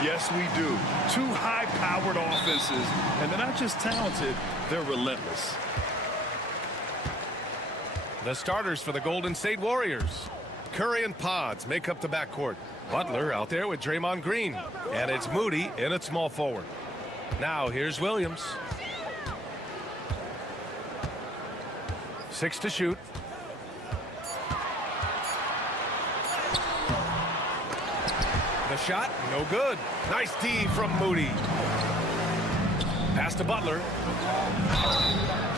Yes, we do. Two high-powered offenses, and they're not just talented, they're relentless. The starters for the Golden State Warriors. Curry and Pods make up the backcourt. Butler out there with Draymond Green. And it's Moody in at small forward. Now here's Williams. 6 to shoot. The shot, no good. Nice D from Moody. Pass to Butler.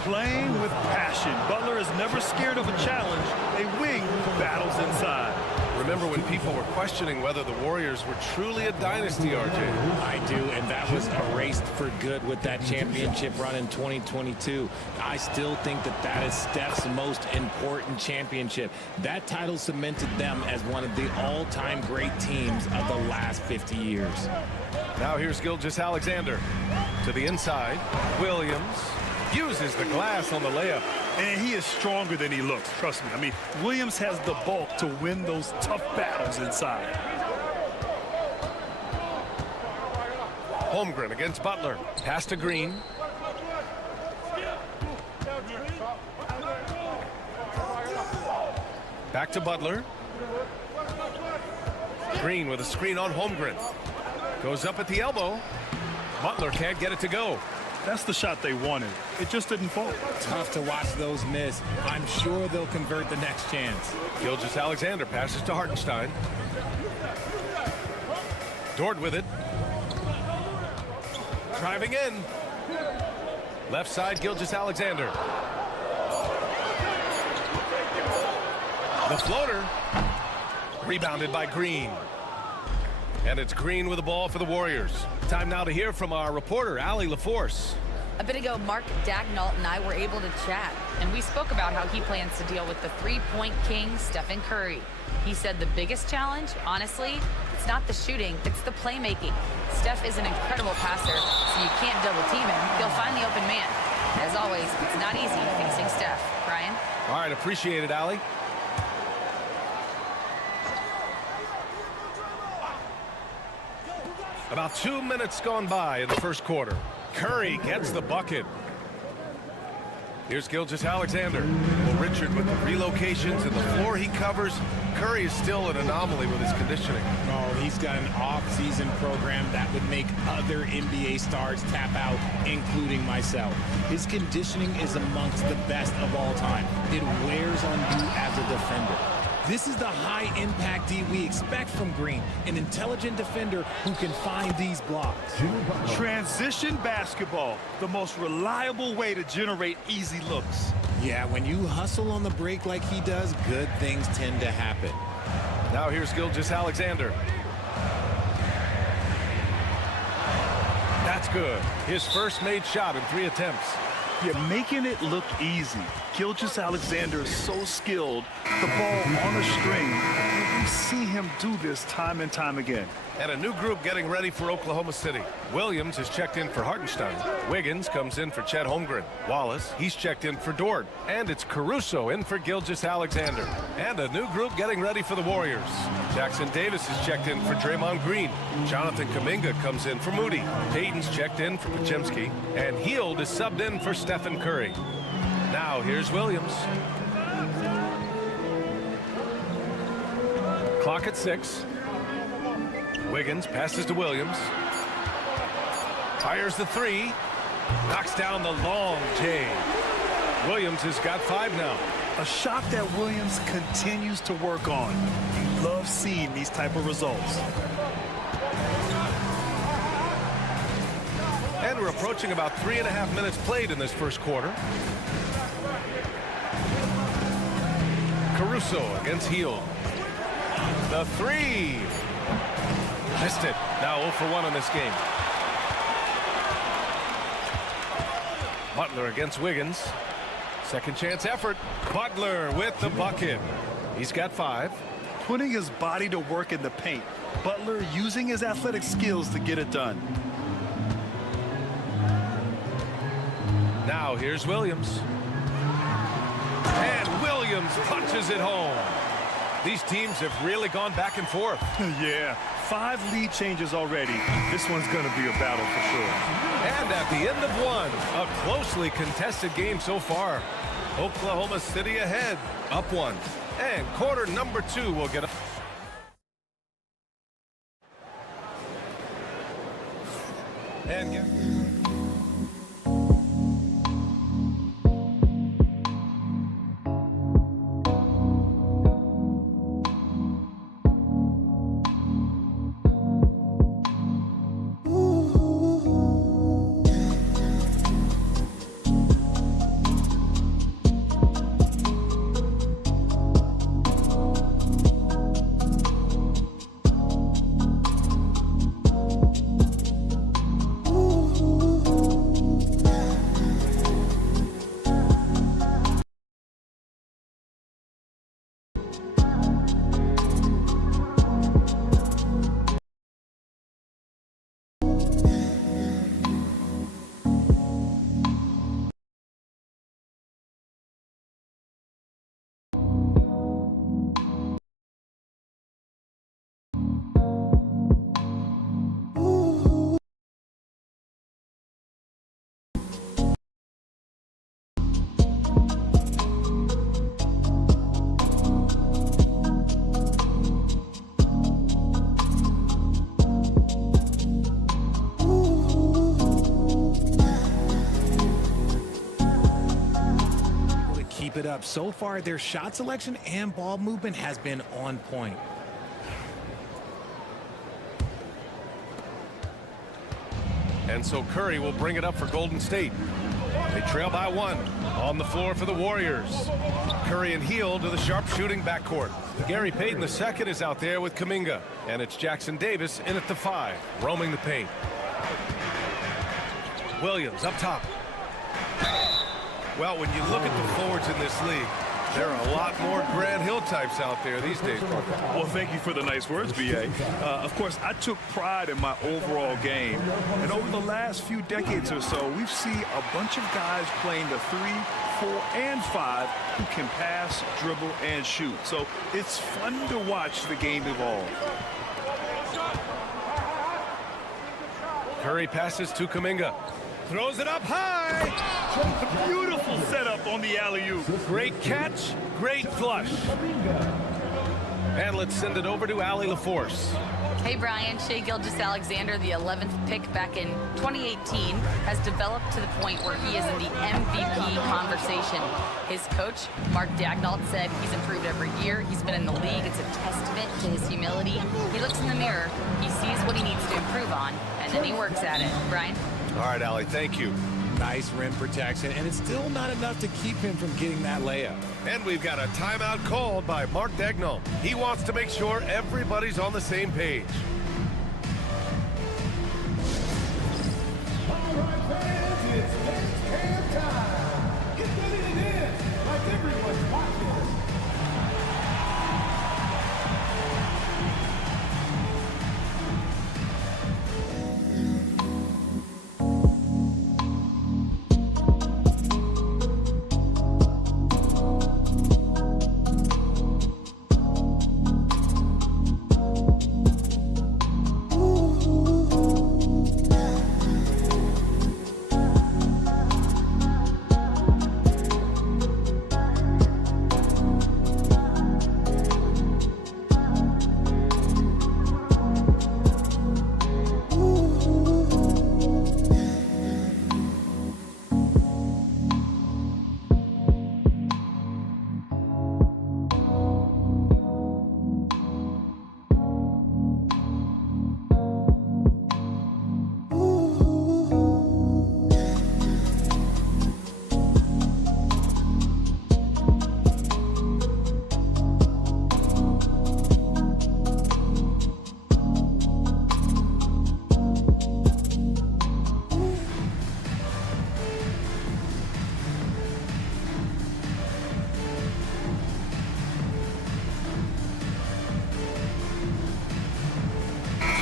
Playing with passion. Butler is never scared of a challenge. A wing battles inside. Remember when people were questioning whether the Warriors were truly a dynasty, RJ? I do, and that was erased for good with that championship run in 2022. I still think that that is Steph's most important championship. That title cemented them as one of the all-time great teams of the last 50 years. Now here's Gilgeous-Alexander. To the inside, Williams uses the glass on the layup. And he is stronger than he looks, trust me. I mean, Williams has the bulk to win those tough battles inside. Holmgren against Butler. Pass to Green. Back to Butler. Green with a screen on Holmgren. Goes up at the elbow. Butler can't get it to go. That's the shot they wanted. It just didn't fall. Tough to watch those miss. I'm sure they'll convert the next chance. Gilgeous-Alexander passes to Hartenstein. Dort with it. Driving in. Left side, Gilgeous-Alexander. The floater. Rebounded by Green. And it's Green with the ball for the Warriors. Time now to hear from our reporter, Allie LaForce. A bit ago, Mark Dagnall and I were able to chat, and we spoke about how he plans to deal with the three-point king, Stephen Curry. He said the biggest challenge, honestly, it's not the shooting, it's the playmaking. Steph is an incredible passer, so you can't double-team him. He'll find the open man. As always, it's not easy facing Steph. Brian? All right, appreciate it, Allie. About 2 minutes gone by in the first quarter. Curry gets the bucket. Here's Gilgeous-Alexander. Well, Richard, with the relocations and the floor he covers, Curry is still an anomaly with his conditioning. Oh, he's got an off-season program that would make other NBA stars tap out, including myself. His conditioning is amongst the best of all time. It wears on you as a defender. This is the high-impact D we expect from Green, an intelligent defender who can find these blocks. Transition basketball, the most reliable way to generate easy looks. Yeah, when you hustle on the break like he does, good things tend to happen. Now here's Gilgeous-Alexander. That's good. His first made shot in 3 attempts. You're making it look easy. Gilgeous-Alexander is so skilled. The ball on a string. We see him do this time and time again. And a new group getting ready for Oklahoma City. Williams is checked in for Hartenstein. Wiggins comes in for Chet Holmgren. Wallace, he's checked in for Dort. And it's Caruso in for Gilgeous-Alexander. And a new group getting ready for the Warriors. Jackson Davis is checked in for Draymond Green. Jonathan Kuminga comes in for Moody. Payton's checked in for Podziemski. And Hield is subbed in for Stephen Curry. Now here's Williams. Clock at 6. Wiggins passes to Williams. Fires the 3. Knocks down the long J. Williams has got 5 now. A shot that Williams continues to work on. He loves seeing these type of results. And we're approaching about 3.5 minutes played in this first quarter. Caruso against Hield. The 3. Missed it. Now 0 for 1 in this game. Butler against Wiggins. Second chance effort. Butler with the bucket. He's got 5. Putting his body to work in the paint. Butler using his athletic skills to get it done. Now here's Williams. And Williams punches it home. These teams have really gone back and forth. Yeah, 5 lead changes already. This one's going to be a battle for sure. And at the end of 1, a closely contested game so far. Oklahoma City ahead, up 1. And quarter number 2 will get up. And get keep it up. So far, their shot selection and ball movement has been on point. And so Curry will bring it up for Golden State. They trail by 1 on the floor for the Warriors. Curry and Hield to the sharpshooting backcourt. Gary Payton II is out there with Kuminga. And it's Jackson Davis in at the 5, roaming the paint. Williams up top. Well, when you look at the forwards in this league, there are a lot more Grant Hill types out there these days. Well, thank you for the nice words, B.A. Of course, I took pride in my overall game. And over the last few decades or so, we've seen a bunch of guys playing the 3, 4, and 5 who can pass, dribble, and shoot. So it's fun to watch the game evolve. Curry passes to Kuminga. Throws it up high. Beautiful setup on the alley-oop. Great catch, great flush. And let's send it over to Allie LaForce. Hey, Brian. Shai Gilgeous-Alexander, the 11th pick back in 2018, has developed to the point where he is in the MVP conversation. His coach, Mark Daigneault, said he's improved every year. He's been in the league. It's a testament to his humility. He looks in the mirror. He sees what he needs to improve on, and then he works at it. Brian? All right, Allie, thank you. Nice rim protection, and it's still not enough to keep him from getting that layup. And we've got a timeout called by Mark Daigneault. He wants to make sure everybody's on the same page. All right, fans, it's next cam time. Get ready to dance like everyone's watching.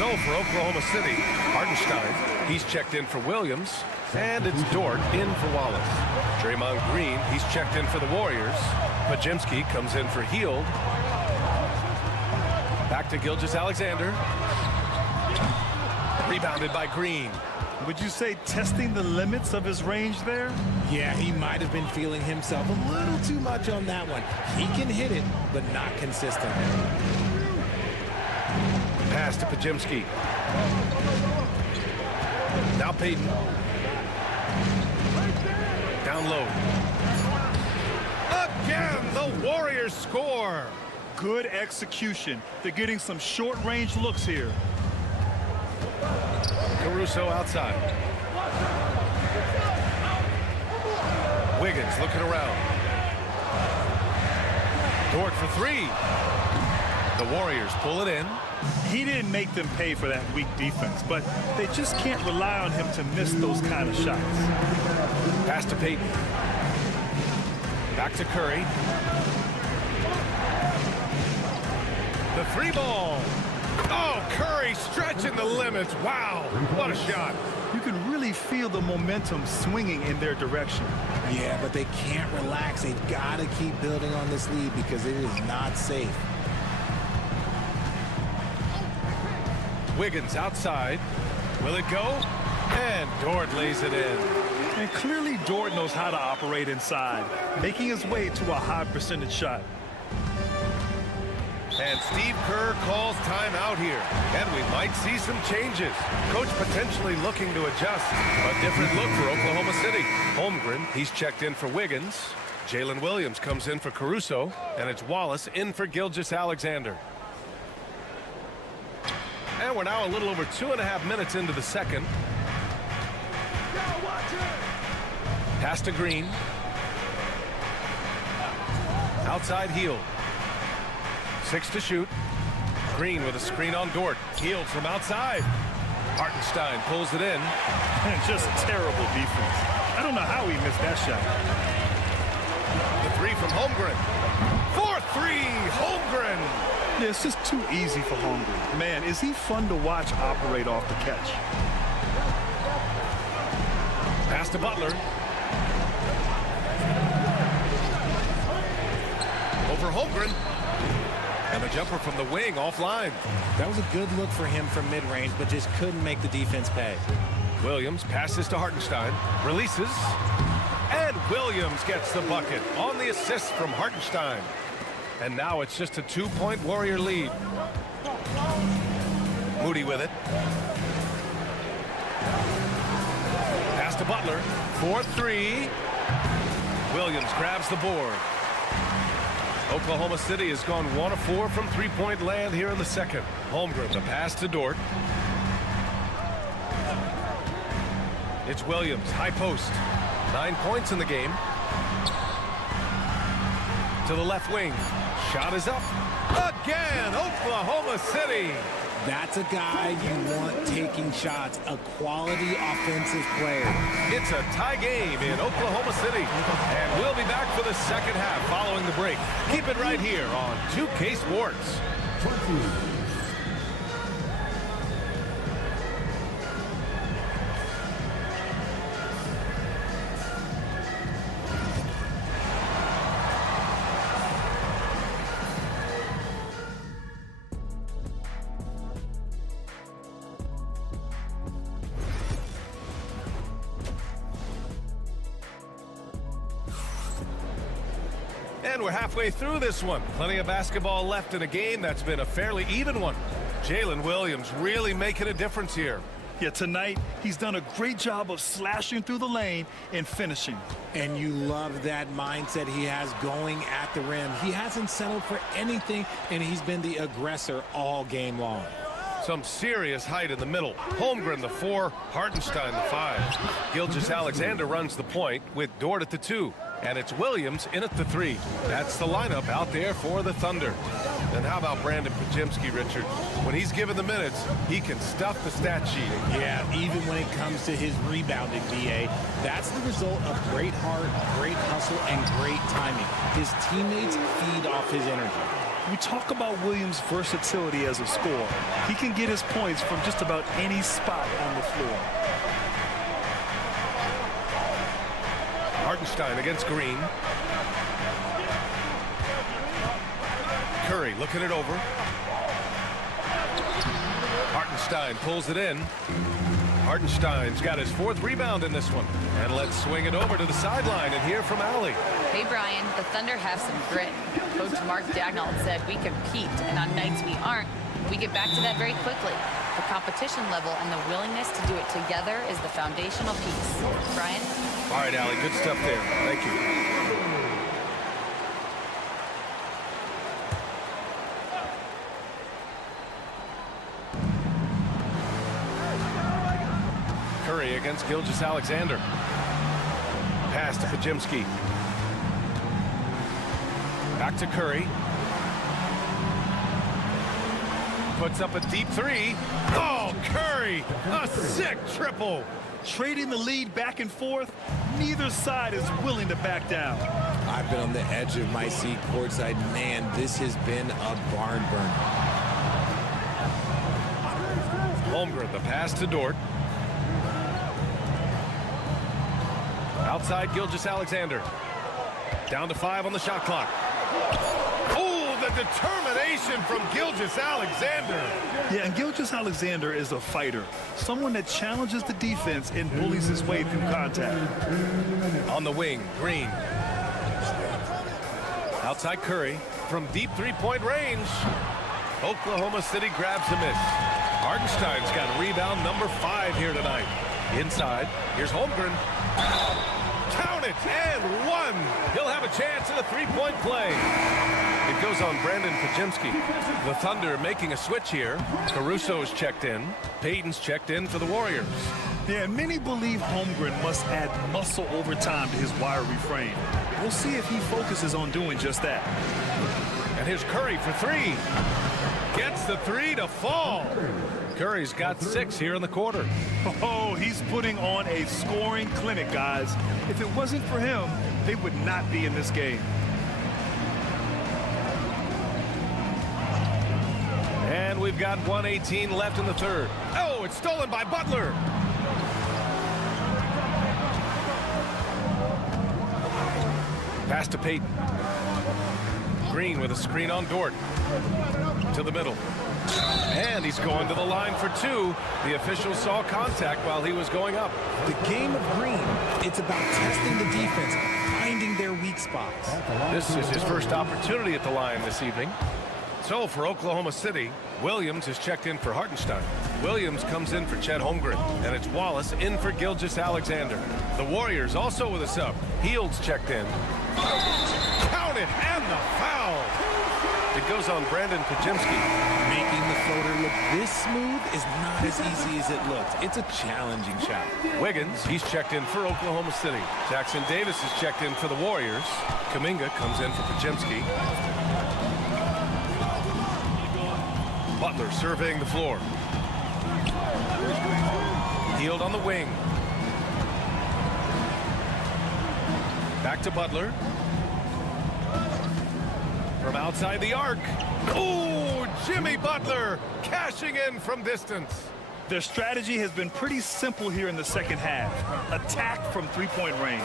go for Oklahoma City. Hartenstein, he's checked in for Williams. And it's Dort in for Wallace. Draymond Green, he's checked in for the Warriors. Pajimski comes in for Hield. Back to Gilgeous-Alexander. Rebounded by Green. Would you say testing the limits of his range there? Yeah, he might have been feeling himself a little too much on that one. He can hit it, but not consistent. Pass to Pajimski. Now Payton. Down low. Again, the Warriors score. Good execution. They're getting some short-range looks here. Caruso outside. Wiggins looking around. Dort for three. The Warriors pull it in. He didn't make them pay for that weak defense, but they just can't rely on him to miss those kind of shots. Pass to Payton. Back to Curry. The three ball. Oh, Curry stretching the limits. Wow, what a shot. You can really feel the momentum swinging in their direction. Yeah, but they can't relax. They've got to keep building on this lead because it is not safe. Wiggins outside. Will it go? And Dort lays it in. And clearly Dort knows how to operate inside, making his way to a high percentage shot. And Steve Kerr calls timeout here. And we might see some changes. Coach potentially looking to adjust. A different look for Oklahoma City. Holmgren, he's checked in for Wiggins. Jalen Williams comes in for Caruso. And it's Wallace in for Gilgeous-Alexander. And we're now a little over 2.5 minutes into the second. Pass to Green. Outside Hield. 6 to shoot. Green with a screen on Dort. Hield from outside. Hartenstein pulls it in. And just terrible defense. I don't know how he missed that shot. The three from Holmgren. 4-3, Holmgren. Yeah, it's just too easy for Holmgren. Man, is he fun to watch operate off the catch. Pass to Butler. Over Holmgren. And a jumper from the wing offline. That was a good look for him from mid-range, but just couldn't make the defense pay. Williams passes to Hartenstein. Releases. And Williams gets the bucket on the assist from Hartenstein. And now it's just a 2-point Warrior lead. Moody with it. Pass to Butler. 4-3. Williams grabs the board. Oklahoma City has gone 1 of 4 from three-point land here in the second. Holmgren, the pass to Dort. It's Williams, high post. 9 points in the game. To the left wing. Shot is up. Again, Oklahoma City. That's a guy you want taking shots, a quality offensive player. It's a tie game in Oklahoma City. And we'll be back for the second half following the break. Keep it right here on 2K Sports. And we're halfway through this one. Plenty of basketball left in a game that's been a fairly even one. Jalen Williams really making a difference here. Yeah, tonight he's done a great job of slashing through the lane and finishing. And you love that mindset he has going at the rim. He hasn't settled for anything, and he's been the aggressor all game long. Some serious height in the middle. Holmgren the 4, Hartenstein the 5. Gilgeous-Alexander runs the point with Dort at the 2. And it's Williams in at the 3. That's the lineup out there for the Thunder. And how about Brandon Pajimski, Richard? When he's given the minutes, he can stuff the stat sheet. Yeah, even when it comes to his rebounding, BA, that's the result of great heart, great hustle, and great timing. His teammates feed off his energy. We talk about Williams' versatility as a scorer. He can get his points from just about any spot on the floor. Hartenstein against Green. Curry looking it over. Hartenstein pulls it in. Hartenstein's got his 4th rebound in this one. And let's swing it over to the sideline and hear from Allie. Hey, Brian, the Thunder have some grit. Coach Mark Daigneault said we compete, and on nights we aren't, we get back to that very quickly. The competition level and the willingness to do it together is the foundational piece. Brian? All right, Allie, good stuff there. Thank you. Curry against Gilgeous-Alexander. Pass to Pajimski. Back to Curry. Puts up a deep 3. Oh, Curry! A sick triple! Trading the lead back and forth, neither side is willing to back down. I've been on the edge of my seat courtside. Man, this has been a barn burner. Holmgren, the pass to Dort. Outside Gilgeous-Alexander. Down to 5 on the shot clock. Oh, the determination from Gilgeous-Alexander. Yeah, and Gilgeous-Alexander is a fighter. Someone that challenges the defense and bullies his way through contact. On the wing, Green. Outside Curry from deep 3-point range. Oklahoma City grabs a miss. Hartenstein's got rebound number 5 here tonight. Inside, here's Holmgren. Count it, and 1. He'll have a chance at a 3-point play. It goes on Brandon Pajimski. The Thunder making a switch here. Caruso's checked in. Payton's checked in for the Warriors. Yeah, many believe Holmgren must add muscle over time to his wiry frame. We'll see if he focuses on doing just that. And here's Curry for 3. Gets the 3 to fall. Curry's got 6 here in the quarter. Oh, he's putting on a scoring clinic, guys. If it wasn't for him, they would not be in this game. And we've got 1:18 left in the 3rd. Oh, it's stolen by Butler. Pass to Payton. Green with a screen on Dort. To the middle. And he's going to the line for 2. The official saw contact while he was going up. The game of Green, it's about testing the defense, finding their weak spots. This is his first opportunity at the line this evening. So for Oklahoma City, Williams is checked in for Hartenstein. Williams comes in for Chet Holmgren. And it's Wallace in for Gilgeous-Alexander. The Warriors also with a sub. Heald's checked in. Count it, and the foul. It goes on Brandon Pajimski. Making the floater look this smooth is not as easy as it looks. It's a challenging shot. Wiggins, he's checked in for Oklahoma City. Jackson Davis is checked in for the Warriors. Kuminga comes in for Pajimski. Butler surveying the floor. Hield on the wing. Back to Butler. From outside the arc. Oh, Jimmy Butler cashing in from distance. Their strategy has been pretty simple here in the second half. Attack from 3-point range.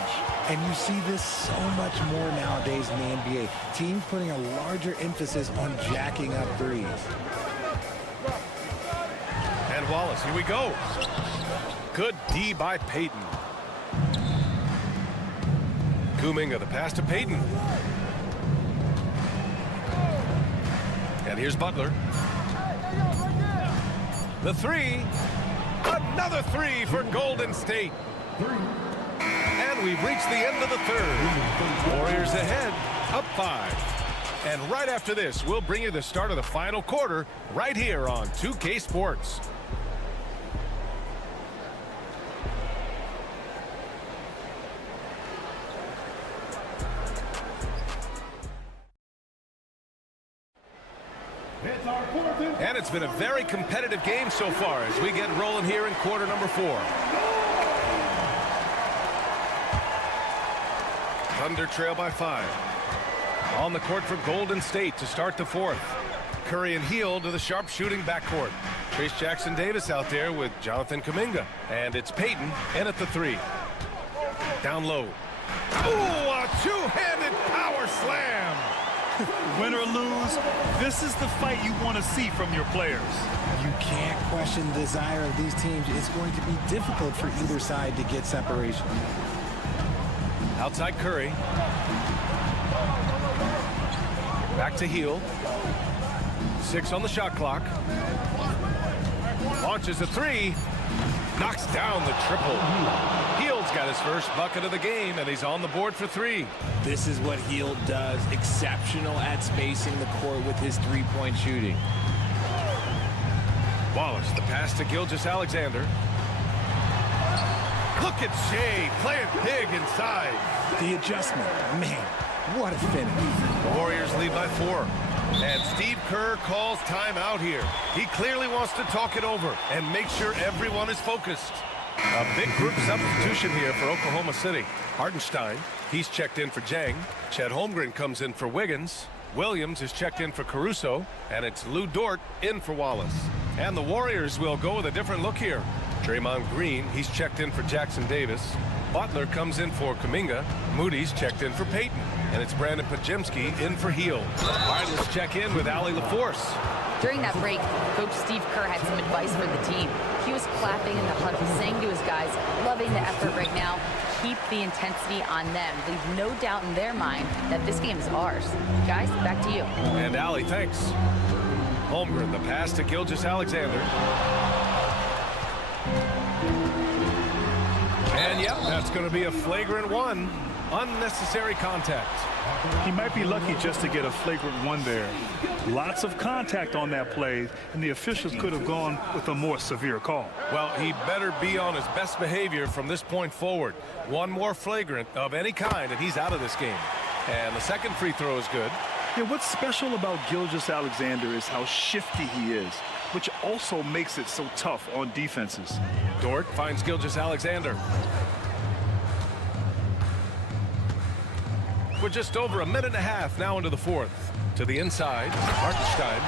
And you see this so much more nowadays in the NBA. Teams putting a larger emphasis on jacking up threes. And Wallace, here we go. Good D by Payton. Kuminga, the pass to Payton. And here's Butler. The 3. Another 3 for Golden State. And we've reached the end of the 3rd. Warriors ahead, up 5. And right after this, we'll bring you the start of the final quarter right here on 2K Sports. And it's been a very competitive game so far as we get rolling here in quarter number 4. Thunder trail by 5. On the court for Golden State to start the fourth. Curry and Hield to the sharp-shooting backcourt. Trace Jackson-Davis out there with Jonathan Kuminga. And it's Payton in at the three. Down low. Oh, a two-handed power slam. Win or lose, this is the fight you want to see from your players. You can't question the desire of these teams. It's going to be difficult for either side to get separation. Outside Curry. Back to Hield. 6 on the shot clock. Launches a three. Knocks down the triple. Hield's got his first bucket of the game, and he's on the board for 3. This is what Hield does. Exceptional at spacing the court with his three-point shooting. Wallace, the pass to Gilgeous-Alexander. Look at Shea playing big inside. The adjustment, man, what a finish. Warriors lead by 4. And Steve Kerr calls timeout here. He clearly wants to talk it over and make sure everyone is focused. A big group substitution here for Oklahoma City. Hartenstein, he's checked in for Jang. Chet Holmgren comes in for Wiggins. Williams is checked in for Caruso. And it's Lou Dort in for Wallace. And the Warriors will go with a different look here. Draymond Green, he's checked in for Jackson Davis. Butler comes in for Kuminga. Moody's checked in for Payton. And it's Brandon Pajemski in for Hield. All right, let's check in with Allie LaForce. During that break, Coach Steve Kerr had some advice for the team. He was clapping in the huddle, saying to his guys, loving the effort right now. Keep the intensity on them. Leave no doubt in their mind that this game is ours. Guys, back to you. And Allie, thanks. Holmgren, the pass to Gilgeous-Alexander. And yep, that's going to be a flagrant 1. Unnecessary contact. He might be lucky just to get a flagrant 1 there. Lots of contact on that play, and the officials could have gone with a more severe call. Well, he better be on his best behavior from this point forward. One more flagrant of any kind, and he's out of this game. And the second free throw is good. Yeah, what's special about Gilgeous-Alexander is how shifty he is, which also makes it so tough on defenses. Dort finds Gilgeous-Alexander. We're just over a minute and a half now into the fourth. To the inside, Hartenstein.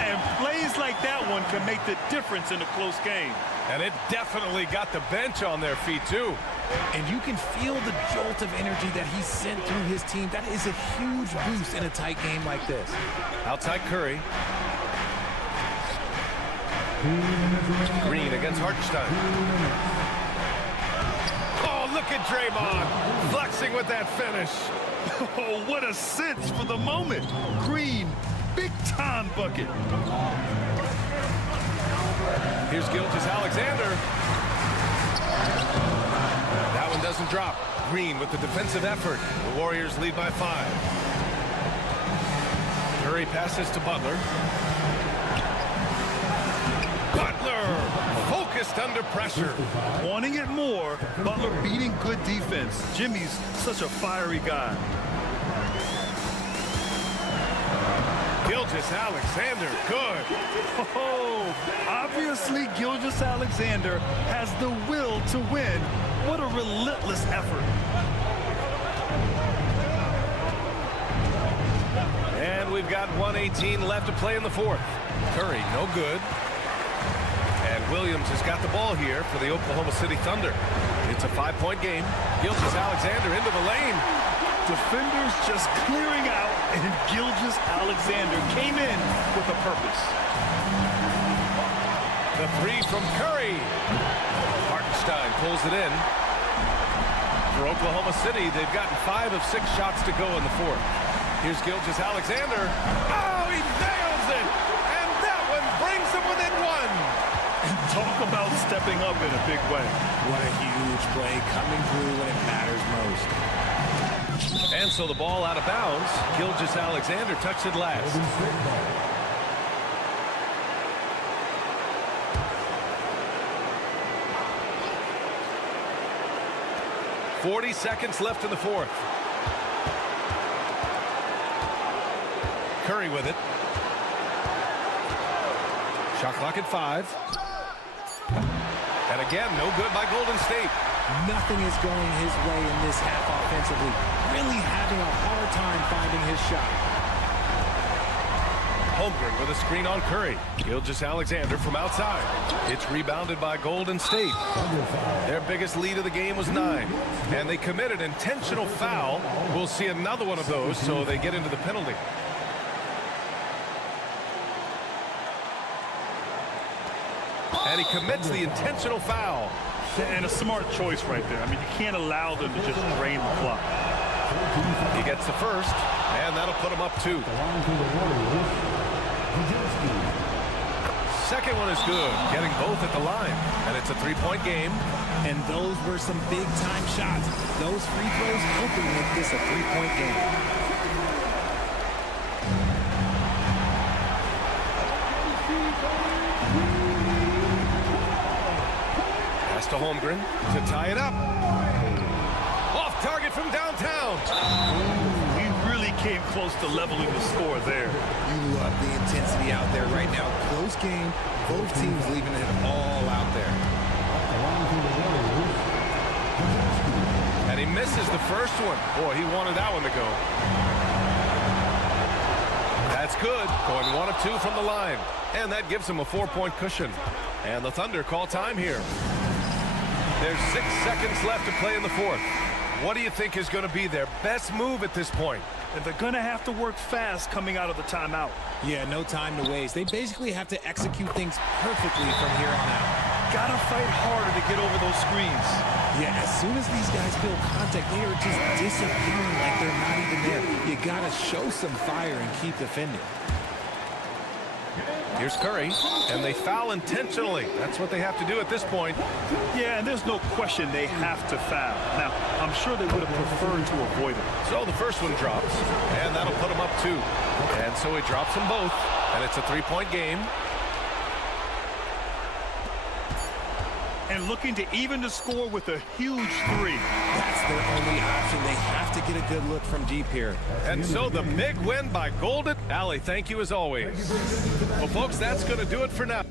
And plays like that one can make the difference in a close game. And it definitely got the bench on their feet, too. And you can feel the jolt of energy that he sent through his team. That is a huge boost in a tight game like this. Outside Curry. Green against Hartenstein. Oh, look at Draymond flexing with that finish. Oh, what a sense for the moment. Green, big-time bucket. Here's Gilgeous-Alexander. That one doesn't drop. Green with the defensive effort. The Warriors lead by 5. Curry passes to Butler. Butler focused under pressure. Wanting it more, Butler beating good defense. Jimmy's such a fiery guy. Gilgeous-Alexander, good. Oh, obviously Gilgeous-Alexander has the will to win. What a relentless effort. And we've got 1:18 left to play in the fourth. Curry, no good. And Williams has got the ball here for the Oklahoma City Thunder. It's a 5-point game. Gilgeous-Alexander into the lane. Defenders just clearing out, and Gilgeous-Alexander came in with a purpose. The three from Curry. Hartenstein pulls it in. For Oklahoma City, they've gotten 5 of 6 shots to go in the fourth. Here's Gilgeous-Alexander. Oh, he nails it! And that one brings them within 1. Talk about stepping up in a big way. What a huge play coming through when it matters most. And so the ball out of bounds. Gilgeous-Alexander touched it last. .40 seconds left in the fourth. Curry with it. Shot clock at 5. And again, no good by Golden State. Nothing is going his way in this half offensively. Really having a hard time finding his shot. Holmgren with a screen on Curry. Gilgeous-Alexander from outside. It's rebounded by Golden State. Their biggest lead of the game was 9. And they committed intentional foul. We'll see another one of those, so they get into the penalty. And he commits the intentional foul. And a smart choice right there. I mean, you can't allow them to just drain the clock. He gets the first, and that'll put him up 2. Second one is good, getting both at the line. And it's a 3-point game. And those were some big-time shots. Those free throws helping make this a 3-point game. Pass to Holmgren to tie it up. Off target from downtown. He really came close to leveling the score there. You love the intensity out there right now. Close game. Both teams leaving it all out there. And he misses the first one. Boy, he wanted that one to go. That's good. Going 1 of 2 from the line. And that gives him a 4-point cushion. And the Thunder call time here. There's 6 seconds left to play in the fourth. What do you think is going to be their best move at this point? And they're going to have to work fast coming out of the timeout. Yeah, no time to waste. They basically have to execute things perfectly from here on out. Got to fight harder to get over those screens. Yeah, as soon as these guys feel contact, they are just disappearing like they're not even there. You got to show some fire and keep defending. Here's Curry, and they foul intentionally. That's what they have to do at this point. Yeah, and there's no question they have to foul. Now, I'm sure they would have preferred to avoid it. So the first one drops, and that'll put him up 2. And so he drops them both, and it's a 3-point game. And looking to even the score with a huge 3. That's their only option. They have to get a good look from deep here. And so the big win by Golden. Allie, thank you as always. Well, folks, that's going to do it for now.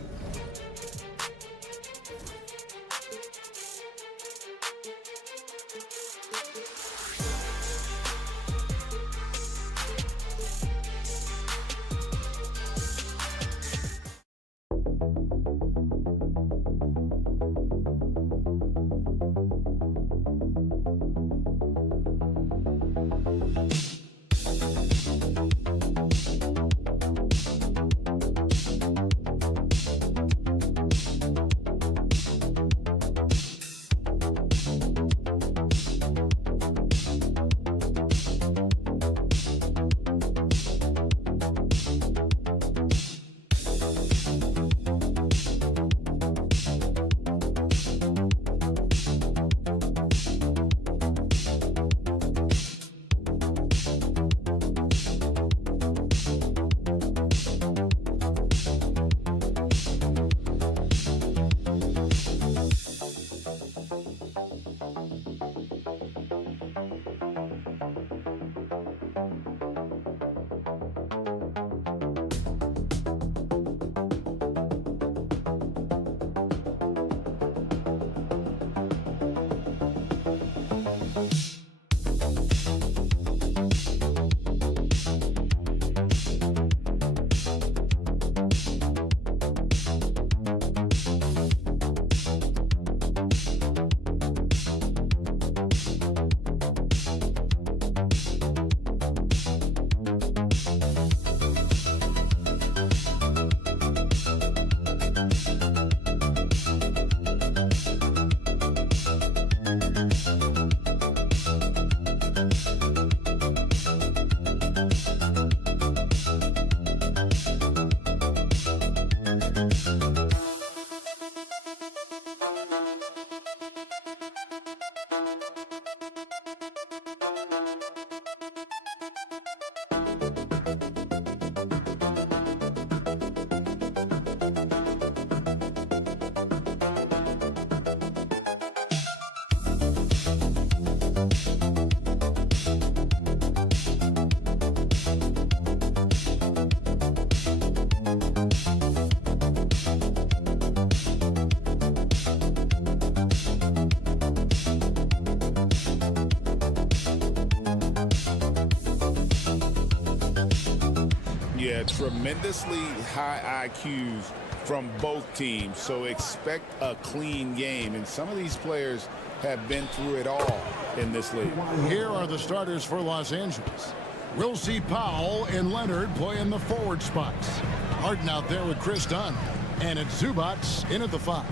Yeah, tremendously high IQs from both teams, so expect a clean game. And some of these players have been through it all in this league. Here are the starters for Los Angeles. We'll see Powell and Leonard play in the forward spots. Harden out there with Chris Dunn. And it's Zubats in at the 5.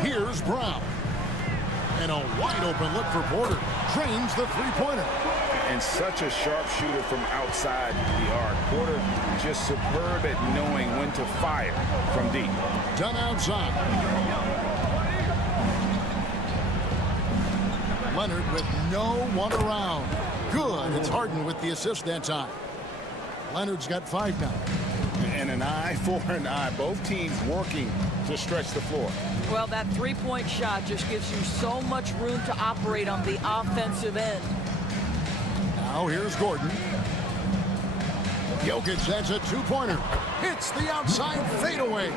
Here's Brown. And a wide open look for Porter. Drains the three-pointer. And such a sharp shooter from outside the arc. Porter just superb at knowing when to fire from deep. Done outside. Leonard with no one around. Good. It's Harden with the assist that time. Leonard's got 5 now. And an eye for an eye. Both teams working to stretch the floor. Well, that three-point shot just gives you so much room to operate on the offensive end. Now here's Gordon. Jokic, that's a 2-pointer. Hits the outside fadeaway.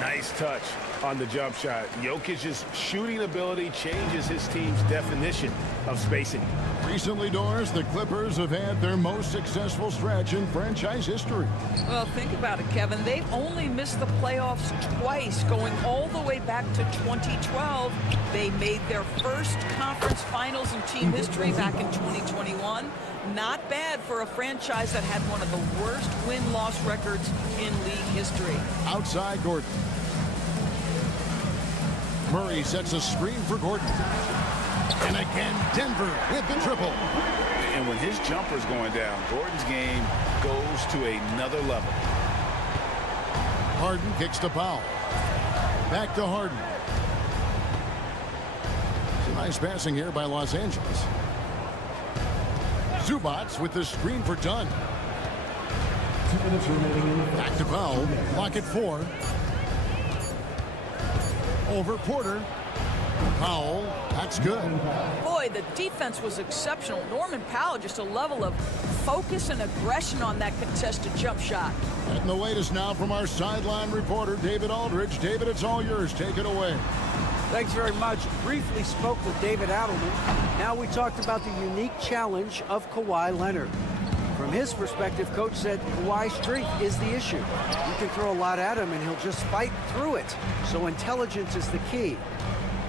Nice touch on the jump shot. Jokic's shooting ability changes his team's definition of spacing. Recently, Doris, the Clippers have had their most successful stretch in franchise history. Well, think about it, Kevin. They've only missed the playoffs twice, going all the way back to 2012. They made their first conference finals in team history back in 2021. Not bad for a franchise that had one of the worst win-loss records in league history. Outside Gordon. Murray sets a screen for Gordon. And again, Denver with the triple. And when his jumper's going down, Gordon's game goes to another level. Harden kicks to Powell. Back to Harden. Some nice passing here by Los Angeles. Zubats with the screen for Dunn. Back to Powell. Clock at 4. Over Porter. Powell, that's good. Boy, the defense was exceptional. Norman Powell, just a level of focus and aggression on that contested jump shot. And the latest now from our sideline reporter, David Aldridge. David, it's all yours. Take it away. Thanks very much. Briefly spoke with David Adelman. Now we talked about the unique challenge of Kawhi Leonard. From his perspective, Coach said Kawhi's strength is the issue. You can throw a lot at him and he'll just fight through it. So intelligence is the key.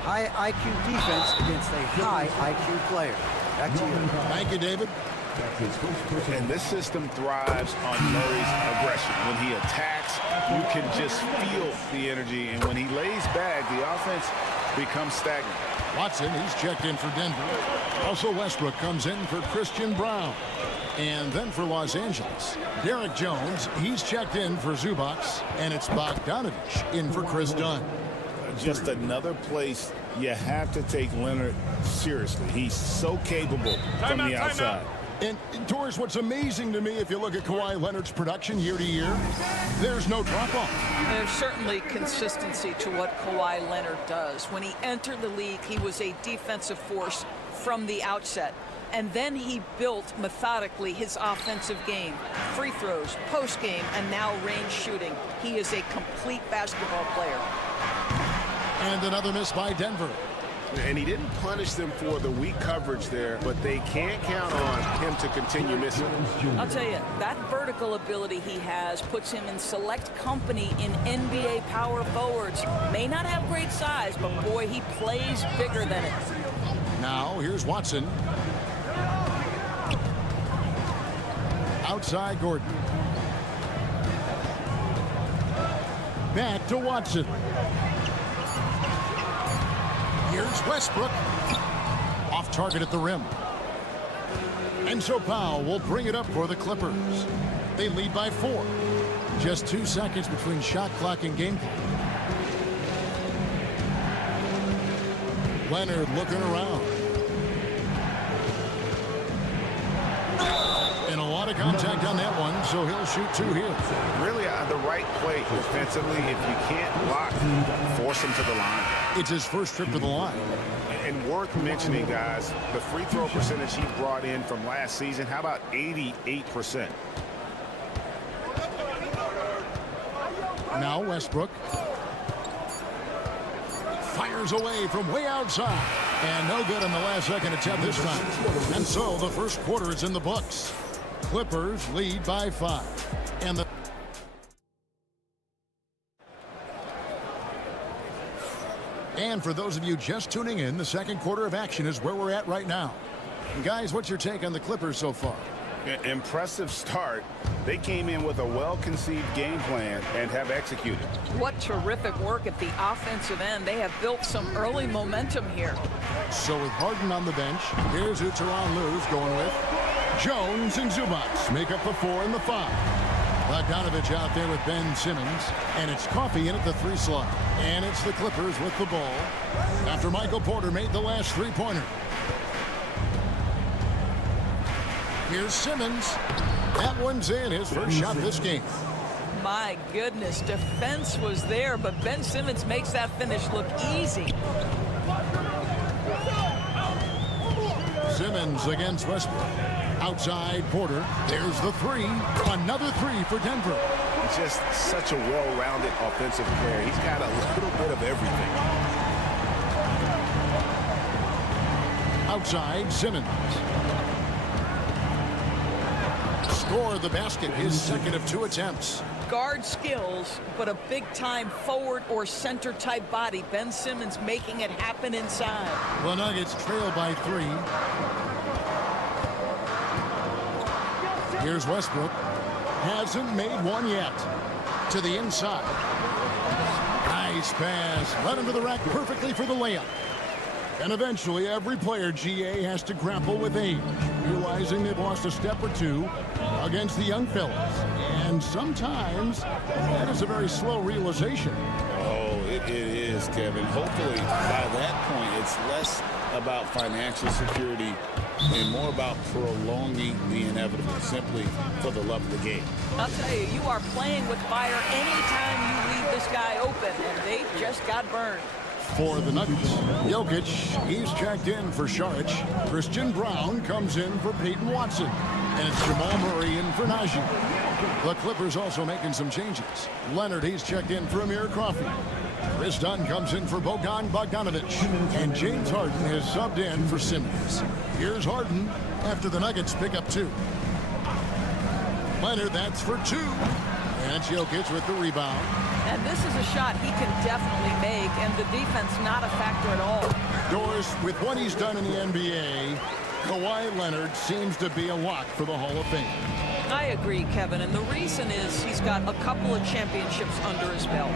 High IQ defense against a high IQ player. Back to you. Thank you, David. And this system thrives on Murray's aggression. When he attacks, you can just feel the energy. And when he lays back, the offense becomes stagnant. Watson, he's checked in for Denver. Also, Westbrook comes in for Christian Brown. And then for Los Angeles, Derek Jones, he's checked in for Zubats. And it's Bogdanovich in for Chris Dunn. Just another place you have to take Leonard seriously. He's so capable from the outside. And Doris, what's amazing to me, if you look at Kawhi Leonard's production year to year, there's no drop-off. There's certainly consistency to what Kawhi Leonard does. When he entered the league, he was a defensive force from the outset. And then he built methodically his offensive game. Free throws, post game, and now range shooting. He is a complete basketball player. And another miss by Denver. And he didn't punish them for the weak coverage there, but they can't count on him to continue missing. I'll tell you, that vertical ability he has puts him in select company in NBA power forwards. May not have great size, but boy, he plays bigger than it. Now, here's Watson. Outside Gordon. Back to Watson. Here's Westbrook. Off target at the rim. And so Powell will bring it up for the Clippers. They lead by 4. Just 2 seconds between shot clock and game clock. Leonard looking around. And a lot of contact on that one, so he'll shoot 2 here. Really the right play defensively. If you can't block, force him to the line. It's his first trip to the line. And worth mentioning, guys, the free throw percentage he brought in from last season, how about 88%? Now Westbrook fires away from way outside. And no good on the last second attempt this time. And so the first quarter is in the books. Clippers lead by 5. And for those of you just tuning in, the second quarter of action is where we're at right now. Guys, what's your take on the Clippers so far? Impressive start. They came in with a well-conceived game plan and have executed. What terrific work at the offensive end. They have built some early momentum here. So with Harden on the bench, here's who Tyronn Lue's going with. Jones and Zubac make up the 4 and the 5. Bogdanovich out there with Ben Simmons, and it's Coffey in at the 3 slot. And it's the Clippers with the ball after Michael Porter made the last 3-pointer. Here's Simmons. That one's in, his first shot this game. My goodness, defense was there, but Ben Simmons makes that finish look easy. Simmons against Westbrook. Outside Porter. There's the 3. Another 3 for Denver. Just such a well-rounded offensive player. He's got a little bit of everything. Outside Simmons. Score the basket, his second of 2 attempts. Guard skills, but a big-time forward or center-type body. Ben Simmons making it happen inside. The Nuggets trail by 3. Here's Westbrook. Hasn't made one yet. To the inside. Nice pass. Led him to the rack perfectly for the layup. And eventually, every player, GA, has to grapple with age, realizing they've lost a step or 2 against the young fellas. And sometimes, that is a very slow realization. Oh, it is, Kevin. Hopefully, by that point, it's less about financial security and more about prolonging the inevitable, simply for the love of the game. I'll tell you, you are playing with fire anytime you leave this guy open, and they just got burned. For the Nuggets, Jokic, he's checked in for Saric. Christian Brown comes in for Peyton Watson. And it's Jamal Murray in for Najee. The Clippers also making some changes. Leonard, he's checked in for Amir Coffey. Chris Dunn comes in for Bogdanovich. And James Harden has subbed in for Simmons. Here's Harden after the Nuggets pick up 2. Leonard, that's for 2. And it's Jokic with the rebound. And this is a shot he can definitely make, and the defense not a factor at all. Doris, with what he's done in the NBA, Kawhi Leonard seems to be a lock for the Hall of Fame. I agree, Kevin, and the reason is he's got a couple of championships under his belt.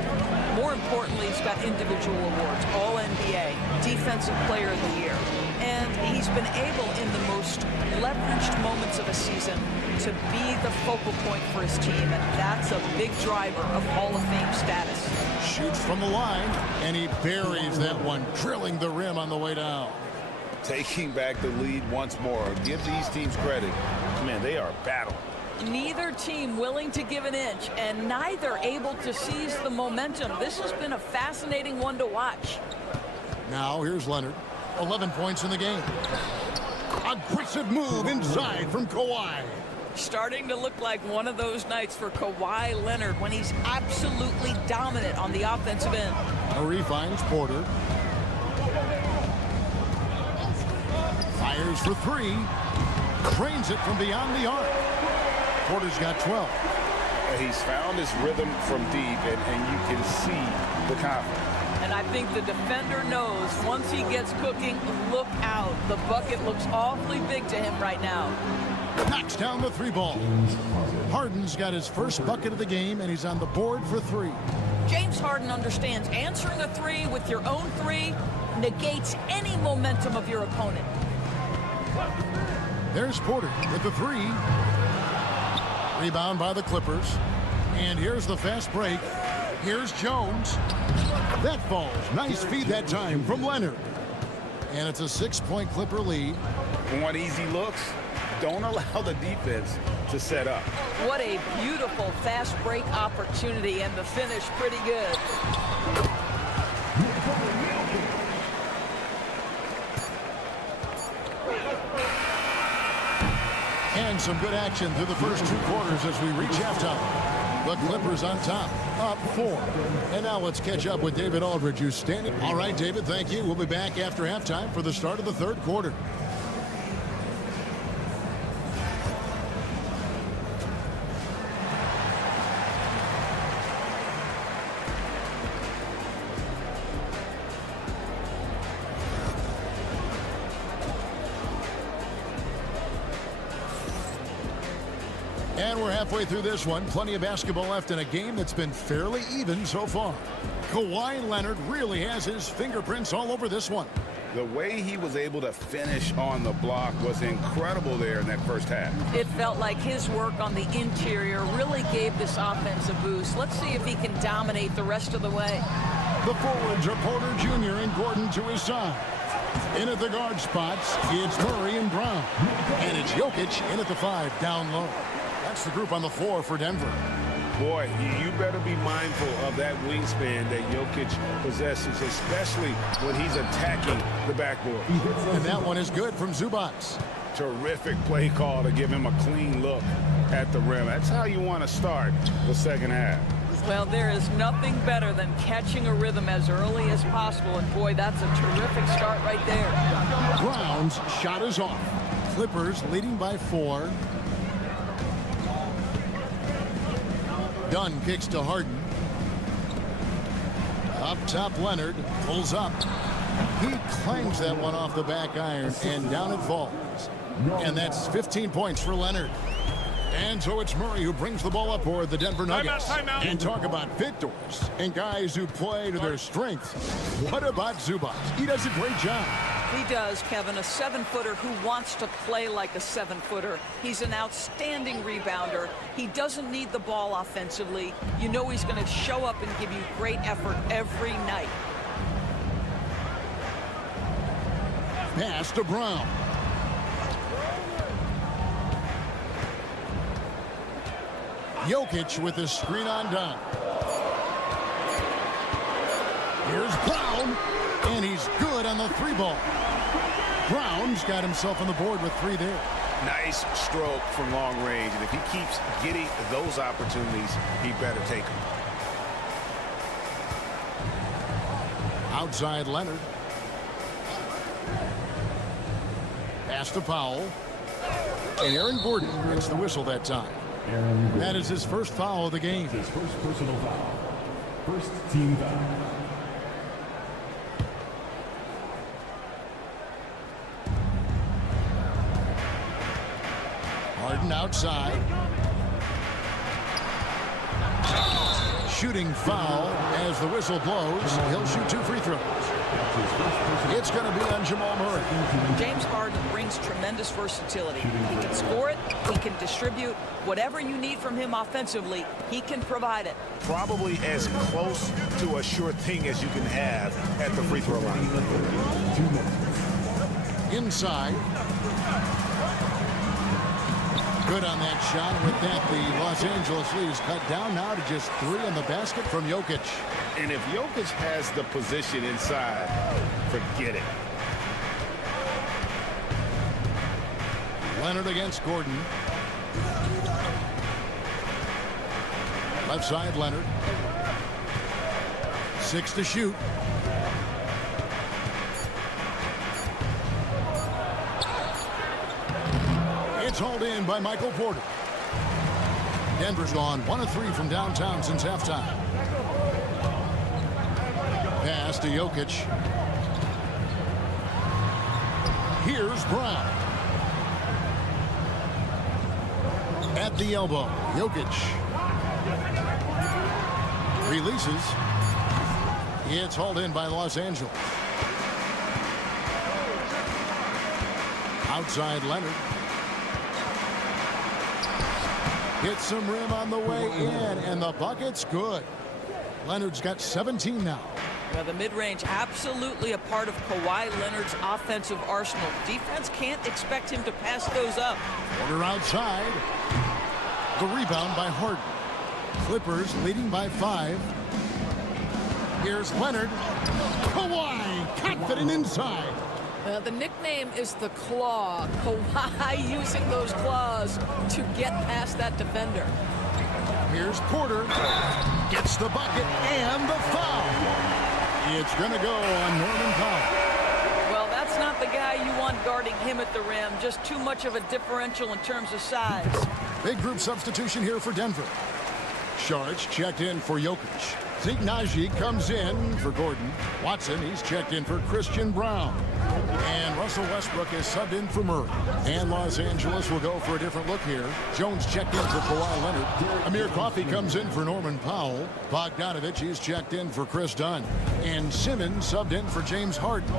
More importantly, he's got individual awards, All-NBA, Defensive Player of the Year. And he's been able, in the most leveraged moments of a season, to be the focal point for his team, and that's a big driver of Hall of Fame status. Shoots from the line, and he buries that one, drilling the rim on the way down. Taking back the lead once more. Give these teams credit. Man, they are battling. Neither team willing to give an inch, and neither able to seize the momentum. This has been a fascinating one to watch. Now here's Leonard. 11 points in the game. Aggressive move inside from Kawhi. Starting to look like one of those nights for Kawhi Leonard when he's absolutely dominant on the offensive end. Murray finds Porter. Fires for 3. Trains it from beyond the arc. Porter's got 12. He's found his rhythm from deep, and you can see the confidence. And I think the defender knows once he gets cooking, look out. The bucket looks awfully big to him right now. Knocks down the 3 ball. Harden's got his first bucket of the game, and he's on the board for 3. James Harden understands answering a 3 with your own 3 negates any momentum of your opponent. There's Porter with the 3. Rebound by the Clippers. And here's the fast break. Here's Jones. That falls. Nice feed that time from Leonard. And it's a 6-point Clipper lead. Want easy looks? Don't allow the defense to set up. What a beautiful fast break opportunity, and the finish pretty good. And some good action through the first 2 quarters as we reach halftime. The Clippers on top, up 4. And now let's catch up with David Aldridge, who's standing. All right, David, thank you. We'll be back after halftime for the start of the 3rd quarter. And we're halfway through this one. Plenty of basketball left in a game that's been fairly even so far. Kawhi Leonard really has his fingerprints all over this one. The way he was able to finish on the block was incredible there in that first half. It felt like his work on the interior really gave this offense a boost. Let's see if he can dominate the rest of the way. The forwards are Porter Jr. and Gordon to his side. In at the guard spots, it's Murray and Brown. And it's Jokic in at the 5, down low. That's the group on the floor for Denver. Boy, you better be mindful of that wingspan that Jokic possesses, especially when he's attacking the backboard. And that one is good from Zubac. Terrific play call to give him a clean look at the rim. That's how you want to start the second half. Well, there is nothing better than catching a rhythm as early as possible. And boy, that's a terrific start right there. Brown's shot is off. Clippers leading by 4. Dunn kicks to Harden. Up top, Leonard pulls up. He clangs that one off the back iron, and down it falls. And that's 15 points for Leonard. And so it's Murray who brings the ball up for the Denver Nuggets. Timeout. And talk about victors and guys who play to their strengths. What about Zubac? He does a great job. He does, Kevin, a 7-footer who wants to play like a 7-footer. He's an outstanding rebounder. He doesn't need the ball offensively. You know he's going to show up and give you great effort every night. Pass to Brown. Jokic with his screen on Dunn. Here's Brown, and he's good on the 3-ball. Brown's got himself on the board with 3 there. Nice stroke from long range, and if he keeps getting those opportunities, he better take them. Outside Leonard. Pass to Powell. And Aaron Gordon gets the whistle that time. That is his first foul of the game. His first personal foul. First team foul. Harden outside. Shooting foul as the whistle blows. He'll shoot 2 free throws. It's going to be on Jamal Murray. James Harden brings tremendous versatility. He can score it, he can distribute. Whatever you need from him offensively, he can provide it. Probably as close to a sure thing as you can have at the free throw line. Inside. Good on that shot. With that, the Los Angeles Leafs cut down now to just 3 on the basket from Jokic. And if Jokic has the position inside, forget it. Leonard against Gordon. Left side, Leonard. 6 to shoot. It's hauled in by Michael Porter. Denver's gone 1 of 3 from downtown since halftime. Pass to Jokic. Here's Brown. At the elbow, Jokic. Releases. It's hauled in by Los Angeles. Outside Leonard. Hits some rim on the way in, and the bucket's good. Leonard's got 17 now. Well, the mid-range absolutely a part of Kawhi Leonard's offensive arsenal. Defense can't expect him to pass those up. Porter outside. The rebound by Harden. Clippers leading by 5. Here's Leonard. Kawhi confident inside. The nickname is the Claw. Kawhi using those claws to get past that defender. Here's Porter. Gets the bucket and the foul. It's going to go on Norman Powell. Well, that's not the guy you want guarding him at the rim. Just too much of a differential in terms of size. Big group substitution here for Denver. Sharch checked in for Jokic. Zignaji comes in for Gordon. Watson, he's checked in for Christian Brown. And Russell Westbrook is subbed in for Murray. And Los Angeles will go for a different look here. Jones checked in for Kawhi Leonard. Amir Coffey comes in for Norman Powell. Bogdanovich, he's checked in for Chris Dunn. And Simmons subbed in for James Harden.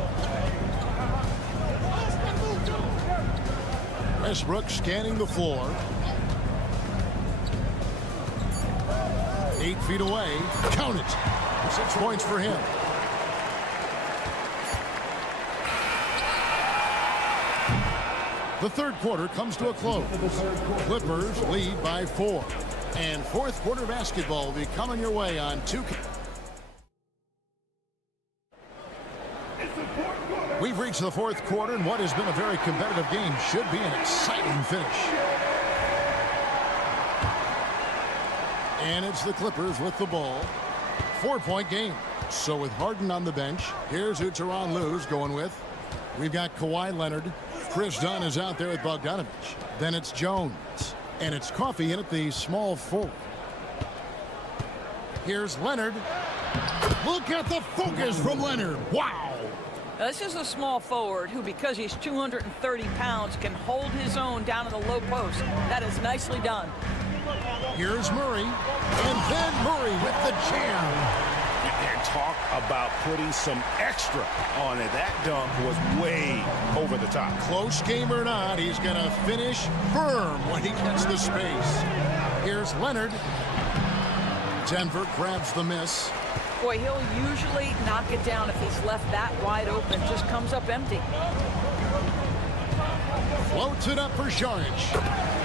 Westbrook scanning the floor. 8 feet away. Count it. 6 points for him. The third quarter comes to a close. Clippers lead by 4. And fourth quarter basketball will be coming your way on 2. We've reached the fourth quarter, and what has been a very competitive game should be an exciting finish. And it's the Clippers with the ball. 4-point game. So with Harden on the bench, here's who Tyronn Lue's going with. We've got Kawhi Leonard. Chris Dunn is out there with Bogdanovich. Then it's Jones. And it's Coffey in at the small forward. Here's Leonard. Look at the focus from Leonard. Wow. This is a small forward who, because he's 230 pounds, can hold his own down in the low post. That is nicely done. Here's Murray. And then Murray with the jam. And talk about putting some extra on it. That dunk was way over the top. Close game or not, he's going to finish firm when he gets the space. Here's Leonard. Denver grabs the miss. Boy, he'll usually knock it down if he's left that wide open. Just comes up empty. Floats it up for Saric.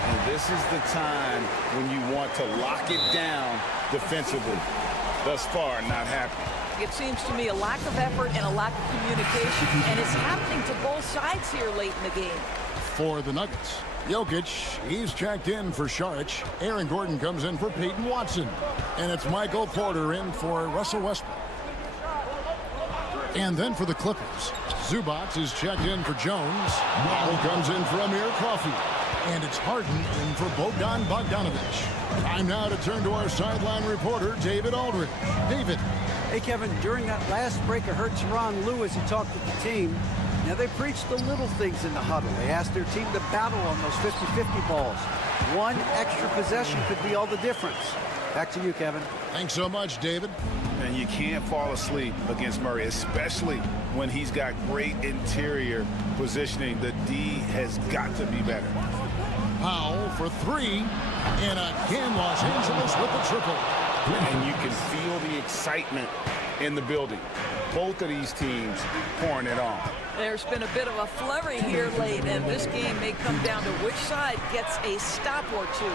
And this is the time when you want to lock it down defensively. Thus far, not happening. It seems to me a lack of effort and a lack of communication, and it's happening to both sides here late in the game. For the Nuggets, Jokic, he's checked in for Saric. Aaron Gordon comes in for Peyton Watson. And it's Michael Porter in for Russell Westbrook. And then for the Clippers, Zubac is checked in for Jones. Powell comes in for Amir Coffey. And it's Harden in for Bogdanovich. Time now to turn to our sideline reporter, David Aldridge. David. Hey, Kevin, during that last break, I heard Tyronn Lue as he talked with the team. Now, they preached the little things in the huddle. They asked their team to battle on those 50-50 balls. One extra possession could be all the difference. Back to you, Kevin. Thanks so much, David. And you can't fall asleep against Murray, especially when he's got great interior positioning. The D has got to be better. Powell for 3. And again, Los Angeles with the triple. And you can feel the excitement in the building. Both of these teams pouring it on. There's been a bit of a flurry here late, and this game may come down to which side gets a stop or two.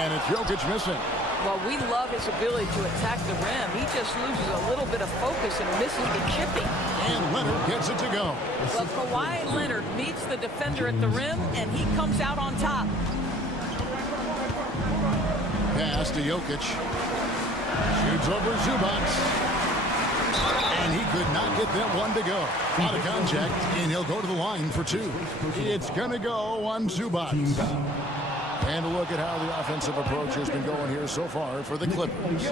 And it's Jokic missing. Well, we love his ability to attack the rim. He just loses a little bit of focus and misses the chipping. And Leonard gets it to go. Well, Kawhi Leonard meets the defender at the rim, and he comes out on top. Pass to Jokic. Shoots over Zubac. And he could not get that one to go. Out of contact, and he'll go to the line for 2. It's going to go on Zubac. And look at how the offensive approach has been going here so far for the Clippers.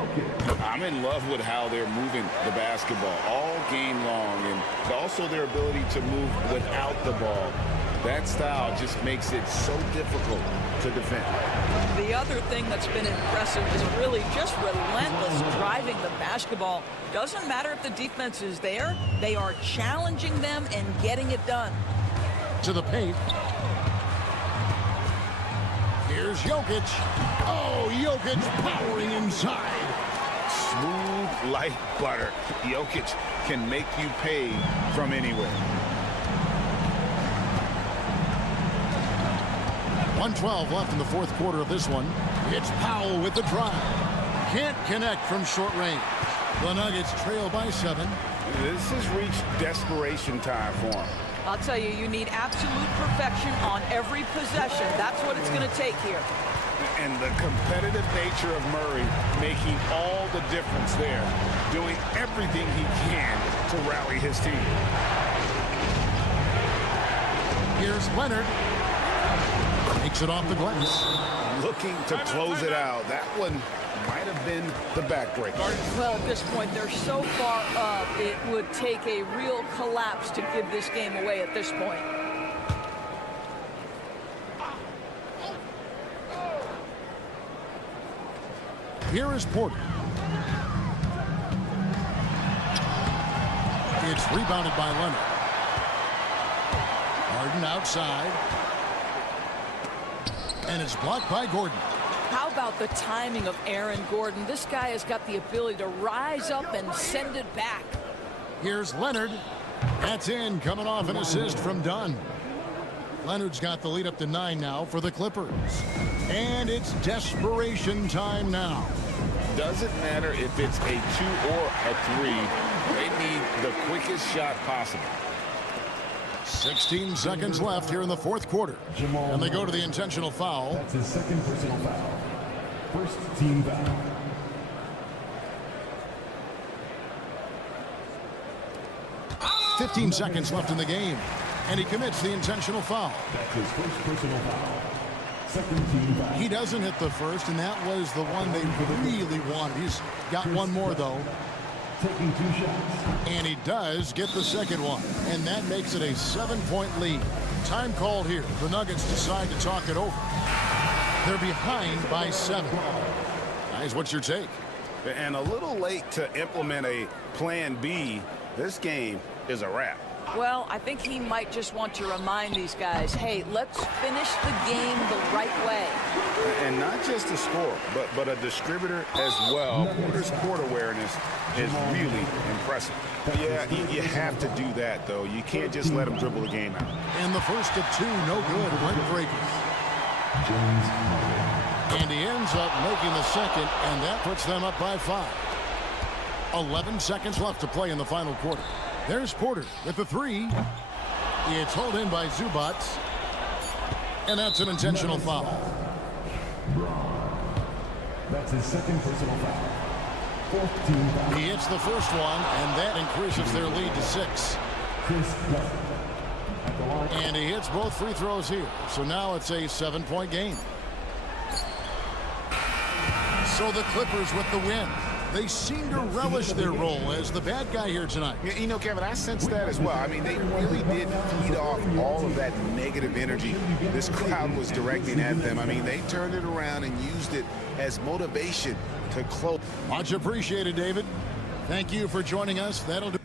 I'm in love with how they're moving the basketball all game long, and also their ability to move without the ball. That style just makes it so difficult to defend. The other thing that's been impressive is really just relentless driving the basketball. Doesn't matter if the defense is there, they are challenging them and getting it done. To the paint. Here's Jokic. Oh, Jokic powering inside. Smooth like butter. Jokic can make you pay from anywhere. 1:12 left in the fourth quarter of this one. It's Powell with the drive. Can't connect from short range. The Nuggets trail by 7. This has reached desperation time for them. I'll tell you, you need absolute perfection on every possession. That's what it's going to take here. And the competitive nature of Murray making all the difference there, doing everything he can to rally his team. Here's Leonard. Takes it off the glass. Looking to close it out. That one might have been the backbreaker. Well, at this point, they're so far up, it would take a real collapse to give this game away at this point. Here is Porter. It's rebounded by Leonard. Harden outside. And it's blocked by Gordon. How about the timing of Aaron Gordon? This guy has got the ability to rise up and send it back. Here's Leonard. That's in, coming off an assist from Dunn. Leonard's got the lead up to 9 now for the Clippers. And it's desperation time now. Doesn't matter if it's a 2 or a 3. They need the quickest shot possible. 16 seconds left here in the fourth quarter. And they go to the intentional foul. That's his second personal foul. First team foul. Ah! 15 seconds left in the game. And he commits the intentional foul. That's his first personal foul. Second team foul. He doesn't hit the first, and that was the one they really wanted. He's got one more, though. Taking 2 shots. And he does get the second one. And that makes it a 7-point lead. Time called here. The Nuggets decide to talk it over. They're behind by 7. Guys, what's your take? And a little late to implement a plan B. This game is a wrap. Well, I think he might just want to remind these guys, hey, let's finish the game the right way. And not just a score, but a distributor as well. Porter's court awareness is really impressive. Yeah, you have to do that, though. You can't just let him dribble the game out. And the first of 2, no good. Heartbreaker. And he ends up making the second, and that puts them up by 5. 11 seconds left to play in the final quarter. There's Porter with the 3. It's hauled in by Zubac. And that's an intentional foul. That's his second personal foul. Fourth team foul. He hits the first one, and that increases their lead to 6. Chris Dunn. At the line. And he hits both free throws here. So now it's a 7-point game. So the Clippers with the win. They seem to relish their role as the bad guy here tonight. You know, Kevin, I sense that as well. I mean, they really did feed off all of that negative energy this crowd was directing at them. I mean, they turned it around and used it as motivation to close. Much appreciated, David. Thank you for joining us. That'll do.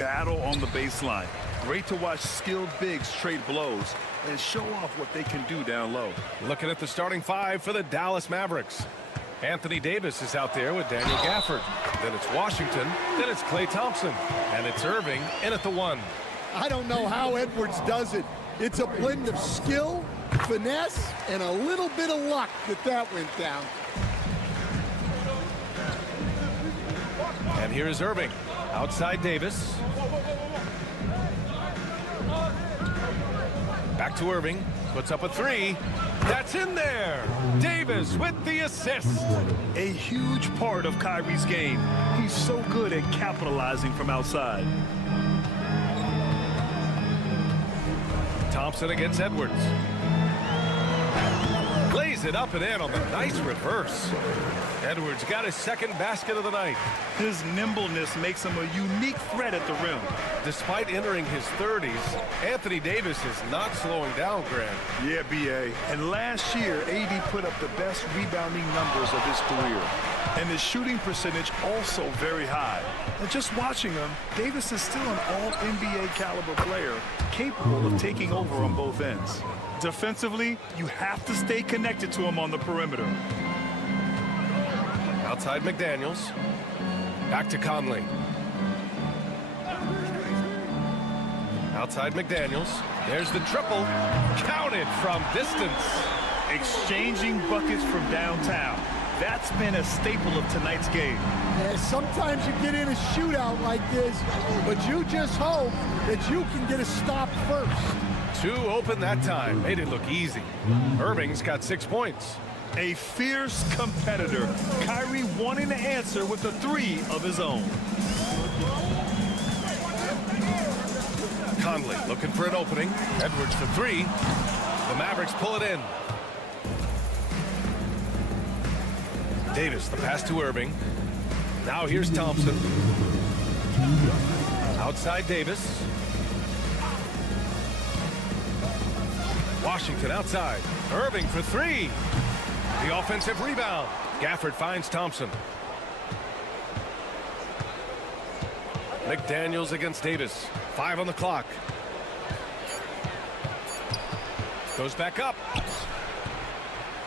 battle on the baseline. Great to watch skilled bigs trade blows and show off what they can do down low. Looking at the starting five for the Dallas Mavericks. Anthony Davis is out there with Daniel Gafford. Then it's Washington. Then it's Klay Thompson. And it's Irving in at the one. I don't know how Edwards does it. It's a blend of skill, finesse, and a little bit of luck that went down. And here is Irving. Outside Davis. Back to Irving. Puts up a three. That's in there. Davis with the assist. A huge part of Kyrie's game. He's so good at capitalizing from outside. Thompson against Edwards. Lays it up and in on the nice reverse. Edwards got his second basket of the night. His nimbleness makes him a unique threat at the rim. Despite entering his 30s, Anthony Davis is not slowing down, Grant. Yeah, B.A. And last year, AD put up the best rebounding numbers of his career. And his shooting percentage also very high. And just watching him, Davis is still an all-NBA caliber player, capable of taking over on both ends. Defensively, you have to stay connected to him on the perimeter. Outside McDaniels. Back to Conley. Outside McDaniels. There's the triple. Counted from distance. Exchanging buckets from downtown. That's been a staple of tonight's game. Yeah, sometimes you get in a shootout like this, but you just hope that you can get a stop first. 2 open that time. Made it look easy. Irving's got 6 points. A fierce competitor. Kyrie wanting to answer with a 3 of his own. Conley looking for an opening. Edwards for 3. The Mavericks pull it in. Davis, the pass to Irving. Now here's Thompson. Outside Davis. Washington outside. Irving for 3. The offensive rebound. Gafford finds Thompson. McDaniels against Davis. 5 on the clock. Goes back up.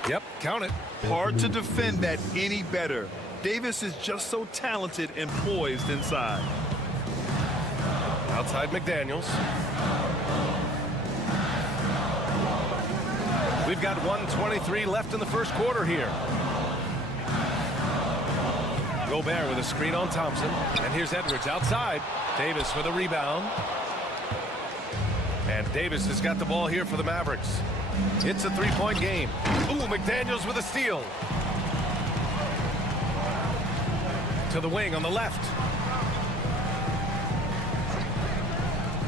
Yep, count it. Hard to defend that any better. Davis is just so talented and poised inside. Outside McDaniels. We've got 1:23 left in the first quarter here. Gobert with a screen on Thompson. And here's Edwards outside. Davis with a rebound. And Davis has got the ball here for the Mavericks. It's a 3-point game. Ooh, McDaniels with a steal. To the wing on the left.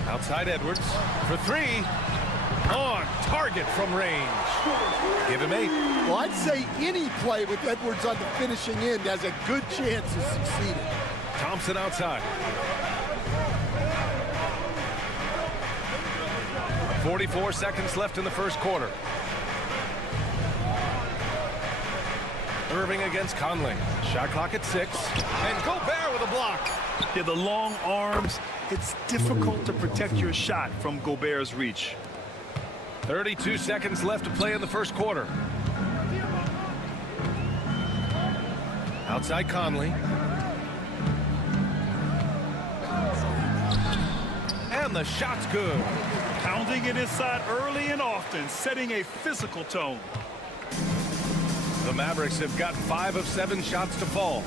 Outside Edwards for 3. On target from range. Give him 8. Well, I'd say any play with Edwards on the finishing end has a good chance of succeeding. Thompson outside. 44 seconds left in the first quarter. Irving against Conley. Shot clock at 6. And Gobert with a block. Yeah, the long arms. It's difficult to protect your shot from Gobert's reach. 32 seconds left to play in the first quarter. Outside Conley. And the shot's good. Pounding it inside early and often, setting a physical tone. The Mavericks have got 5 of 7 shots to fall.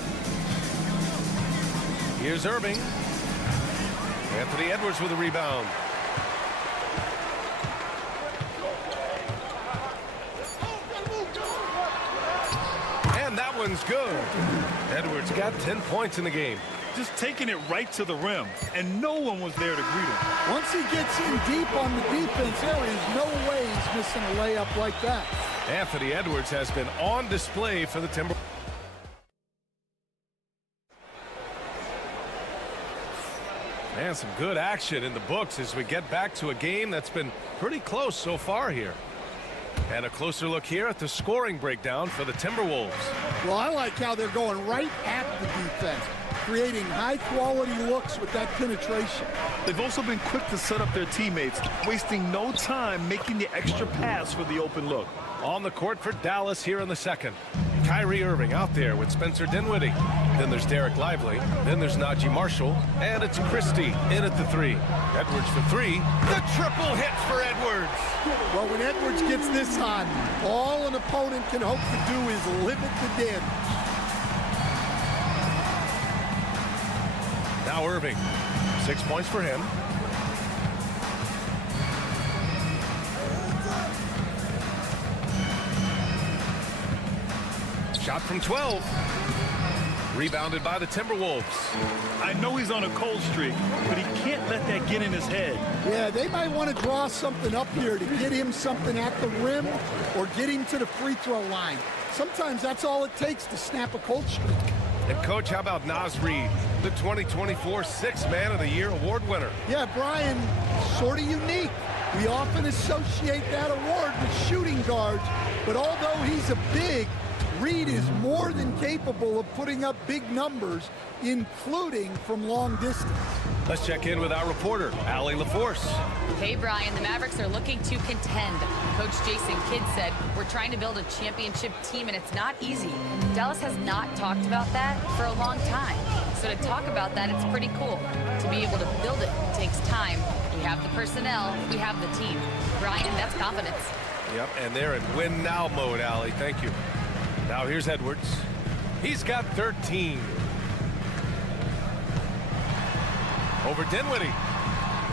Here's Irving. Anthony Edwards with a rebound. And that one's good. Edwards got 10 points in the game. Just taking it right to the rim, and no one was there to greet him. Once he gets in deep on the defense, there is no way he's missing a layup like that. Anthony Edwards has been on display for the Timberwolves. And some good action in the books as we get back to a game that's been pretty close so far here. And a closer look here at the scoring breakdown for the Timberwolves. Well, I like how they're going right at the defense, creating high-quality looks with that penetration. They've also been quick to set up their teammates, wasting no time making the extra pass for the open look. On the court for Dallas here in the second. Kyrie Irving out there with Spencer Dinwiddie. Then there's Derek Lively. Then there's Najee Marshall. And it's Christie in at the 3. Edwards for 3. The triple hits for Edwards. Well, when Edwards gets this hot, all an opponent can hope to do is limit the damage. Now Irving. 6 points for him. Shot from 12. Rebounded by the Timberwolves. I know he's on a cold streak, but he can't let that get in his head. Yeah, they might want to draw something up here to get him something at the rim or get him to the free throw line. Sometimes that's all it takes to snap a cold streak. And, Coach, how about Naz Reid, the 2024 Sixth Man of the Year award winner? Yeah, Brian, sort of unique. We often associate that award with shooting guards, but although he's a big, Reid is more than capable of putting up big numbers, including from long distance. Let's check in with our reporter, Allie LaForce. Hey, Brian, the Mavericks are looking to contend. Coach Jason Kidd said, we're trying to build a championship team, and it's not easy. Dallas has not talked about that for a long time. So to talk about that, it's pretty cool. To be able to build it takes time. We have the personnel, we have the team. Brian, that's confidence. Yep, and they're in win now mode, Allie. Thank you. Now here's Edwards. He's got 13. Over Dinwiddie.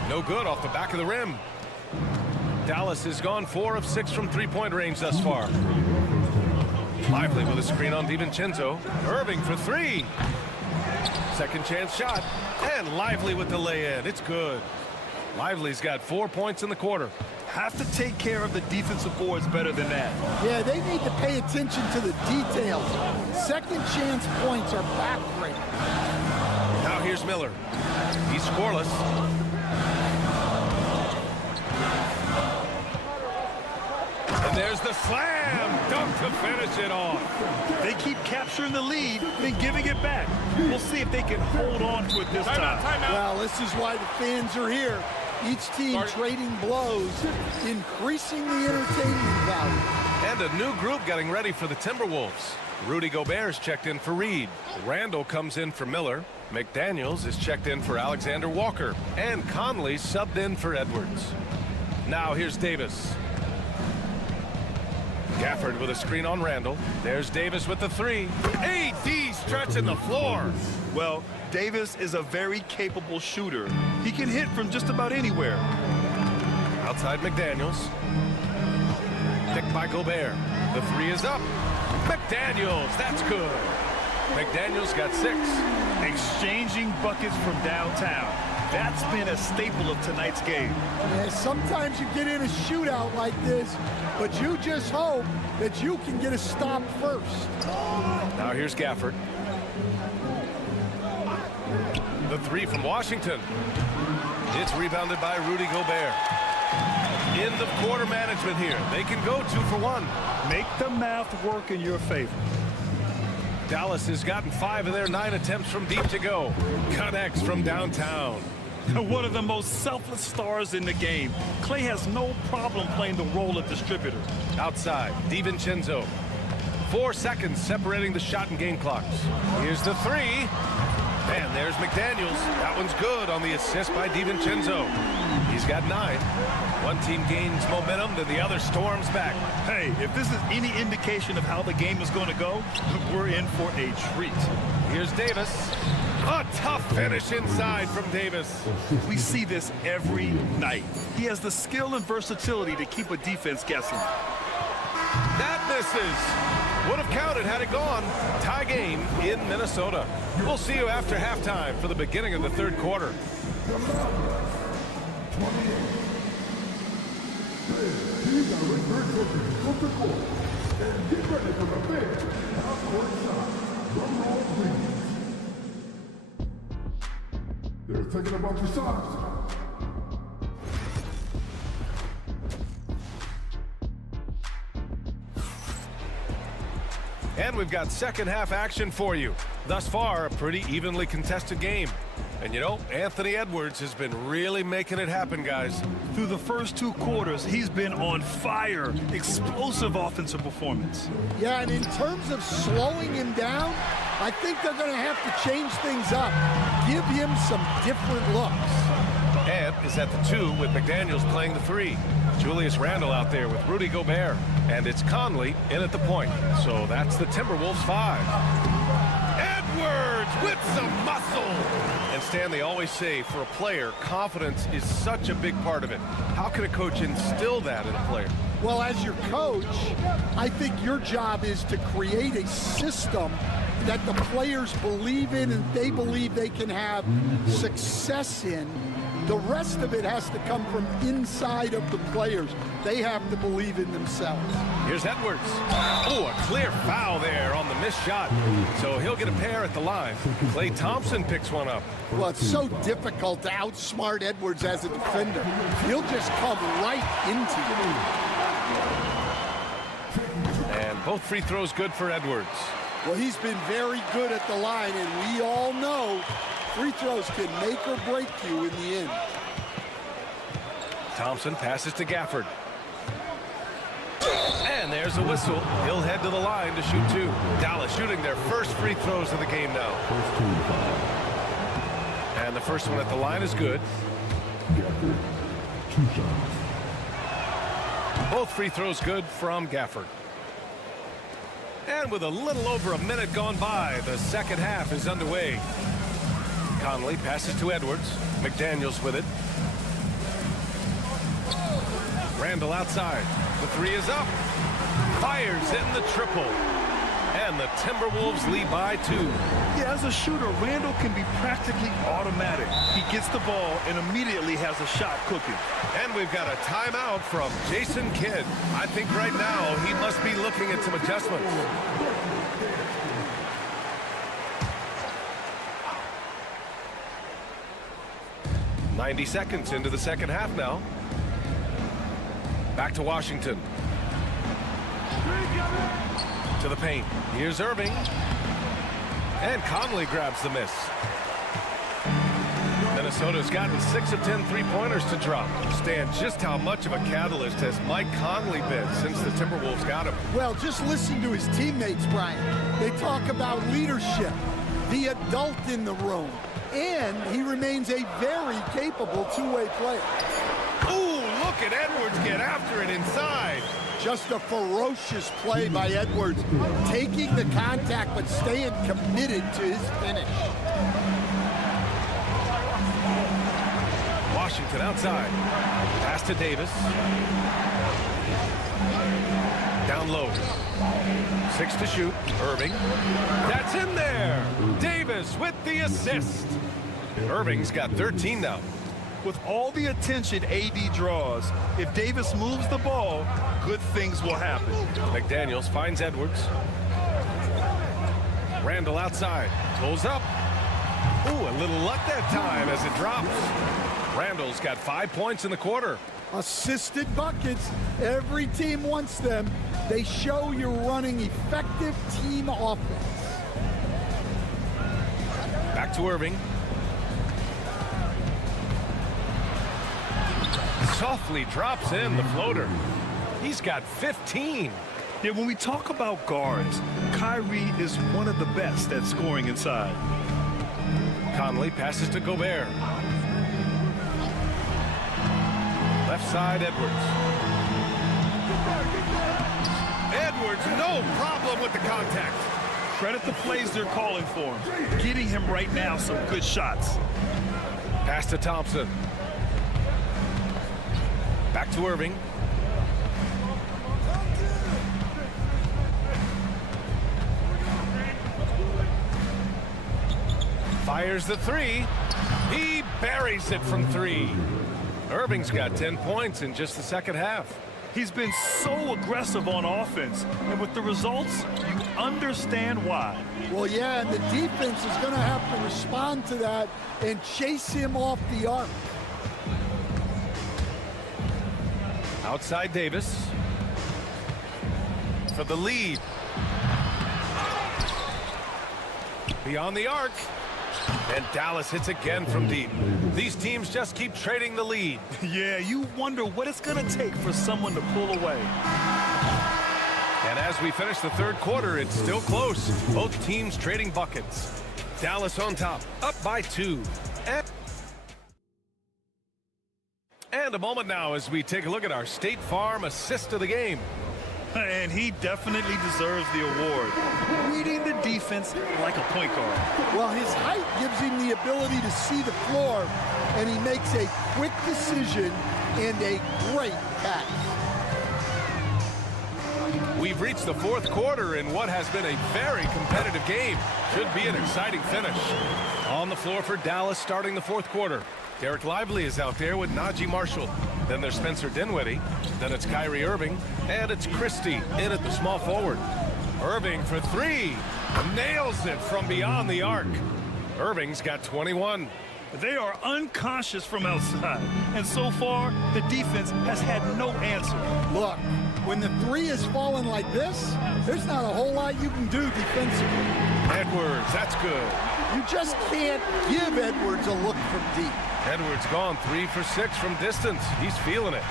No good off the back of the rim. Dallas has gone 4 of 6 from three-point range thus far. Lively with a screen on DiVincenzo. Irving for 3. Second chance shot. And Lively with the lay-in. It's good. Lively's got 4 points in the quarter. Have to take care of the defensive boards better than that. Yeah, they need to pay attention to the details. Second chance points are backbreaking. Now here's Miller. He's scoreless. And there's the slam dunk to finish it off. They keep capturing the lead, then giving it back. We'll see if they can hold on to it this time. Well, this is why the fans are here. Each team trading blows, increasing the entertainment value. And a new group getting ready for the Timberwolves. Rudy Gobert's checked in for Reid. Randall comes in for Miller. McDaniels is checked in for Alexander Walker. And Conley subbed in for Edwards. Now here's Davis. Gafford with a screen on Randall. There's Davis with the 3. AD stretching the floor. Well, Davis is a very capable shooter. He can hit from just about anywhere. Outside McDaniels. Picked by Gobert. The 3 is up. McDaniels, that's good. McDaniels got 6. Exchanging buckets from downtown. That's been a staple of tonight's game. Yeah, sometimes you get in a shootout like this, but you just hope that you can get a stop first. Now here's Gafford. The 3 from Washington. It's rebounded by Rudy Gobert. End of quarter management here. They can go 2 for 1. Make the math work in your favor. Dallas has gotten 5 of their 9 attempts from deep to go. Connects from downtown. One of the most selfless stars in the game. Clay has no problem playing the role of distributor. Outside, DiVincenzo. 4 seconds separating the shot and game clocks. Here's the 3. And there's McDaniels. That one's good on the assist by DiVincenzo. He's got 9. One team gains momentum, then the other storms back. Hey, if this is any indication of how the game is going to go, we're in for a treat. Here's Davis. A tough finish inside from Davis. We see this every night. He has the skill and versatility to keep a defense guessing. That misses. Would have counted had it gone. Tie game in Minnesota. We'll see you after halftime for the beginning of the third quarter. They're thinking about your socks. And we've got second half action for you. Thus far, a pretty evenly contested game. And you know, Anthony Edwards has been really making it happen, guys. Through the first 2 quarters, he's been on fire. Explosive offensive performance. Yeah, and in terms of slowing him down, I think they're going to have to change things up. Give him some different looks. Ant is at the 2 with McDaniels playing the 3. Julius Randle out there with Rudy Gobert. And it's Conley in at the point. So that's the Timberwolves 5. Edwards with some muscle. And Stan, they always say for a player, confidence is such a big part of it. How can a coach instill that in a player? Well, as your coach, I think your job is to create a system that the players believe in and they believe they can have success in. The rest of it has to come from inside of the players. They have to believe in themselves. Here's Edwards. Oh, a clear foul there on the missed shot. So he'll get a pair at the line. Klay Thompson picks one up. Well, it's so difficult to outsmart Edwards as a defender. He'll just come right into you. And both free throws good for Edwards. Well, he's been very good at the line, and we all know free throws can make or break you in the end. Thompson passes to Gafford. And there's a whistle. He'll head to the line to shoot two. Dallas shooting their first free throws of the game now. And the first one at the line is good. Both free throws good from Gafford. And with a little over a minute gone by, the second half is underway. Conley passes to Edwards. McDaniels with it. Randall outside. The three is up. Fires in the triple. And the Timberwolves lead by 2. Yeah, as a shooter, Randall can be practically automatic. He gets the ball and immediately has a shot cooking. And we've got a timeout from Jason Kidd. I think right now he must be looking at some adjustments. "90 seconds into the second half now. Back to Washington. To the paint. Here's Irving. And Conley grabs the miss. Minnesota's gotten 6 of 10 three-pointers to drop. Stan, just how much of a catalyst has Mike Conley been since the Timberwolves got him? Well, just listen to his teammates, Brian. They talk about leadership, the adult in the room, and he remains a very capable two-way player. Ooh, look at Edwards get after it inside. Just a ferocious play by Edwards, taking the contact but staying committed to his finish. Washington outside. Pass to Davis. Down low. 6 to shoot. Irving. That's in there. Davis with the assist. Irving's got 13 now. With all the attention AD draws, if Davis moves the ball, good things will happen. McDaniels finds Edwards. Randall outside. Pulls up. Ooh, a little luck that time as it drops. Randall's got 5 points in the quarter. Assisted buckets. Every team wants them. They show you're running effective team offense. Back to Irving. Softly drops in the floater. He's got 15. Yeah, when we talk about guards, Kyrie is one of the best at scoring inside. Conley passes to Gobert. Left side, Edwards. Edwards, no problem with the contact. Credit the plays they're calling for him. Getting him right now some good shots. Pass to Thompson. Back to Irving. Fires the three. He buries it from 3. Irving's got 10 points in just the second half. He's been so aggressive on offense, and with the results, you understand why. Well, yeah, and the defense is going to have to respond to that and chase him off the arc. Outside Davis. For the lead. Beyond the arc. And Dallas hits again from deep. These teams just keep trading the lead. Yeah, you wonder what it's going to take for someone to pull away. And as we finish the third quarter, it's still close. Both teams trading buckets. Dallas on top, up by 2. And a moment now as we take a look at our State Farm assist of the game. And he definitely deserves the award. Reading the defense like a point guard. Well, his height gives him the ability to see the floor, and he makes a quick decision and a great pass. We've reached the fourth quarter in what has been a very competitive game. Should be an exciting finish. On the floor for Dallas starting the fourth quarter. Derek Lively is out there with Najee Marshall. Then there's Spencer Dinwiddie. Then it's Kyrie Irving. And it's Christie in at the small forward. Irving for three. Nails it from beyond the arc. Irving's got 21. They are unconscious from outside. And so far, the defense has had no answer. Look, when the three is falling like this, there's not a whole lot you can do defensively. Edwards, that's good. You just can't give Edwards a look from deep. Edwards gone 3 for 6 from distance. He's feeling it.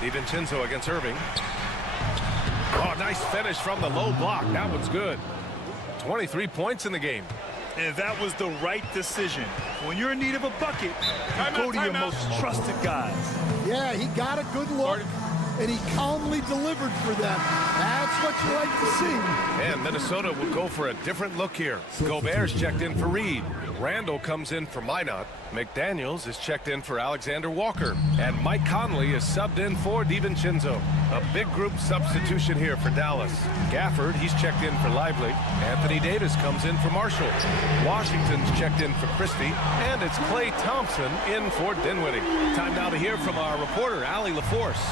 DiVincenzo against Irving. Oh, nice finish from the low block. That one's good. 23 points in the game. And that was the right decision. When you're in need of a bucket, you go to your most trusted guys. Yeah, he got a good look, and he calmly delivered for them. That's what you like to see. And Minnesota will go for a different look here. Gobert's checked in for Reed. Randall comes in for Minot. McDaniels is checked in for Alexander Walker. And Mike Conley is subbed in for DiVincenzo. A big group substitution here for Dallas. Gafford, he's checked in for Lively. Anthony Davis comes in for Marshall. Washington's checked in for Christie. And it's Klay Thompson in for Dinwiddie. Time now to hear from our reporter, Allie LaForce.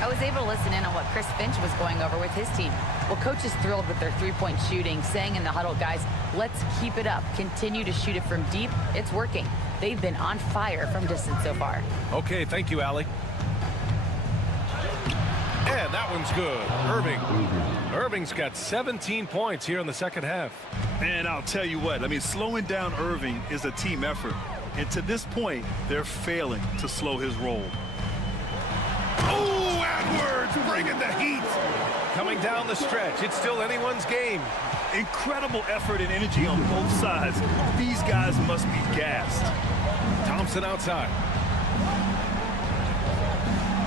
I was able to listen in on what Chris Finch was going over with his team. Well, coach is thrilled with their three-point shooting, saying in the huddle, guys, let's keep it up. Continue to shoot it from deep. It's working. They've been on fire from distance so far. Okay, thank you, Allie. And that one's good. Irving's got 17 points here in the second half. And I'll tell you what, I mean, slowing down Irving is a team effort. And to this point, they're failing to slow his roll. Oh, Edwards bringing the heat. Coming down the stretch, it's still anyone's game. Incredible effort and energy on both sides. These guys must be gassed. Thompson outside.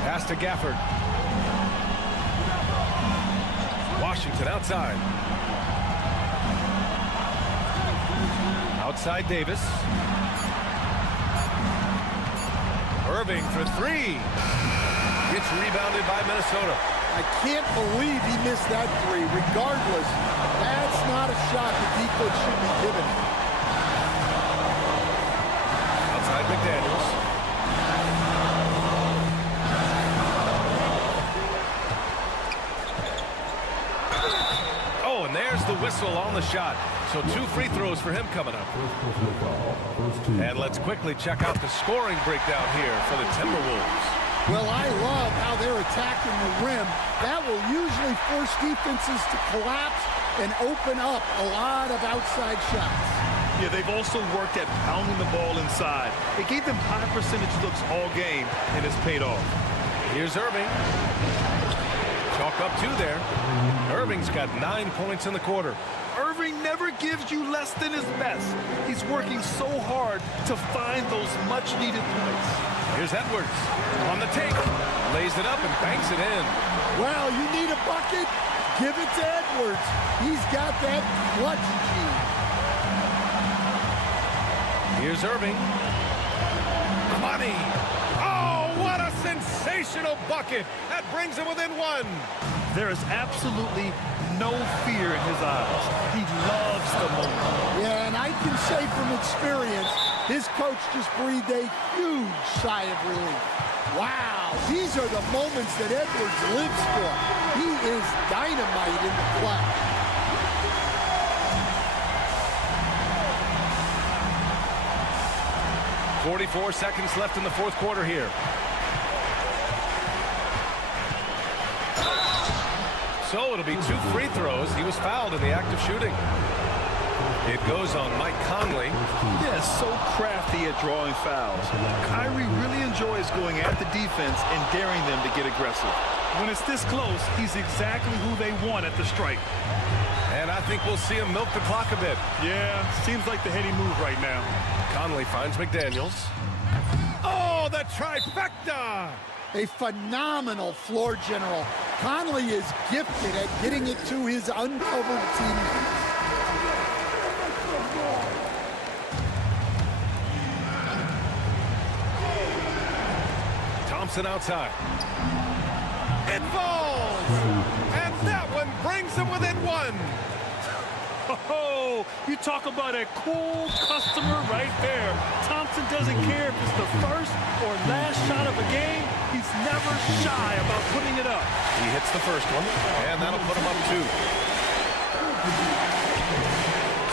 Pass to Gafford. Washington outside. Outside Davis. Irving for three. Gets rebounded by Minnesota. I can't believe he missed that three. Regardless, that's not a shot the defense should be giving. Outside McDaniels. Oh, and there's the whistle on the shot. So 2 free throws for him coming up. And let's quickly check out the scoring breakdown here for the Timberwolves. Well, I love how they're attacking the rim. That will usually force defenses to collapse and open up a lot of outside shots. Yeah, they've also worked at pounding the ball inside. It gave them high percentage looks all game, and it's paid off. Here's Irving. Chalk up 2 there. Irving's got 9 points in the quarter. Irving never gives you less than his best. He's working so hard to find those much-needed points. Here's Edwards on the take. Lays it up and banks it in. Well, you need a bucket? Give it to Edwards. He's got that clutch gene. Here's Irving. Money. Oh, what a sensational bucket. That brings him within 1. There is absolutely no fear in his eyes. He loves the moment. Yeah, and I can say from experience, his coach just breathed a huge sigh of relief. Wow, these are the moments that Edwards lives for. He is dynamite in the clutch. .44 seconds left in the fourth quarter here. So it'll be 2 free throws. He was fouled in the act of shooting. It goes on Mike Conley. Yeah, so crafty at drawing fouls. Kyrie really enjoys going at the defense and daring them to get aggressive. When it's this close, he's exactly who they want at the stripe. And I think we'll see him milk the clock a bit. Yeah, seems like the heady move right now. Conley finds McDaniels. Oh, the trifecta! A phenomenal floor general. Conley is gifted at getting it to his uncovered teammates. Thompson outside. It falls! And that one brings them within one. Oh, you talk about a cool customer right there. Thompson doesn't care if it's the first or last shot of a game. He's never shy about putting it up. He hits the first one, and that'll put him up 2.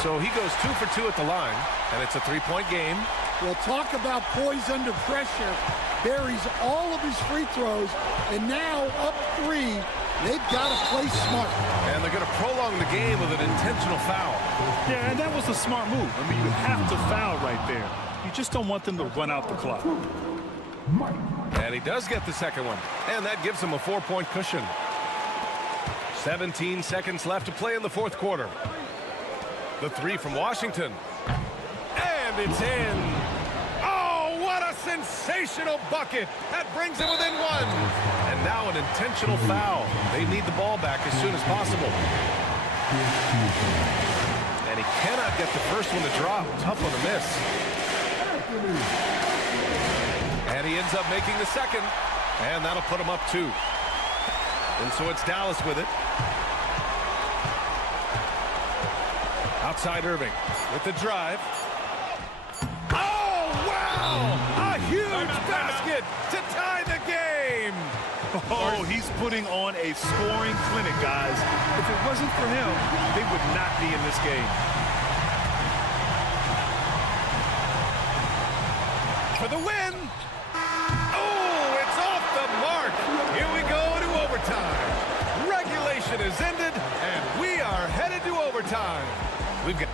So he goes 2 for 2 at the line, and it's a 3-point game. Well, talk about poise under pressure. Buries all of his free throws, and now up 3. They've got to play smart. And they're going to prolong the game with an intentional foul. Yeah, and that was a smart move. I mean, you have to foul right there. You just don't want them to run out the clock. And he does get the second one, and that gives him a 4-point cushion. 17 seconds left to play in the fourth quarter. The 3 from Washington. And it's in. Oh, what a sensational bucket. That brings him within 1. And now an intentional foul. They need the ball back as soon as possible. And he cannot get the first one to drop. Tough one to miss. And he ends up making the second. And that'll put him up 2. And so it's Dallas with it. Outside Irving with the drive. Oh, wow! A huge basket to tie the game! Oh, he's putting on a scoring clinic, guys. If it wasn't for him, they would not be in this game. For the win! Oh, it's off the mark! Here we go to overtime. Regulation is ended, and we are headed to overtime. We've got...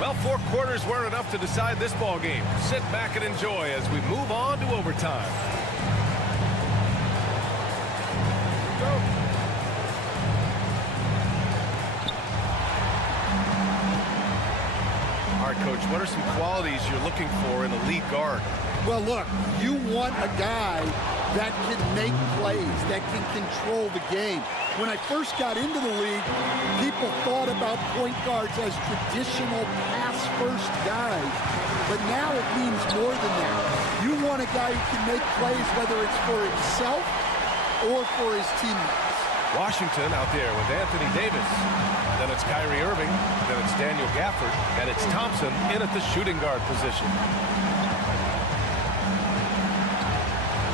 Well, 4 quarters weren't enough to decide this ball game. Sit back and enjoy as we move on to overtime. Go. All right, Coach, what are some qualities you're looking for in a lead guard? Well, look, you want a guy that can make plays, that can control the game. When I first got into the league, people thought about point guards as traditional pass-first guys. But now it means more than that. You want a guy who can make plays, whether it's for himself or for his teammates. Washington out there with Anthony Davis. Then it's Kyrie Irving. Then it's Daniel Gafford. And it's Thompson in at the shooting guard position.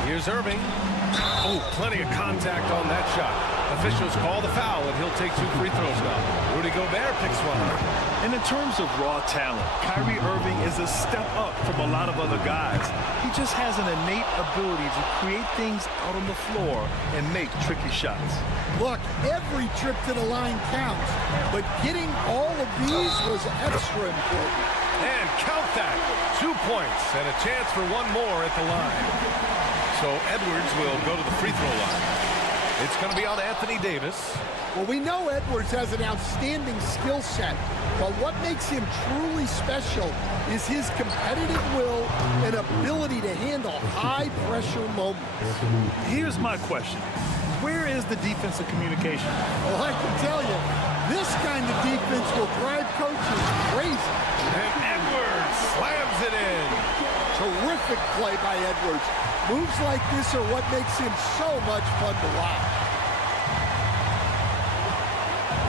Here's Irving. Oh, plenty of contact on that shot. Officials call the foul, and he'll take 2 free throws now. Rudy Gobert picks one up. And in terms of raw talent, Kyrie Irving is a step up from a lot of other guys. He just has an innate ability to create things out on the floor and make tricky shots. Look, every trip to the line counts, but getting all of these was extra important. And count that. 2 points and a chance for 1 more at the line. So Edwards will go to the free throw line. It's going to be on Anthony Davis. Well, we know Edwards has an outstanding skill set, but what makes him truly special is his competitive will and ability to handle high-pressure moments. Here's my question. Where is the defensive communication? Well, I can tell you, this kind of defense will drive coaches crazy. And Edwards slams it in. Terrific play by Edwards. Moves like this are what makes him so much fun to watch.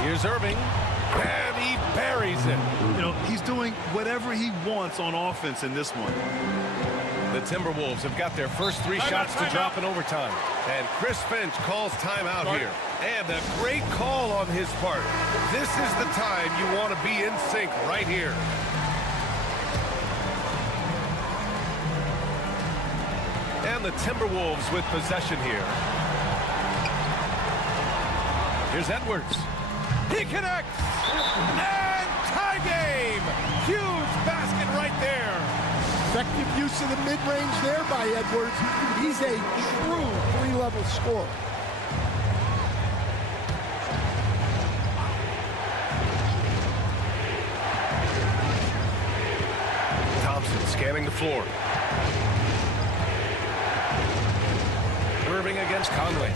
Here's Irving, and he buries it. You know, he's doing whatever he wants on offense in this one. The Timberwolves have got their first 3 shots to drop in overtime. And Chris Finch calls timeout here. And a great call on his part. This is the time you want to be in sync right here. And the Timberwolves with possession here. Here's Edwards. He connects! And tie game! Huge basket right there! Effective use of the mid-range there by Edwards. He's a true 3-level scorer. Thompson scanning the floor. Irving against Conley.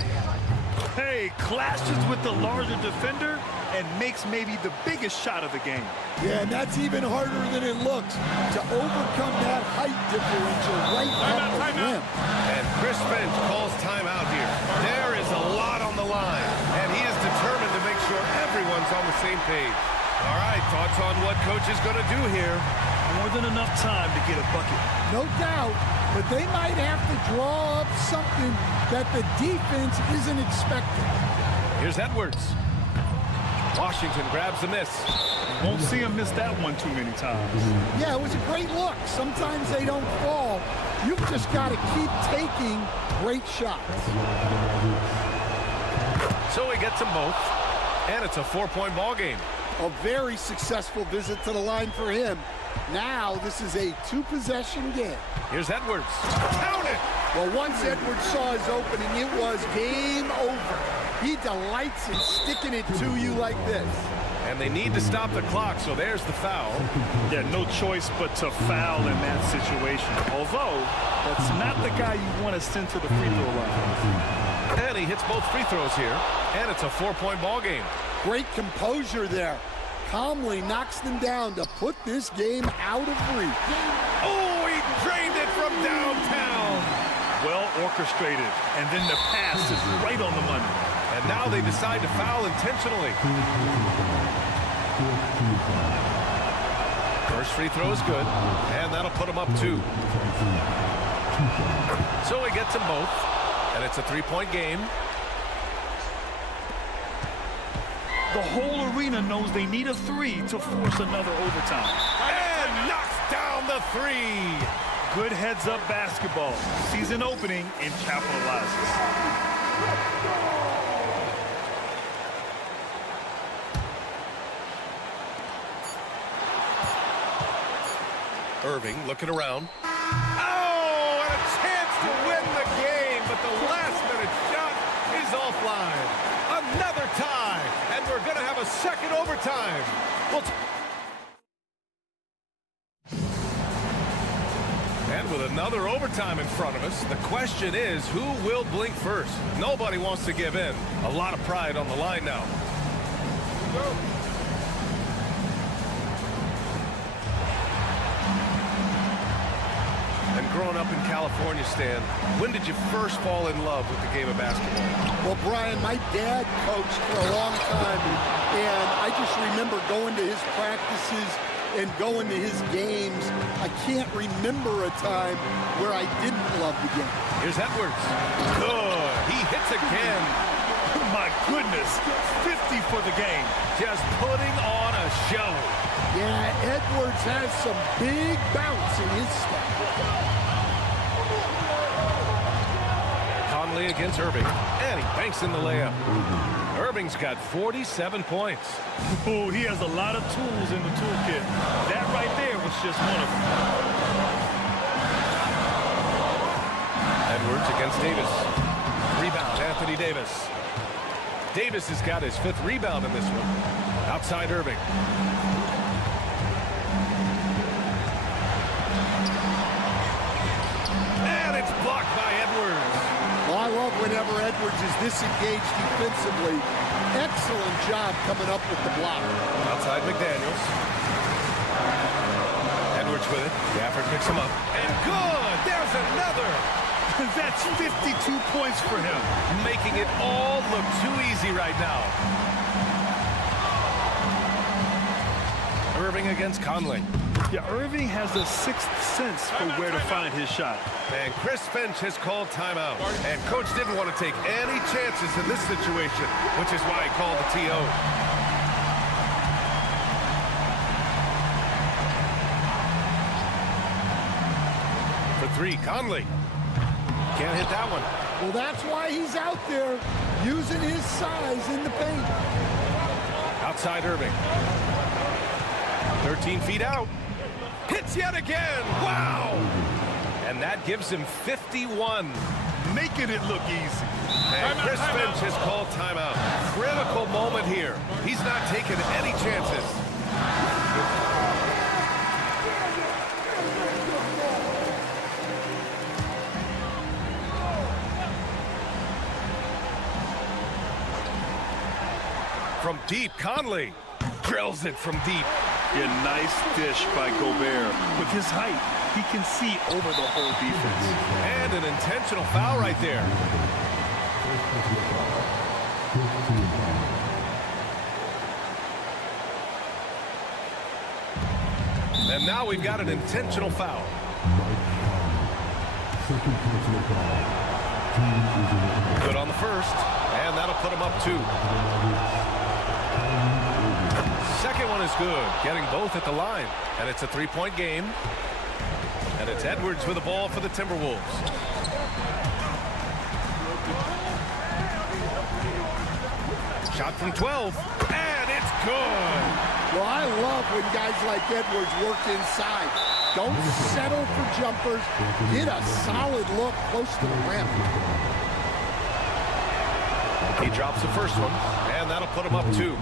Hey, clashes with the larger defender. and makes maybe the biggest shot of the game. Yeah, and that's even harder than it looks to overcome that height differential right at the rim. And Chris Finch calls timeout here. There is a lot on the line, and he is determined to make sure everyone's on the same page. All right, thoughts on what coach is going to do here? More than enough time to get a bucket. No doubt, but they might have to draw up something that the defense isn't expecting. Here's Edwards. Washington grabs the miss. Won't see him miss that one too many times. Yeah, it was a great look. Sometimes they don't fall. You've just got to keep taking great shots. So he gets them both, and it's a 4-point ball game. A very successful visit to the line for him. Now this is a 2-possession game. Here's Edwards. Count it! Well, once Edwards saw his opening, it was game over. He delights in sticking it to you like this. And they need to stop the clock, so there's the foul. Yeah, no choice but to foul in that situation. Although, that's not the guy you want to send to the free throw line. And he hits both free throws here, and it's a 4-point ball game. Great composure there. Calmly knocks them down to put this game out of reach. Oh, he drained it from downtown. Well orchestrated, and then the pass is right on the money. And now they decide to foul intentionally. First free throw is good, and that'll put him up 2. So he gets them both, and it's a 3-point game. The whole arena knows they need a 3 to force another overtime. And knocks down the 3. Good heads-up basketball. Season opening and capitalizes. Irving looking around. Oh, and a chance to win the game, but the last-minute shot is offline. Another tie, and we're going to have a second overtime. And with another overtime in front of us, the question is, who will blink first? Nobody wants to give in. A lot of pride on the line now. And growing up in California, Stan, when did you first fall in love with the game of basketball? Well, Brian, my dad coached for a long time, and I just remember going to his practices and going to his games. I can't remember a time where I didn't love the game. Here's Edwards. Good. He hits again. My goodness, 50 for the game. Just putting on a show. Yeah, Edwards has some big bounce in his step. Conley against Irving, and he banks in the layup. Irving's got 47 points. Oh, he has a lot of tools in the toolkit. That right there was just one of them. Edwards against Davis. Rebound, Anthony Davis. Davis has got his 5th rebound in this one. Outside Irving. And it's blocked by Edwards. Well, I love whenever Edwards is disengaged defensively. Excellent job coming up with the block. Outside McDaniels. Edwards with it. Gafford picks him up. And good! There's another! That's 52 points for him. Making it all look too easy right now. Irving against Conley. Yeah, Irving has a 6th sense for where to find his shot. And Chris Finch has called timeout. And coach didn't want to take any chances in this situation, which is why he called the TO. For 3, Conley. Can't hit that one. Well, that's why he's out there using his size in the paint. Outside Irving. 13 feet out. Hits yet again. Wow! And that gives him 51. Making it look easy. And Chris Finch has called timeout. Critical moment here. He's not taking any chances. From deep, Conley drills it from deep. Yeah, nice dish by Gobert. With his height, he can see over the whole defense. And an intentional foul right there. And now we've got an intentional foul. Good on the first, and that'll put him up 2. Second one is good, getting both at the line. And it's a 3-point game. And it's Edwards with the ball for the Timberwolves. Shot from 12, and it's good. Well, I love when guys like Edwards work inside. Don't settle for jumpers. Get a solid look close to the rim. He drops the first one, and that'll put him up 2.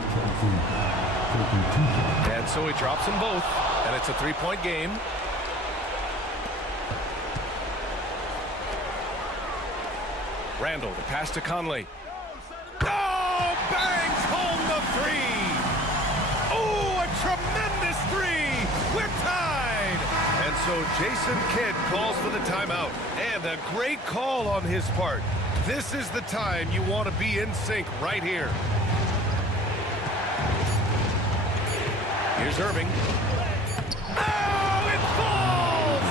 And so he drops them both, and it's a 3-point game. Randall, the pass to Conley. Oh, bangs home the 3. Oh, a tremendous 3. We're tied. And so Jason Kidd calls for the timeout, and a great call on his part. This is the time you want to be in sync right here. Here's Irving. Oh, it falls!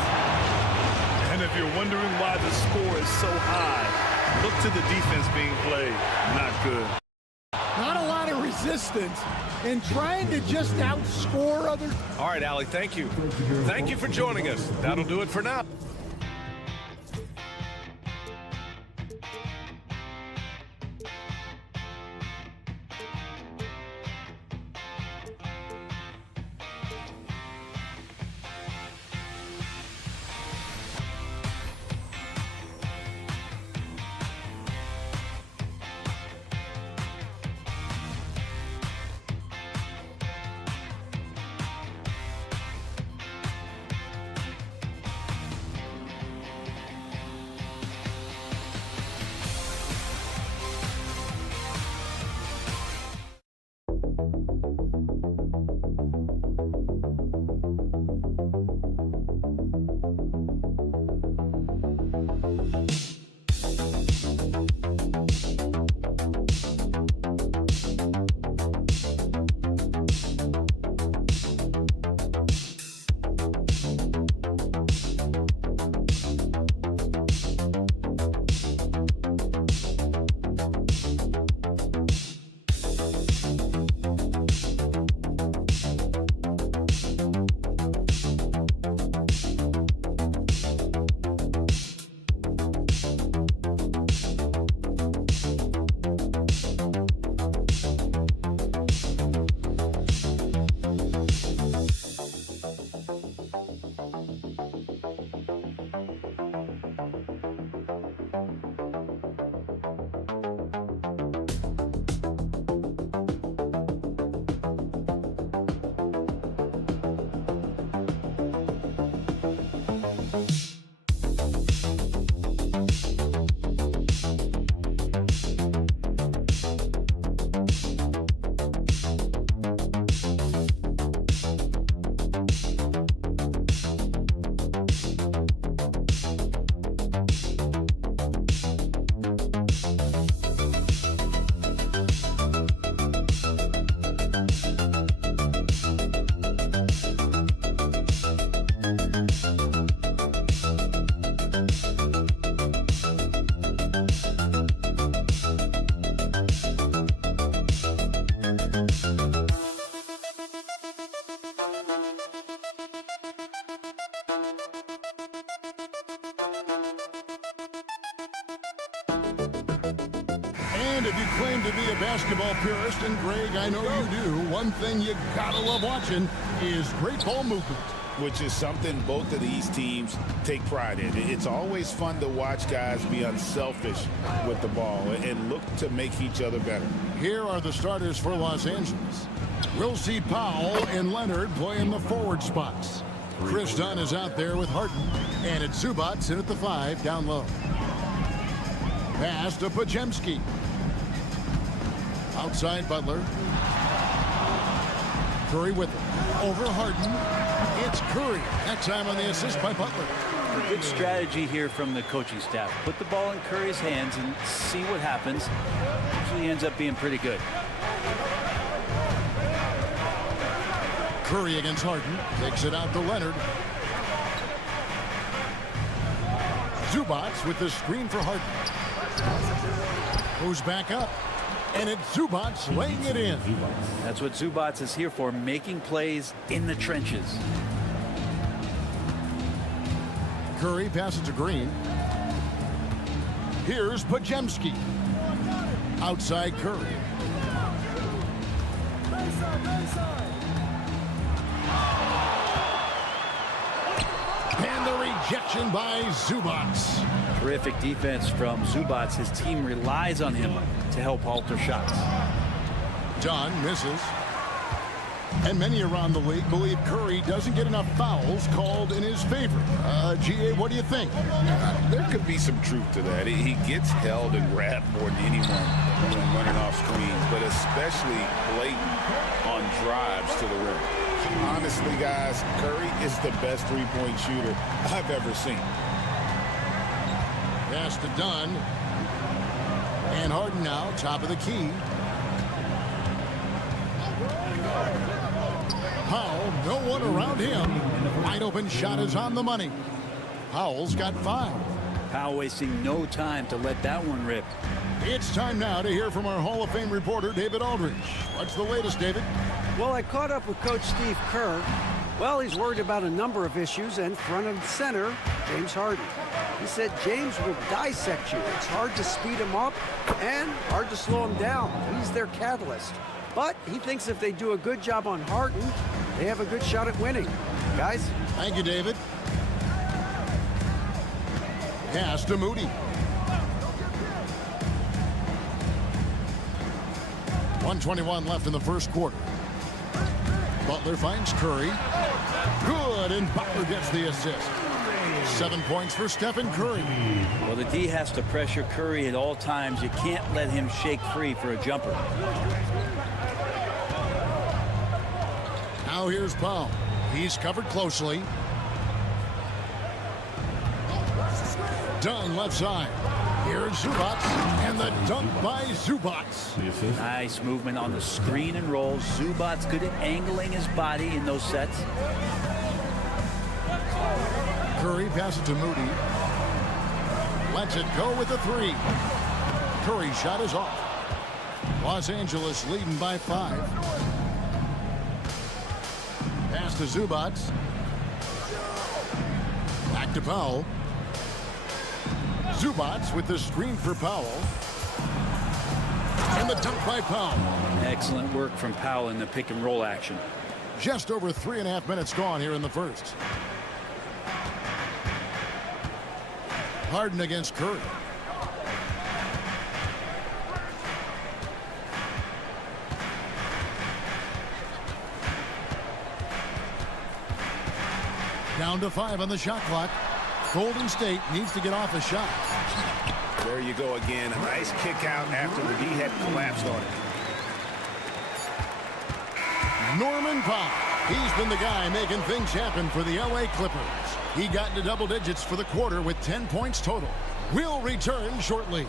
And if you're wondering why the score is so high, look to the defense being played. Not good. Not a lot of resistance and trying to just outscore others. All right, Allie, thank you. Thank you for joining us. That'll do it for now. And if you claim to be a basketball purist, and Greg, I know you do, one thing you gotta love watching is great ball movement. Which is something both of these teams take pride in. It's always fun to watch guys be unselfish with the ball and look to make each other better. Here are the starters for Los Angeles. We'll see Powell and Leonard playing the forward spots. Chris Dunn is out there with Harden, and it's Zubats in at the 5 down low. Pass to Pajemski. Outside Butler. Curry with it. Over Harden. It's Curry. That time on the assist by Butler. A good strategy here from the coaching staff. Put the ball in Curry's hands and see what happens. Usually ends up being pretty good. Curry against Harden. Takes it out to Leonard. Zubac with the screen for Harden. Goes back up. And it's Zubac laying it in. That's what Zubac is here for, making plays in the trenches. Curry passes to Green. Here's Pajemski. Outside Curry. And the rejection by Zubac. Terrific defense from Zubac. His team relies on him to help alter shots. Dunn misses. And many around the league believe Curry doesn't get enough fouls called in his favor. GA, what do you think? There could be some truth to that. He gets held and grabbed more than anyone when running off screens, but especially blatant on drives to the rim. Honestly, guys, Curry is the best three-point shooter I've ever seen. Pass to Dunn. And Harden now, top of the key. Powell, no one around him. Wide open shot is on the money. Powell's got 5. Powell wasting no time to let that one rip. It's time now to hear from our Hall of Fame reporter, David Aldridge. What's the latest, David? Well, I caught up with Coach Steve Kerr. Well, he's worried about a number of issues, and front and center, James Harden. He said James will dissect you. It's hard to speed him up and hard to slow him down. He's their catalyst. But he thinks if they do a good job on Harden, they have a good shot at winning. Guys? Thank you, David. Pass to Moody. 1:21 left in the first quarter. Butler finds Curry. Good, and Butler gets the assist. 7 points for Stephen Curry. Well, the D has to pressure Curry at all times. You can't let him shake free for a jumper. Now here's Powell. He's covered closely. Dunn left side. Here's Zubac, and the dunk by Zubac. Nice movement on the screen and roll. Zubac good at angling his body in those sets. Curry passes to Moody. Lets it go with a 3. Curry's shot is off. Los Angeles leading by 5. Pass to Zubac. Back to Powell. Zubac with the screen for Powell. And the dunk by Powell. Excellent work from Powell in the pick and roll action. Just over 3.5 minutes gone here in the first. Harden against Curry. Down to 5 on the shot clock. Golden State needs to get off a shot. There you go again. A nice kick out after the D had collapsed on it. Norman Powell. He's been the guy making things happen for the LA Clippers. He got into double digits for the quarter with 10 points total. We'll return shortly.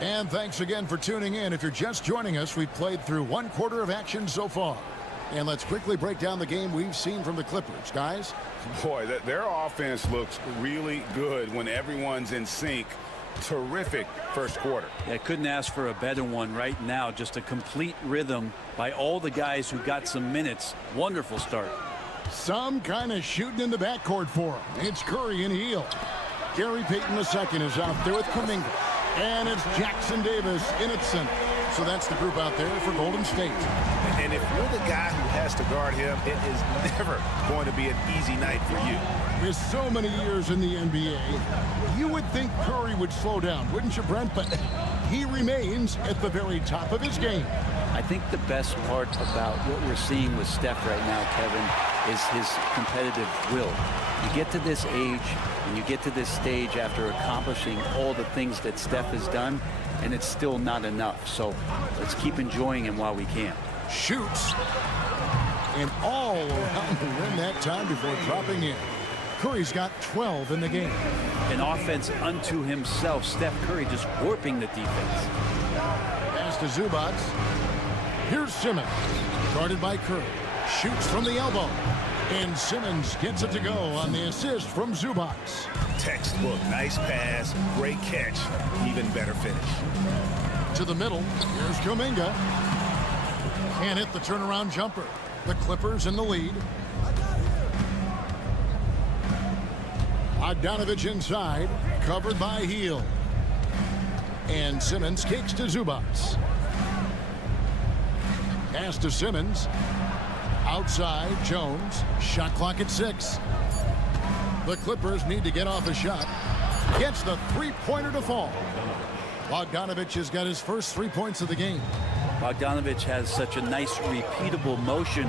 And thanks again for tuning in. If you're just joining us, we've played through 1 quarter of action so far. And let's quickly break down the game we've seen from the Clippers. Guys? Boy, their offense looks really good when everyone's in sync. Terrific first quarter. Yeah, couldn't ask for a better one right now. Just a complete rhythm by all the guys who got some minutes. Wonderful start. Some kind of shooting in the backcourt for him. It's Curry and Heel. Gary Payton II is out there with Kuminga. And it's Jackson Davis in its center. So that's the group out there for Golden State. And if you're the guy who has to guard him, it is never going to be an easy night for you. With so many years in the NBA, you would think Curry would slow down, wouldn't you, Brent? But he remains at the very top of his game. I think the best part about what we're seeing with Steph right now, Kevin, is his competitive will. You get to this age and you get to this stage after accomplishing all the things that Steph has done, and it's still not enough. So let's keep enjoying him while we can. Shoots. And all around the rim that time before dropping in. Curry's got 12 in the game. An offense unto himself. Steph Curry just warping the defense. Pass to Zubac. Here's Simmons. Guarded by Curry. Shoots from the elbow. And Simmons gets it to go on the assist from Zubac. Textbook, nice pass, great catch, even better finish. To the middle. Here's Kuminga. Can't hit the turnaround jumper. The Clippers in the lead. Bogdanovich inside, covered by Heel. And Simmons kicks to Zubac. Pass to Simmons. Outside, Jones. Shot clock at 6. The Clippers need to get off a shot. Gets the three-pointer to fall. Bogdanovich has got his first 3 points of the game. Bogdanovich has such a nice repeatable motion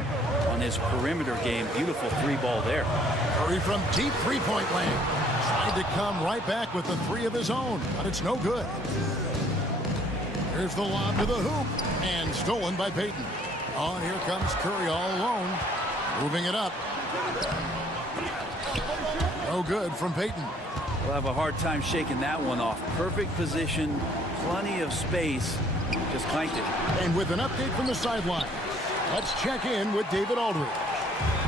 on his perimeter game. Beautiful 3-ball there. Curry from deep three-point land. Tried to come right back with the 3 of his own, but it's no good. Here's the lob to the hoop, and stolen by Payton. Oh, and here comes Curry all alone, moving it up. No good from Payton. We'll have a hard time shaking that one off. Perfect position, plenty of space. Just clanked it. And with an update from the sideline, let's check in with David Aldridge.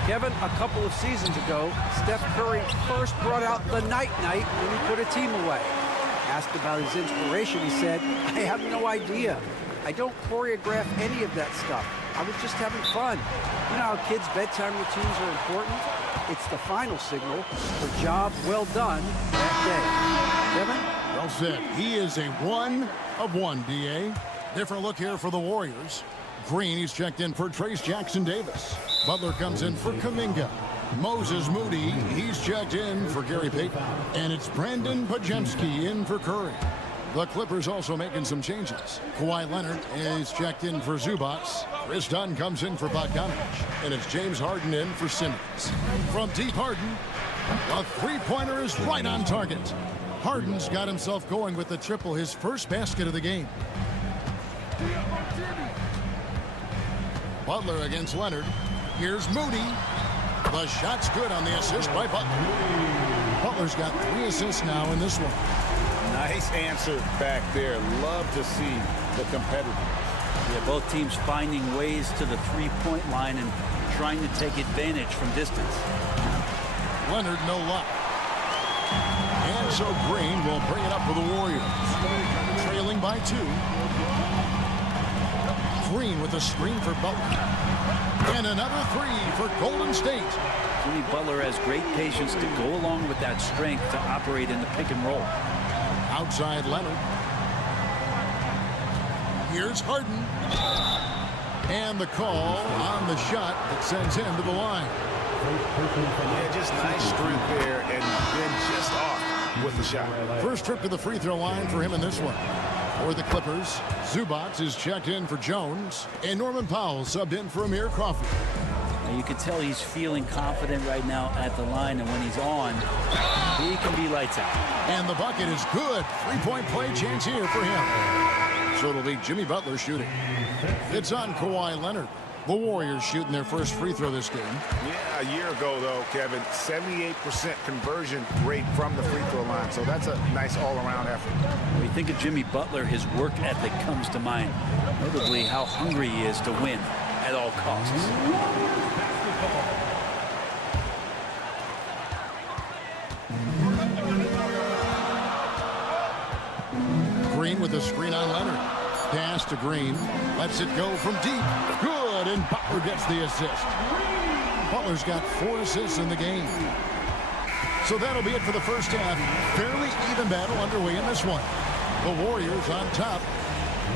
Kevin, a couple of seasons ago, Steph Curry first brought out the night-night when he put a team away. Asked about his inspiration, he said, I have no idea. I don't choreograph any of that stuff. I was just having fun. You know how kids' bedtime routines are important? It's the final signal for job well done that day. Kevin? Well said. He is a 1 of 1, D.A. Different look here for the Warriors. Green, he's checked in for Trace Jackson-Davis. Butler comes in for Kuminga. Moses Moody, he's checked in for Gary Payton. And it's Brandon Podziemski in for Curry. The Clippers also making some changes. Kawhi Leonard is checked in for Zubac. Chris Dunn comes in for Bogdanovich. And it's James Harden in for Simmons. From deep, Harden, the three-pointer is right on target. Harden's got himself going with the triple, his first basket of the game. Butler against Leonard. Here's Moody. The shot's good on the assist by Butler. Butler's got 3 assists now in this one. Nice answer back there. Love to see the competitors. Yeah, both teams finding ways to the three-point line and trying to take advantage from distance. Leonard, no luck. And so Green will bring it up for the Warriors. Trailing by 2. Green with a screen for Butler. And another 3 for Golden State. Jimmy Butler has great patience to go along with that strength to operate in the pick and roll. Outside Leonard. Here's Harden. And the call on the shot that sends him to the line. Yeah, just nice strength there and then just off with the shot. First trip to the free throw line for him in this one. For the Clippers, Zubac is checked in for Jones. And Norman Powell subbed in for Amir Crawford. You can tell he's feeling confident right now at the line, and when he's on, he can be lights out. And the bucket is good. 3-point play chance here for him. So it'll be Jimmy Butler shooting. It's on Kawhi Leonard. The Warriors shooting their first free throw this game. Yeah, a year ago, though, Kevin, 78% conversion rate from the free throw line. So that's a nice all-around effort. When you think of Jimmy Butler, his work ethic comes to mind. Notably, how hungry he is to win at all costs. Green with a screen on Leonard. Pass to Green. Lets it go from deep. Good, and Butler gets the assist. Butler's got 4 assists in the game. So that'll be it for the first half. Fairly even battle underway in this one. The Warriors on top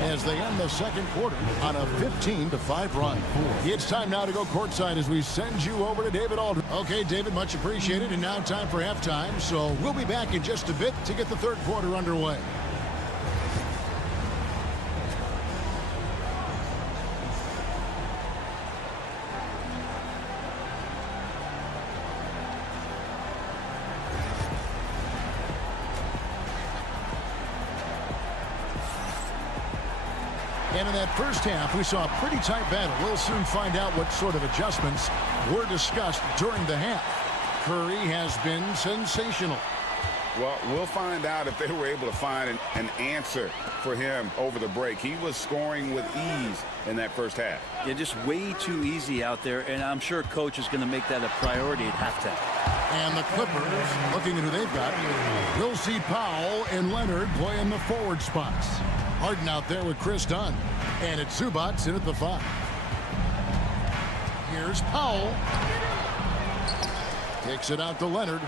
as they end the second quarter on a 15-5 run. It's time now to go courtside as we send you over to David Aldridge. Okay, David, much appreciated. And now time for halftime. So we'll be back in just a bit to get the third quarter underway. And in that first half, we saw a pretty tight battle. We'll soon find out what sort of adjustments were discussed during the half. Curry has been sensational. Well, we'll find out if they were able to find an answer for him over the break. He was scoring with ease in that first half. Yeah, just way too easy out there, and I'm sure coach is going to make that a priority at halftime. And the Clippers, looking at who they've got, we'll see Powell and Leonard play in the forward spots. Harden out there with Chris Dunn. And it's Zubats in at the 5. Here's Powell. Takes it out to Leonard.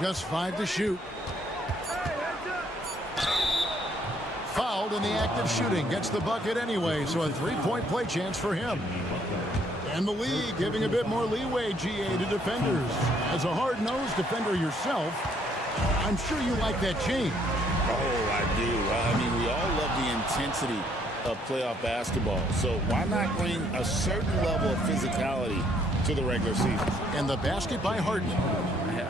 Just 5 to shoot. Fouled in the act of shooting. Gets the bucket anyway, so a 3-point play chance for him. And the league giving a bit more leeway, GA, to defenders. As a hard-nosed defender yourself, I'm sure you like that change. Oh, I do. I mean, we all love the intensity of playoff basketball. So why not bring a certain level of physicality to the regular season? And the basket by Harden.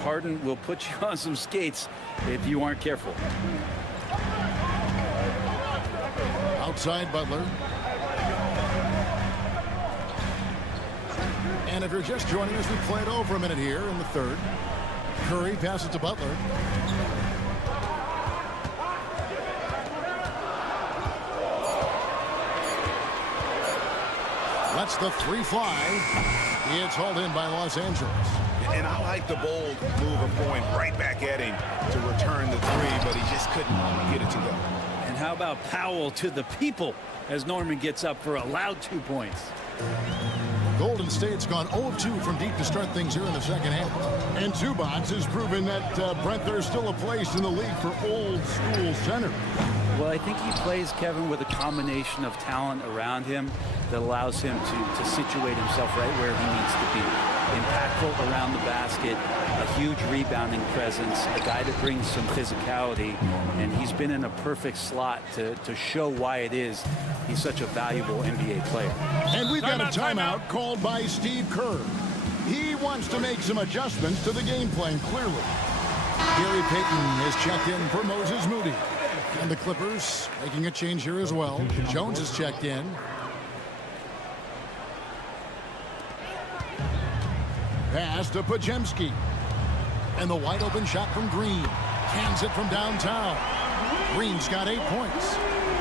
Harden will put you on some skates if you aren't careful. Outside Butler. And if you're just joining us, we played over a minute here in the third. Curry passes to Butler. Lets the 3 fly. It's hauled in by Los Angeles. And I like the bold move of going right back at him to return the 3, but he just couldn't get it to go. And how about Powell to the people as Norman gets up for a loud 2 points. Golden State's gone 0-2 from deep to start things here in the second half. And Zubats has proven that, Brent, there's still a place in the league for old school center. Well, I think he plays, Kevin, with a combination of talent around him that allows him to situate himself right where he needs to be. Impactful around the basket, a huge rebounding presence, a guy that brings some physicality, and he's been in a perfect slot to show why it is he's such a valuable NBA player. And we've got a timeout called by Steve Kerr. He wants to make some adjustments to the game plan, clearly. Gary Payton has checked in for Moses Moody. And the Clippers making a change here as well. Jones has checked in. Pass to Pajemski. And the wide open shot from Green. Cans it from downtown. Green's got 8 points.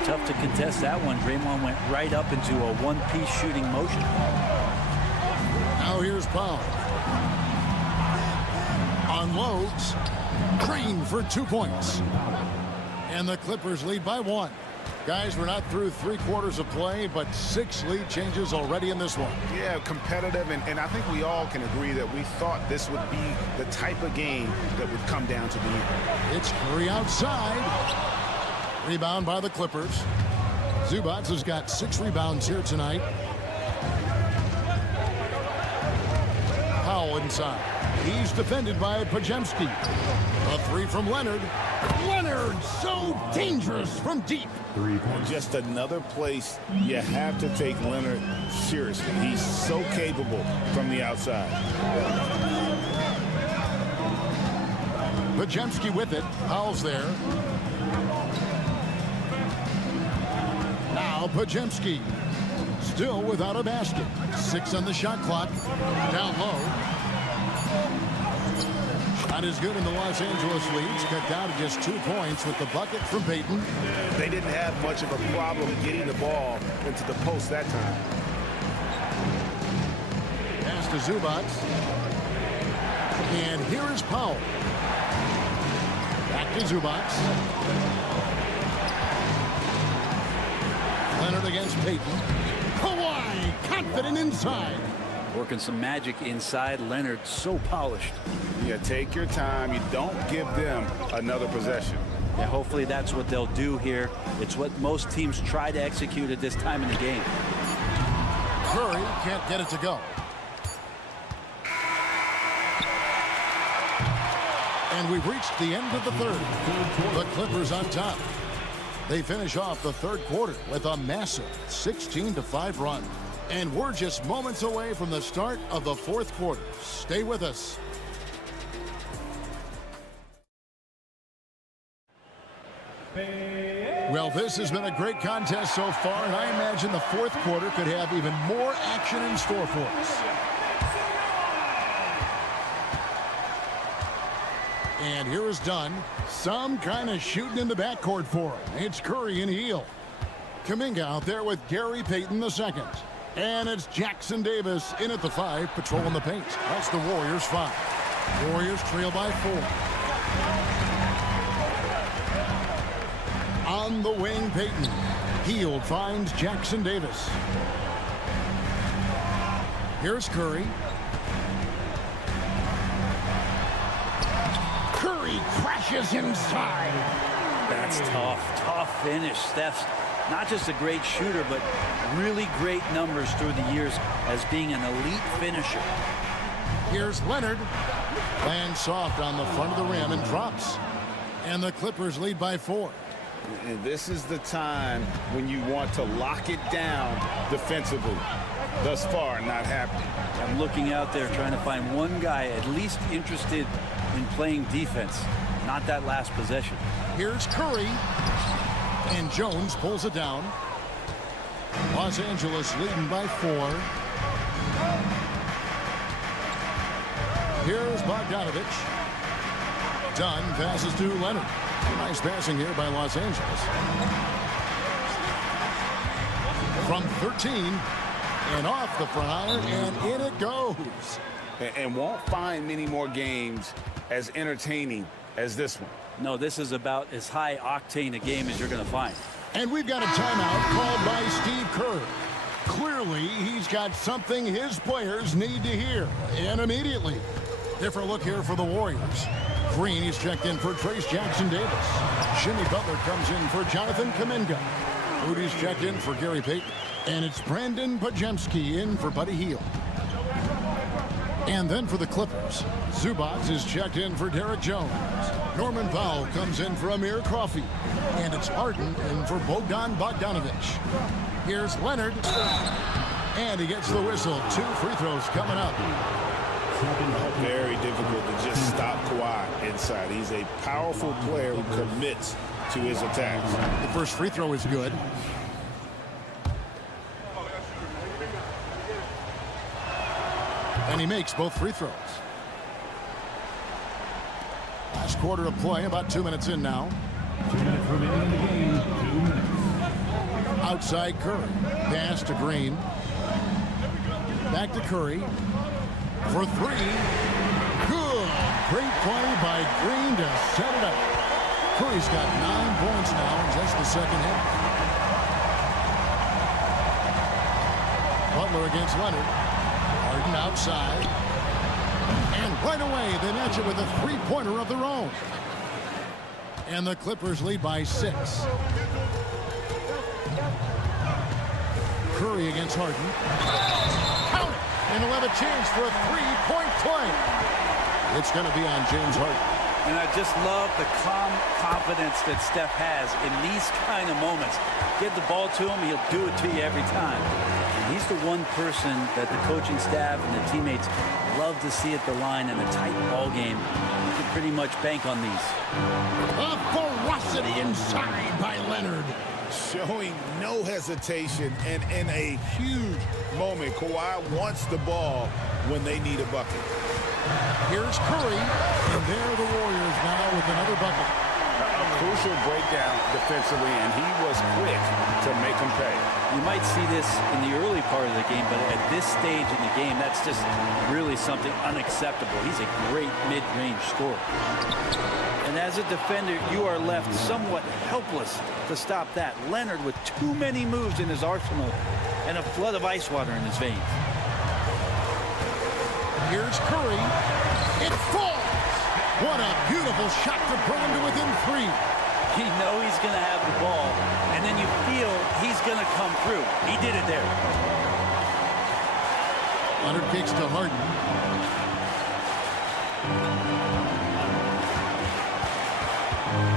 Tough to contest that one. Draymond went right up into a one-piece shooting motion. Now here's Powell. Unloads. Green for 2 points. And the Clippers lead by 1. Guys, we're not through 3 quarters of play, but 6 lead changes already in this one. Yeah, competitive, and I think we all can agree that we thought this would be the type of game that would come down to the end. It's Curry outside. Rebound by the Clippers. Zubats has got 6 rebounds here tonight. Powell inside. He's defended by Pajemski. A 3 from Leonard. Leonard, so dangerous from deep. Just another place you have to take Leonard seriously. He's so capable from the outside. Pajemski with it. Powell's there. Now Pajemski. Still without a basket. 6 on the shot clock. Down low. Shot is good, and the Los Angeles leads cut down to just 2 points with the bucket from Payton. They didn't have much of a problem getting the ball into the post that time. Pass to Zubats. And here is Powell. Back to Zubats. Leonard against Payton. Kawhi confident inside. Working some magic inside. Leonard so polished. Yeah, take your time. You don't give them another possession. Yeah, hopefully that's what they'll do here. It's what most teams try to execute at this time in the game. Curry can't get it to go. And we've reached the end of the third. The Clippers on top. They finish off the third quarter with a massive 16-5 run. And we're just moments away from the start of the fourth quarter. Stay with us. Well, this has been a great contest so far, and I imagine the fourth quarter could have even more action in store for us. And here is Dunn. Some kind of shooting in the backcourt for him. It's Curry and Heel. Kuminga out there with Gary Payton II. And it's Jackson Davis in at the 5, patrolling the paint. That's the Warriors 5. Warriors trail by 4. On the wing, Payton. Hield finds Jackson Davis. Here's Curry. Curry crashes inside. That's tough finish. Steph's not just a great shooter, but really great numbers through the years as being an elite finisher. Here's Leonard. Lands soft on the front of the rim and drops. And the Clippers lead by 4. And this is the time when you want to lock it down defensively. Thus far, not happening. I'm looking out there trying to find one guy at least interested in playing defense. Not that last possession. Here's Curry. And Jones pulls it down. Los Angeles leading by 4. Here's Bogdanovich. Dunn passes to Leonard. Nice passing here by Los Angeles. From 13 and off the front iron, and in it goes. And won't find many more games as entertaining as this one. No, this is about as high octane a game as you're going to find. And we've got a timeout called by Steve Kerr. Clearly, he's got something his players need to hear, and immediately. Different look here for the Warriors. Green is checked in for Trace Jackson Davis. Jimmy Butler comes in for Jonathan Kuminga. Moody's checked in for Gary Payton. And it's Brandon Pajemski in for Buddy Hield. And then for the Clippers, Zubac is checked in for Derek Jones. Norman Powell comes in for Amir Coffey. And it's Harden in for Bogdan Bogdanovich. Here's Leonard. And he gets the whistle. 2 free throws coming up. Very difficult to just stop Kawhi inside. He's a powerful player who commits to his attacks. The first free throw is good. And he makes both free throws. Last quarter of play, about 2 minutes in now. 2 minutes remaining in the game. 2 minutes. Outside Curry. Pass to Green. Back to Curry. For 3. Good. Great play by Green to set it up. Curry's got 9 points now in just the second half. Butler against Leonard. Harden outside. And right away, they match it with a 3-pointer of their own. And the Clippers lead by 6. Curry against Harden. Count it! And he'll have a chance for a 3-point play. It's going to be on James Harden. And I just love the calm confidence that Steph has in these kind of moments. Give the ball to him, he'll do it to you every time. And he's the one person that the coaching staff and the teammates love to see at the line in a tight ball game. You can pretty much bank on these. A ferocity inside by Leonard. Showing no hesitation, and in a huge moment, Kawhi wants the ball when they need a bucket. Here's Curry, and there the Warriors now with another bucket. A crucial breakdown defensively, and he was quick to make them pay. You might see this in the early part of the game, but at this stage in the game, that's just really something unacceptable. He's a great mid-range scorer. And as a defender, you are left somewhat helpless to stop that. Leonard with too many moves in his arsenal and a flood of ice water in his veins. Here's Curry. It falls. What a beautiful shot to bring him to within 3. You know he's going to have the ball, and then you feel he's going to come through. He did it there. Leonard kicks to Harden.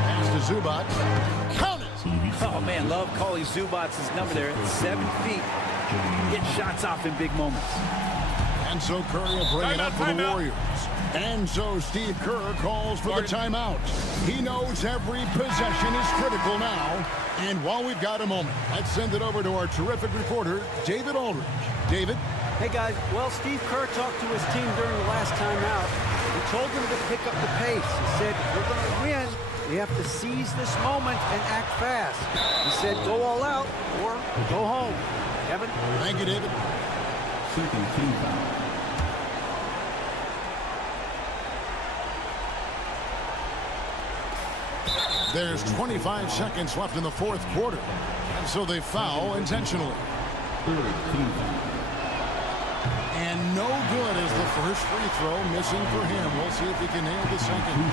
Pass to Zubac. Count it! Oh, man, love calling Zubac's number there at 7 feet. Get shots off in big moments. And so Curry will bring it up for the Warriors. And so Steve Kerr calls for the timeout. He knows every possession is critical now. And while we've got a moment, let's send it over to our terrific reporter, David Aldridge. David? Hey, guys. Well, Steve Kerr talked to his team during the last timeout. He told them to pick up the pace. He said, if we're going to win, we have to seize this moment and act fast. He said, go all out or go home. Kevin? Thank you, David. Second team foul. There's 25 seconds left in the fourth quarter. And so they foul intentionally. Third team foul. And no good as the first free throw missing for him. We'll see if he can nail the second.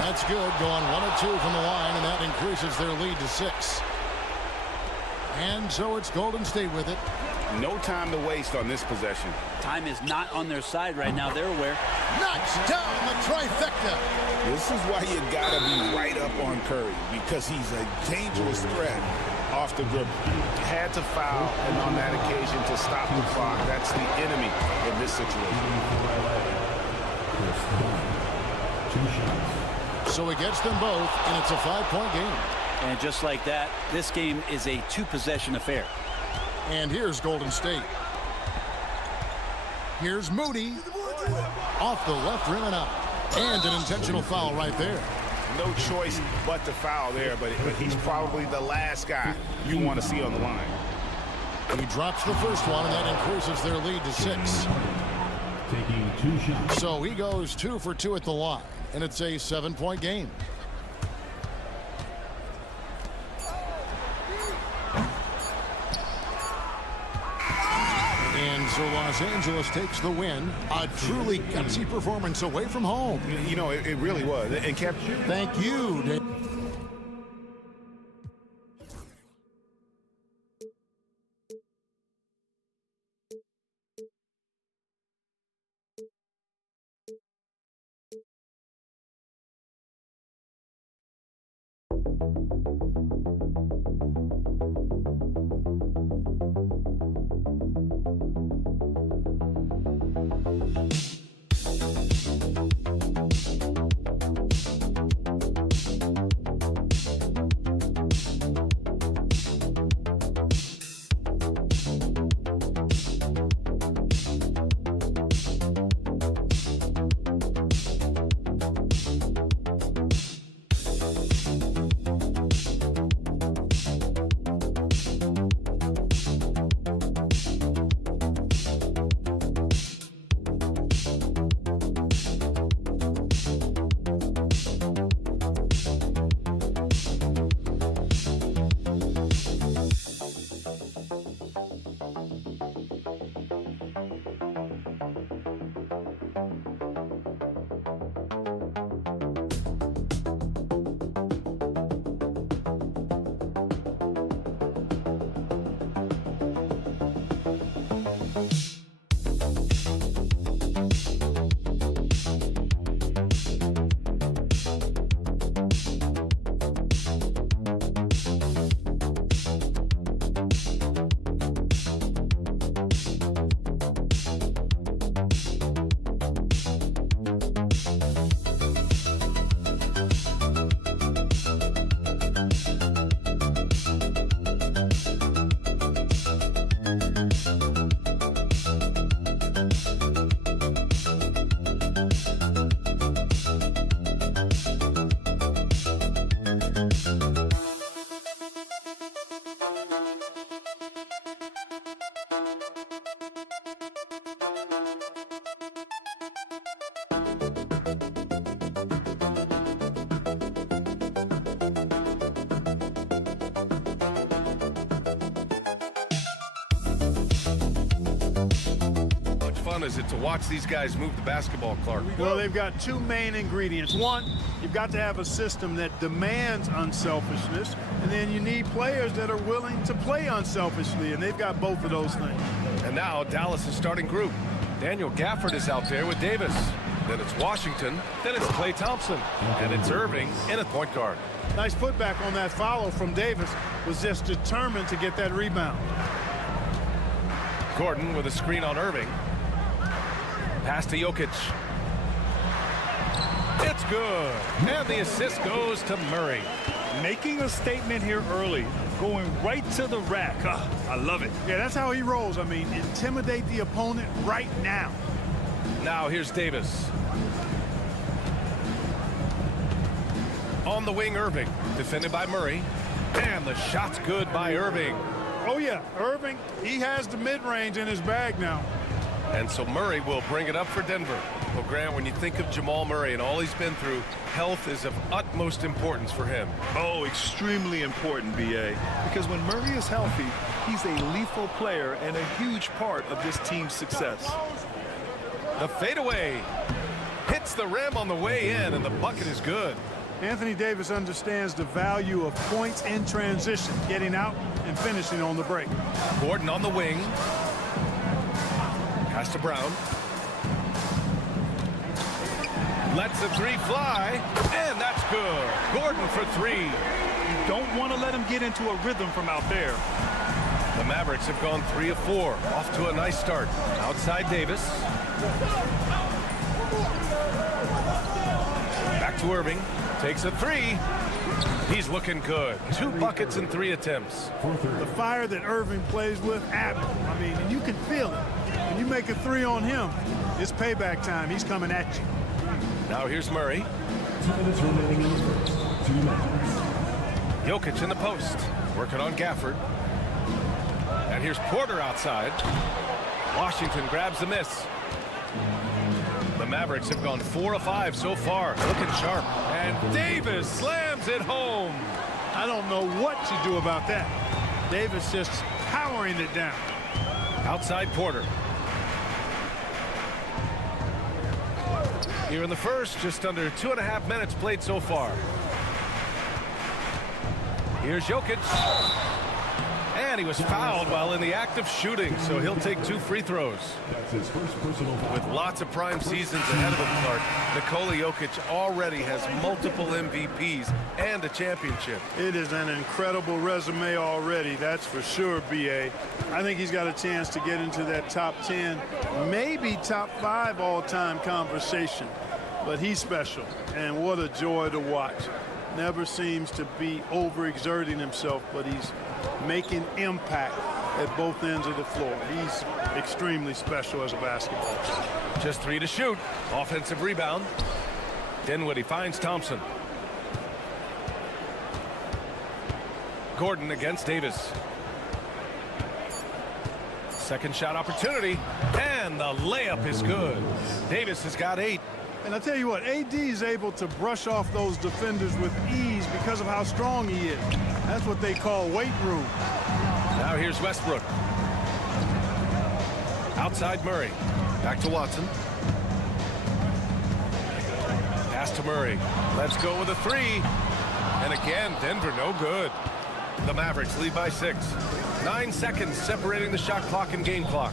That's good, going 1 of 2 from the line, and that increases their lead to 6. And so it's Golden State with it. No time to waste on this possession. Time is not on their side right now. They're aware. Knocks down the trifecta. This is why you gotta be right up on Curry, because he's a dangerous threat off the dribble. Had to foul, and on that occasion to stop the clock. That's the enemy in this situation. So he gets them both, and it's a 5-point game. And just like that, this game is a 2-possession affair. And here's Golden State. Here's Moody. Off the left rim and out. And an intentional foul right there. No choice but to foul there, but he's probably the last guy you want to see on the line. He drops the first one, and that increases their lead to 6. Taking 2 shots. So he goes 2 for 2 at the line, and it's a 7-point game. And so Los Angeles takes the win. A truly gutsy performance away from home. You know, it really was. And kept you. Thank you, Dave. Is it to watch these guys move the basketball, Clark? Well, they've got 2 main ingredients. One, you've got to have a system that demands unselfishness, and then you need players that are willing to play unselfishly, and they've got both of those things. And now Dallas' starting group. Daniel Gafford is out there with Davis. Then it's Washington. Then it's Klay Thompson. And it's Irving in at point guard. Nice putback on that follow from Davis. Was just determined to get that rebound. Gordon with a screen on Irving. Pass to Jokic. It's good. And the assist goes to Murray. Making a statement here early, going right to the rack. I love it. Yeah, that's how he rolls. I mean, intimidate the opponent right now. Now here's Davis. On the wing, Irving. Defended by Murray. And the shot's good by Irving. Oh, yeah, Irving, he has the mid-range in his bag now. And so Murray will bring it up for Denver. Well, Grant, when you think of Jamal Murray and all he's been through, health is of utmost importance for him. Oh, extremely important, B.A. Because when Murray is healthy, he's a lethal player and a huge part of this team's success. The fadeaway hits the rim on the way in, and the bucket is good. Anthony Davis understands the value of points in transition, getting out and finishing on the break. Gordon on the wing. Pass to Brown. Lets the three fly, and that's good. Gordon for three. You don't want to let him get into a rhythm from out there. The Mavericks have gone 3 of 4. Off to a nice start. Outside Davis. Back to Irving. Takes a three. He's looking good. 2 buckets in 3 attempts. The fire that Irving plays with, I mean, and you can feel it. When you make a three on him, it's payback time. He's coming at you. Now here's Murray. 2 minutes remaining in the first. 2 Mavericks. Jokic in the post. Working on Gafford. And here's Porter outside. Washington grabs the miss. The Mavericks have gone 4 of 5 so far. Looking sharp. And Davis slams it home. I don't know what you do about that. Davis just powering it down. Outside Porter. Here in the first, just under 2.5 minutes played so far. Here's Jokic. And he was fouled while in the act of shooting, so he'll take 2 free throws. That's his first personal foul. With lots of prime seasons ahead of him, Clark, Nikola Jokic already has multiple MVPs and a championship. It is an incredible resume already, that's for sure, B.A. I think he's got a chance to get into that top 10, maybe top 5 all-time conversation. But he's special, and what a joy to watch. Never seems to be overexerting himself, but he's making impact at both ends of the floor. He's extremely special as a basketball player. Just 3 to shoot. Offensive rebound. Dinwiddie finds Thompson. Gordon against Davis. Second shot opportunity. And the layup is good. Davis has got 8. And I tell you what, AD is able to brush off those defenders with ease because of how strong he is. That's what they call weight room. Now here's Westbrook. Outside Murray. Back to Watson. Pass to Murray. Let's go with a 3. And again, Denver no good. The Mavericks lead by 6. 9 seconds separating the shot clock and game clock.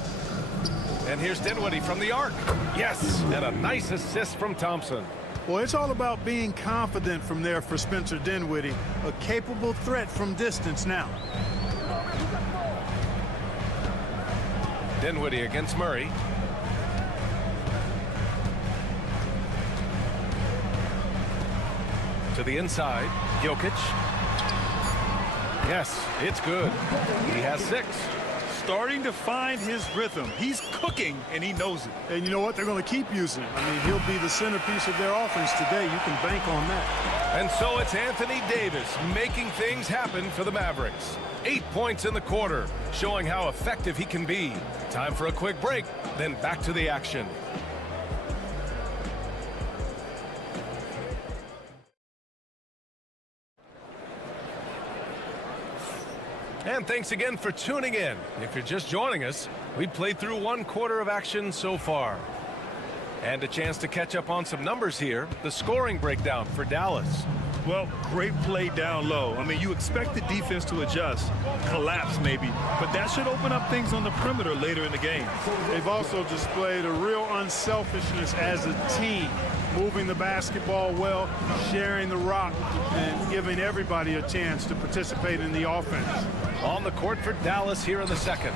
And here's Dinwiddie from the arc. Yes, and a nice assist from Thompson. Well, it's all about being confident from there for Spencer Dinwiddie. A capable threat from distance now. Dinwiddie against Murray. To the inside, Jokic. Yes, it's good. He has 6. Starting to find his rhythm. He's cooking, and he knows it. And you know what? They're going to keep using him. I mean, he'll be the centerpiece of their offense today. You can bank on that. And so it's Anthony Davis making things happen for the Mavericks. 8 points in the quarter, showing how effective he can be. Time for a quick break, then back to the action. And thanks again for tuning in. If you're just joining us, we played through 1 quarter of action so far. And a chance to catch up on some numbers here. The scoring breakdown for Dallas. Well, great play down low. I mean, you expect the defense to adjust, collapse maybe, but that should open up things on the perimeter later in the game. They've also displayed a real unselfishness as a team, moving the basketball well, sharing the rock, and giving everybody a chance to participate in the offense. On the court for Dallas here in the second.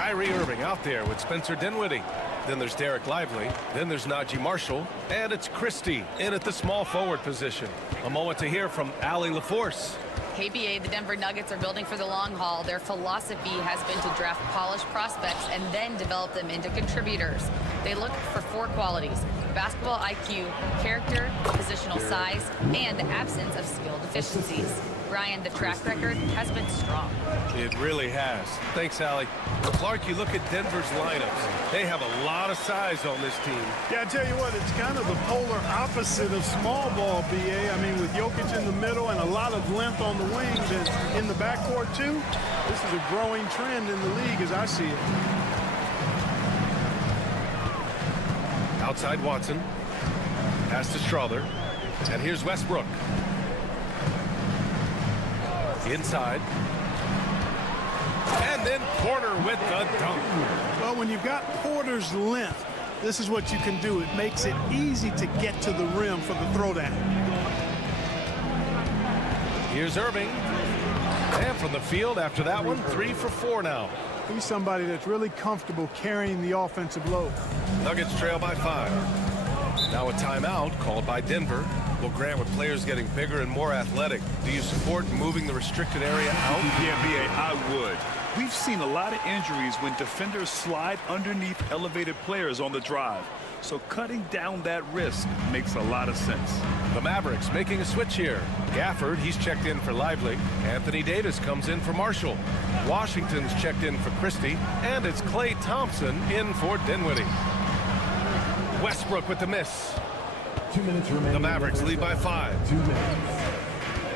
Kyrie Irving out there with Spencer Dinwiddie. Then there's Derek Lively. Then there's Najee Marshall. And it's Christie in at the small forward position. A moment to hear from Allie LaForce. Hey, BA, the Denver Nuggets are building for the long haul. Their philosophy has been to draft polished prospects and then develop them into contributors. They look for 4 qualities: basketball IQ, character, positional size, and the absence of skill deficiencies. Brian, the track record has been strong. It really has. Thanks, Allie. Clark, you look at Denver's lineups. They have a lot of size on this team. Yeah, I tell you what, it's kind of the polar opposite of small ball, BA. I mean, with Jokic in the middle and a lot of length on the wings and in the backcourt, too, this is a growing trend in the league as I see it. Outside Watson. Pass to Strother. And here's Westbrook. Inside. And then Porter with the dunk. Well, when you've got Porter's length, this is what you can do. It makes it easy to get to the rim for the throwdown. Here's Irving. And from the field after that one, 3 for 4 now. He's somebody that's really comfortable carrying the offensive load. Nuggets trail by 5. Now a timeout called by Denver. Well, Grant, with players getting bigger and more athletic, do you support moving the restricted area out? Yeah, BA, I would. We've seen a lot of injuries when defenders slide underneath elevated players on the drive. So cutting down that risk makes a lot of sense. The Mavericks making a switch here. Gafford, he's checked in for Lively. Anthony Davis comes in for Marshall. Washington's checked in for Christie. And it's Klay Thompson in for Dinwiddie. Westbrook with the miss. 2 minutes remaining. The Mavericks lead by 5. 2 minutes.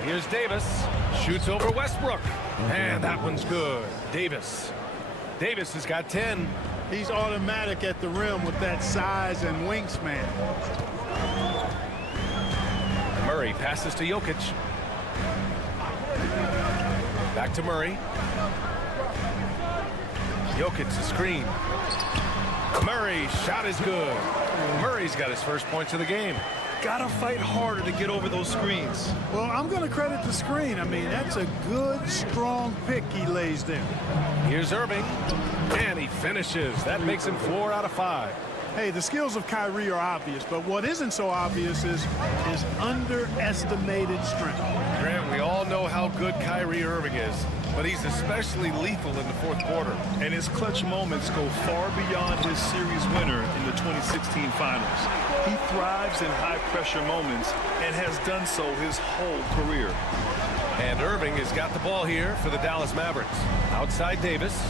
Here's Davis. Shoots over Westbrook. And that one's good. Davis. Davis has got 10. He's automatic at the rim with that size and wingspan. Murray passes to Jokic. Back to Murray. Jokic the screen. Murray shot is good. Murray's got his first points of the game. Gotta fight harder to get over those screens. Well, I'm going to credit the screen. I mean, that's a good, strong pick he lays there. Here's Irving. And he finishes. That makes him 4 out of 5. Hey, the skills of Kyrie are obvious, but what isn't so obvious is his underestimated strength. Grant, we all know how good Kyrie Irving is, but he's especially lethal in the 4th quarter. And his clutch moments go far beyond his series winner in the 2016 finals. He thrives in high-pressure moments and has done so his whole career. And Irving has got the ball here for the Dallas Mavericks. Outside Davis.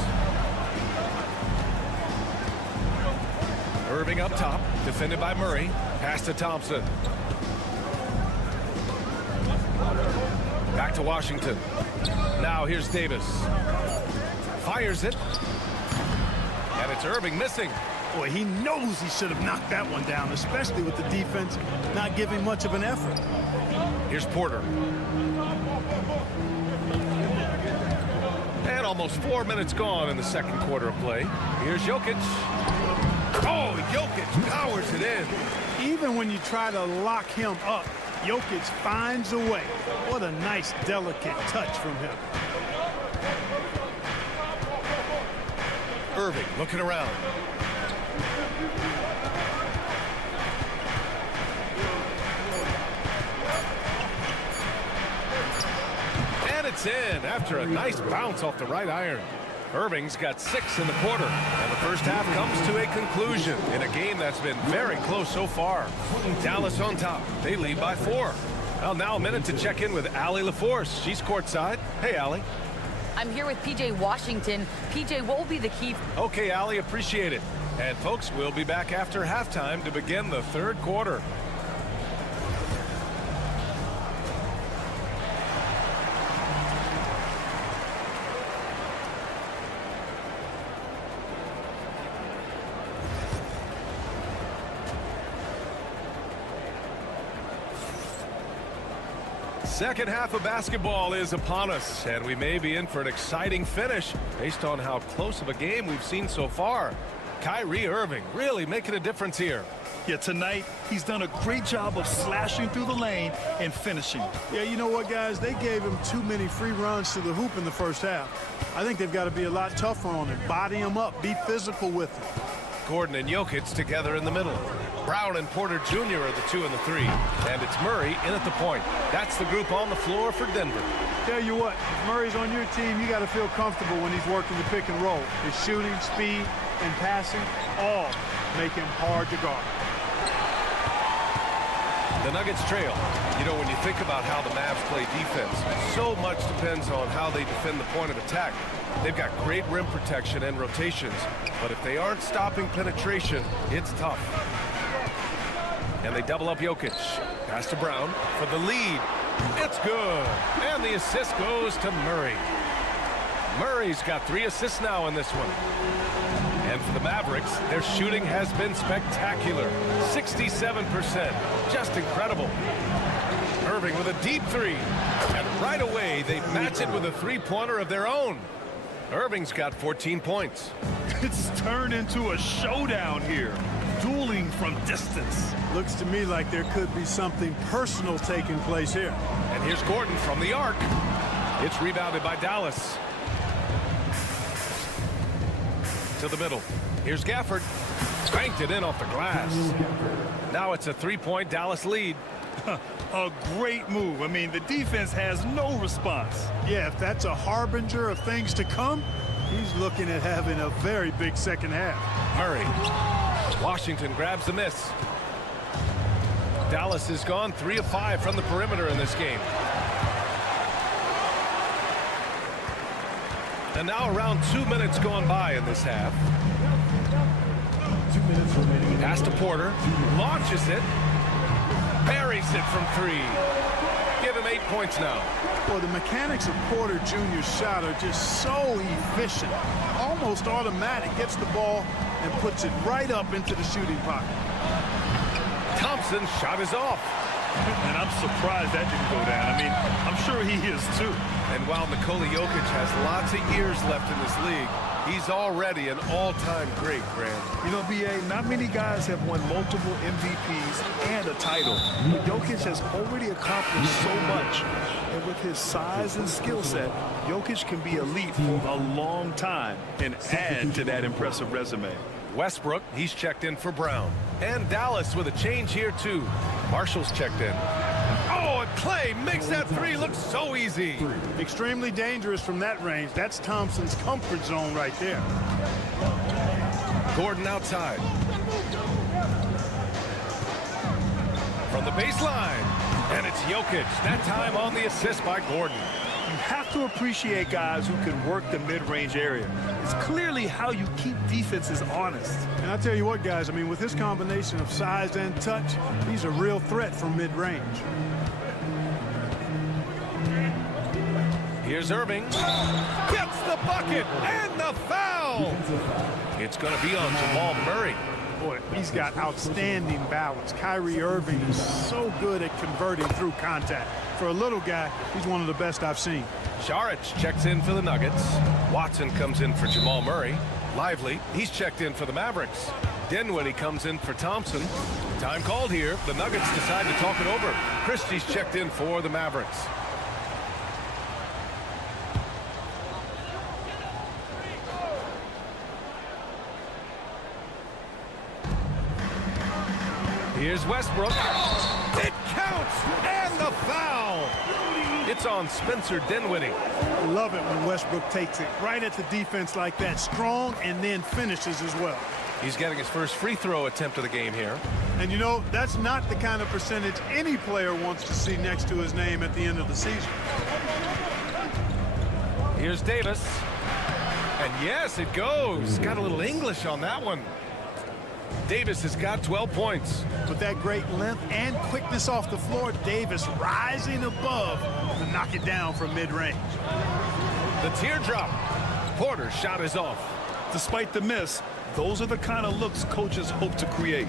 Irving up top, defended by Murray. Pass to Thompson. Back to Washington. Now here's Davis. Fires it. And it's Irving missing. Boy, he knows he should have knocked that one down, especially with the defense not giving much of an effort. Here's Porter. And almost 4 minutes gone in the 2nd quarter of play. Here's Jokic. Oh, Jokic powers it in. Even when you try to lock him up, Jokic finds a way. What a nice, delicate touch from him. Irving looking around. And it's in after a nice bounce off the right iron. Irving's got 6 in the quarter, and the first half comes to a conclusion in a game that's been very close so far. Dallas on top. They lead by 4. Well, now a minute to check in with Allie LaForce. She's courtside. Hey, Allie. I'm here with PJ Washington. PJ, what will be the key? Okay, Allie, appreciate it. And folks, we'll be back after halftime to begin the 3rd quarter. Second half of basketball is upon us, and we may be in for an exciting finish based on how close of a game we've seen so far. Kyrie Irving really making a difference here. Yeah, tonight, he's done a great job of slashing through the lane and finishing. Yeah, you know what, guys? They gave him too many free runs to the hoop in the first half. I think they've got to be a lot tougher on him. Body him up. Be physical with him. Gordon and Jokic together in the middle. Brown and Porter Jr. are the 2 and the 3. And it's Murray in at the point. That's the group on the floor for Denver. Tell you what, if Murray's on your team, you got to feel comfortable when he's working the pick and roll. His shooting, speed, and passing all make him hard to guard. The Nuggets trail. You know, when you think about how the Mavs play defense, so much depends on how they defend the point of attack. They've got great rim protection and rotations, but if they aren't stopping penetration, it's tough. And they double up Jokic. Pass to Brown for the lead. It's good. And the assist goes to Murray. Murray's got 3 assists now in this one. And for the Mavericks, their shooting has been spectacular. 67%. Just incredible. Irving with a deep 3. And right away, they match it with a 3-pointer of their own. Irving's got 14 points. It's turned into a showdown here. Dueling from distance. Looks to me like there could be something personal taking place here. And here's Gordon from the arc. It's rebounded by Dallas. To the middle. Here's Gafford. Banked it in off the glass. Now it's a 3-point Dallas lead. A great move. I mean, the defense has no response. Yeah, if that's a harbinger of things to come, he's looking at having a very big second half. Murray. Washington grabs the miss. Dallas has gone 3 of 5 from the perimeter in this game. And now around 2 minutes gone by in this half. 2 minutes remaining. Pass to Porter. Launches it. Buries it from 3. Give him 8 points now. Well, the mechanics of Porter Jr.'s shot are just so efficient. Almost automatic. Gets the ball and puts it right up into the shooting pocket. Thompson's shot is off. And I'm surprised that didn't go down. I mean, I'm sure he is too. And while Nikola Jokic has lots of years left in this league, he's already an all-time great, Grant. You know, B.A., not many guys have won multiple MVPs and a title. But Jokic has already accomplished so much. And with his size and skill set, Jokic can be elite for a long time and add to that impressive resume. Westbrook, he's checked in for Brown. And Dallas with a change here, too. Marshall's checked in. Oh, and Clay makes that 3 look so easy. Extremely dangerous from that range. That's Thompson's comfort zone right there. Gordon outside. From the baseline. And it's Jokic. That time on the assist by Gordon. You have to appreciate guys who can work the mid-range area. It's clearly how you keep defenses honest. And I tell you what, guys, I mean, with this combination of size and touch, he's a real threat from mid-range. Here's Irving. Gets the bucket and the foul. It's going to be on Jamal Murray. Boy, he's got outstanding balance. Kyrie Irving is so good at converting through contact. For a little guy, he's one of the best I've seen. Saric checks in for the Nuggets. Watson comes in for Jamal Murray. Lively, he's checked in for the Mavericks. Dinwiddie comes in for Thompson. Time called here. The Nuggets decide to talk it over. Christie's checked in for the Mavericks. Here's Westbrook. It counts, and the foul. It's on Spencer Dinwiddie. I love it when Westbrook takes it right at the defense like that, strong, and then finishes as well. He's getting his first free throw attempt of the game here. And you know, that's not the kind of percentage any player wants to see next to his name at the end of the season. Here's Davis. And yes, it goes. Got a little English on that one. Davis has got 12 points. With that great length and quickness off the floor, Davis rising above to knock it down from mid-range. The teardrop. Porter's shot is off. Despite the miss, those are the kind of looks coaches hope to create.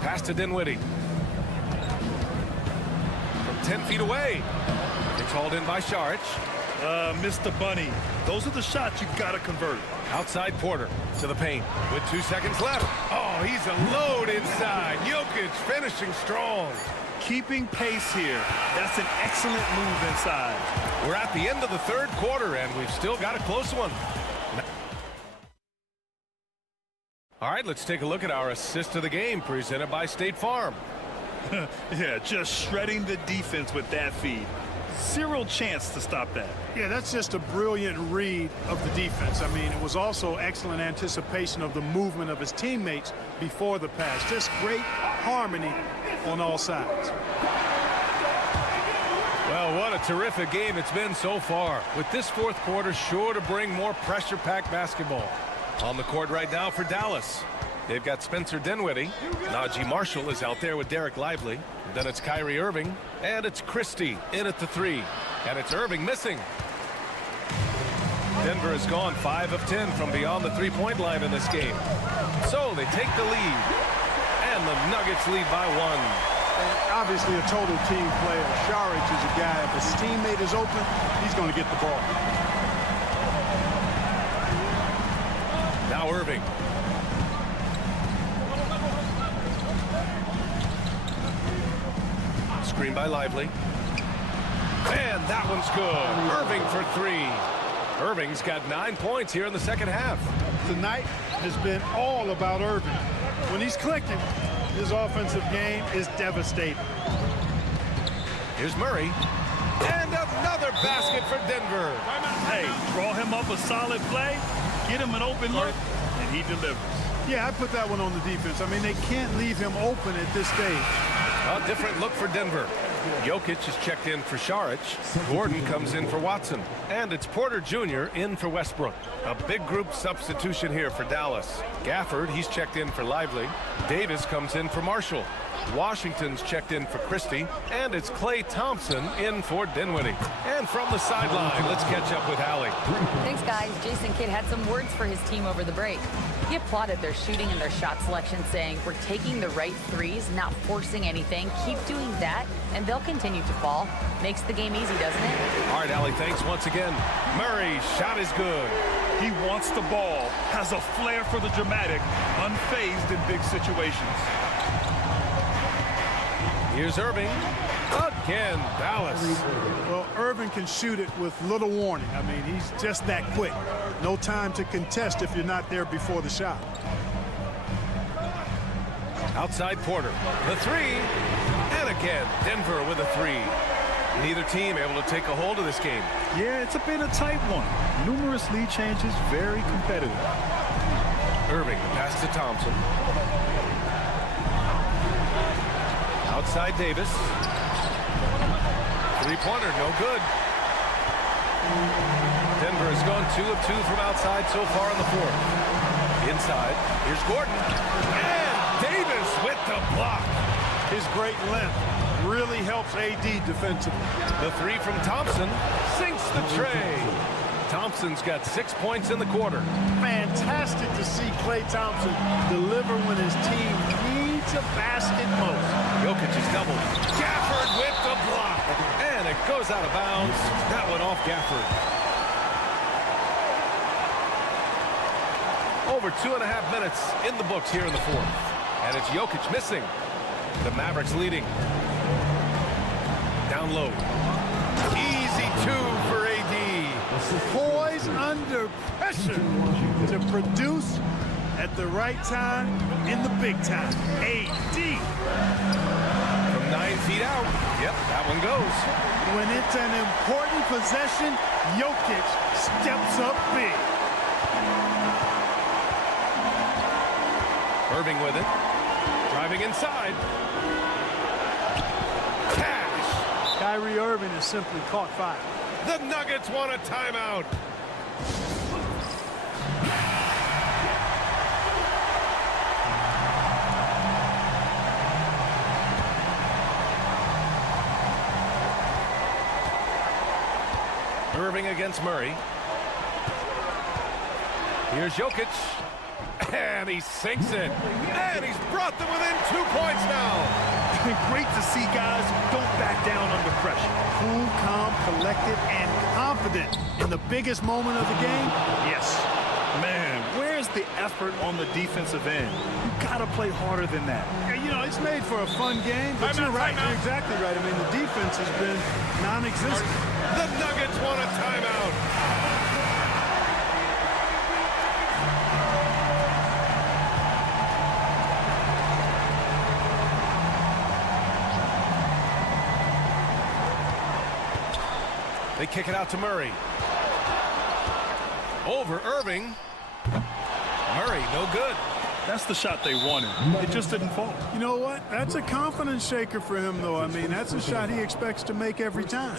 Pass to Dinwiddie. From 10 feet away. It's hauled in by Saric. Mr. Bunny. Those are the shots you've got to convert. Outside Porter to the paint with 2 seconds left. Oh, he's a load inside. Jokic finishing strong. Keeping pace here. That's an excellent move inside. We're at the end of the third quarter, and we've still got a close one. All right, let's take a look at our assist of the game presented by State Farm. Yeah, just shredding the defense with that feed. Zero chance to stop that. Yeah, that's just a brilliant read of the defense. I mean, it was also excellent anticipation of the movement of his teammates before the pass. Just great harmony on all sides. Well, what a terrific game it's been so far, with this fourth quarter sure to bring more pressure-packed basketball. On the court right now for Dallas, they've got Spencer Dinwiddie. Najee Marshall is out there with Derek Lively. Then it's Kyrie Irving, and it's Christie in at the 3. And it's Irving missing. Denver has gone 5 of 10 from beyond the three-point line in this game. So they take the lead, and the Nuggets lead by 1. And obviously a total team player. Saric is a guy, if his teammate is open, he's going to get the ball. Now Irving. Screen by Lively. And that one's good. Irving for 3. Irving's got 9 points here in the second half. Tonight has been all about Irving. When he's clicking, his offensive game is devastating. Here's Murray. And another basket for Denver. Hey, draw him up a solid play, get him an open look, and he delivers. Yeah, I put that one on the defense. I mean, they can't leave him open at this stage. A different look for Denver. Jokic is checked in for Saric. Gordon comes in for Watson. And it's Porter Jr. in for Westbrook. A big group substitution here for Dallas. Gafford, he's checked in for Lively. Davis comes in for Marshall. Washington's checked in for Christie. And it's Klay Thompson in for Dinwiddie. And from the sideline, let's catch up with Allie. Thanks, guys. Jason Kidd had some words for his team over the break. He applauded their shooting and their shot selection, saying, "We're taking the right threes, not forcing anything. Keep doing that, and they'll continue to fall." Makes the game easy, doesn't it? All right, Allie, thanks once again. Murray's shot is good. He wants the ball, has a flair for the dramatic, unfazed in big situations. Here's Irving. Again, Dallas. Well, Irving can shoot it with little warning. I mean, he's just that quick. No time to contest if you're not there before the shot. Outside Porter. The 3. And again, Denver with a 3. Neither team able to take a hold of this game. Yeah, it's been a tight one. Numerous lead changes, very competitive. Irving, the pass to Thompson. Outside Davis. Three-pointer, no good. Denver has gone 2 of 2 from outside so far in the fourth. Inside, here's Gordon. And Davis with the block. His great length really helps AD defensively. The 3 from Thompson sinks the tray. Thompson's got 6 points in the quarter. Fantastic to see Klay Thompson deliver when his team needs a basket most. Jokic is doubled. Gafford with the block. And it goes out of bounds. That one off Gafford. Over 2.5 minutes in the books here in the fourth. And it's Jokic missing. The Mavericks leading. Down low. Easy 2 for AD. Poised under pressure to produce at the right time in the big time. AD. From 9 feet out. Yep, that one goes. When it's an important possession, Jokic steps up big. Irving with it. Driving inside. Cash. Kyrie Irving has simply caught fire. The Nuggets want a timeout. Irving against Murray. Here's Jokic. And he sinks it. And he's brought them within 2 points now. Great to see guys who don't back down under pressure. Cool, calm, collected, and confident in the biggest moment of the game. Yes. Man, the effort on the defensive end. You got to play harder than that. Yeah, you know, it's made for a fun game, but you're right. You're exactly right. I mean, the defense has been non-existent. The Nuggets want a timeout. They kick it out to Murray. Over Irving. Murray, no good. That's the shot they wanted. It just didn't fall. You know what? That's a confidence shaker for him, though. I mean, that's a shot he expects to make every time.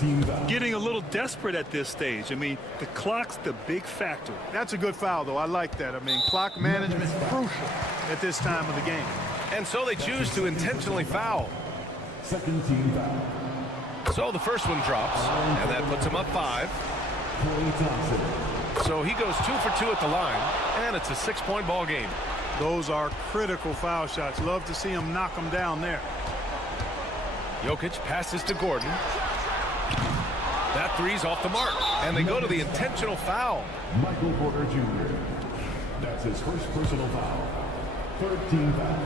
Getting a little desperate at this stage. I mean, the clock's the big factor. That's a good foul, though. I like that. I mean, clock management crucial at this time of the game. And so they choose to intentionally foul. Second team foul. So the first one drops, and that puts him up 5. Klay Thompson. So he goes 2 for 2 at the line, and it's a 6-point ball game. Those are critical foul shots. Love to see him knock them down there. Jokic passes to Gordon. That three's off the mark, and they go to the intentional foul. Michael Porter Jr. That's his first personal foul. Third team foul.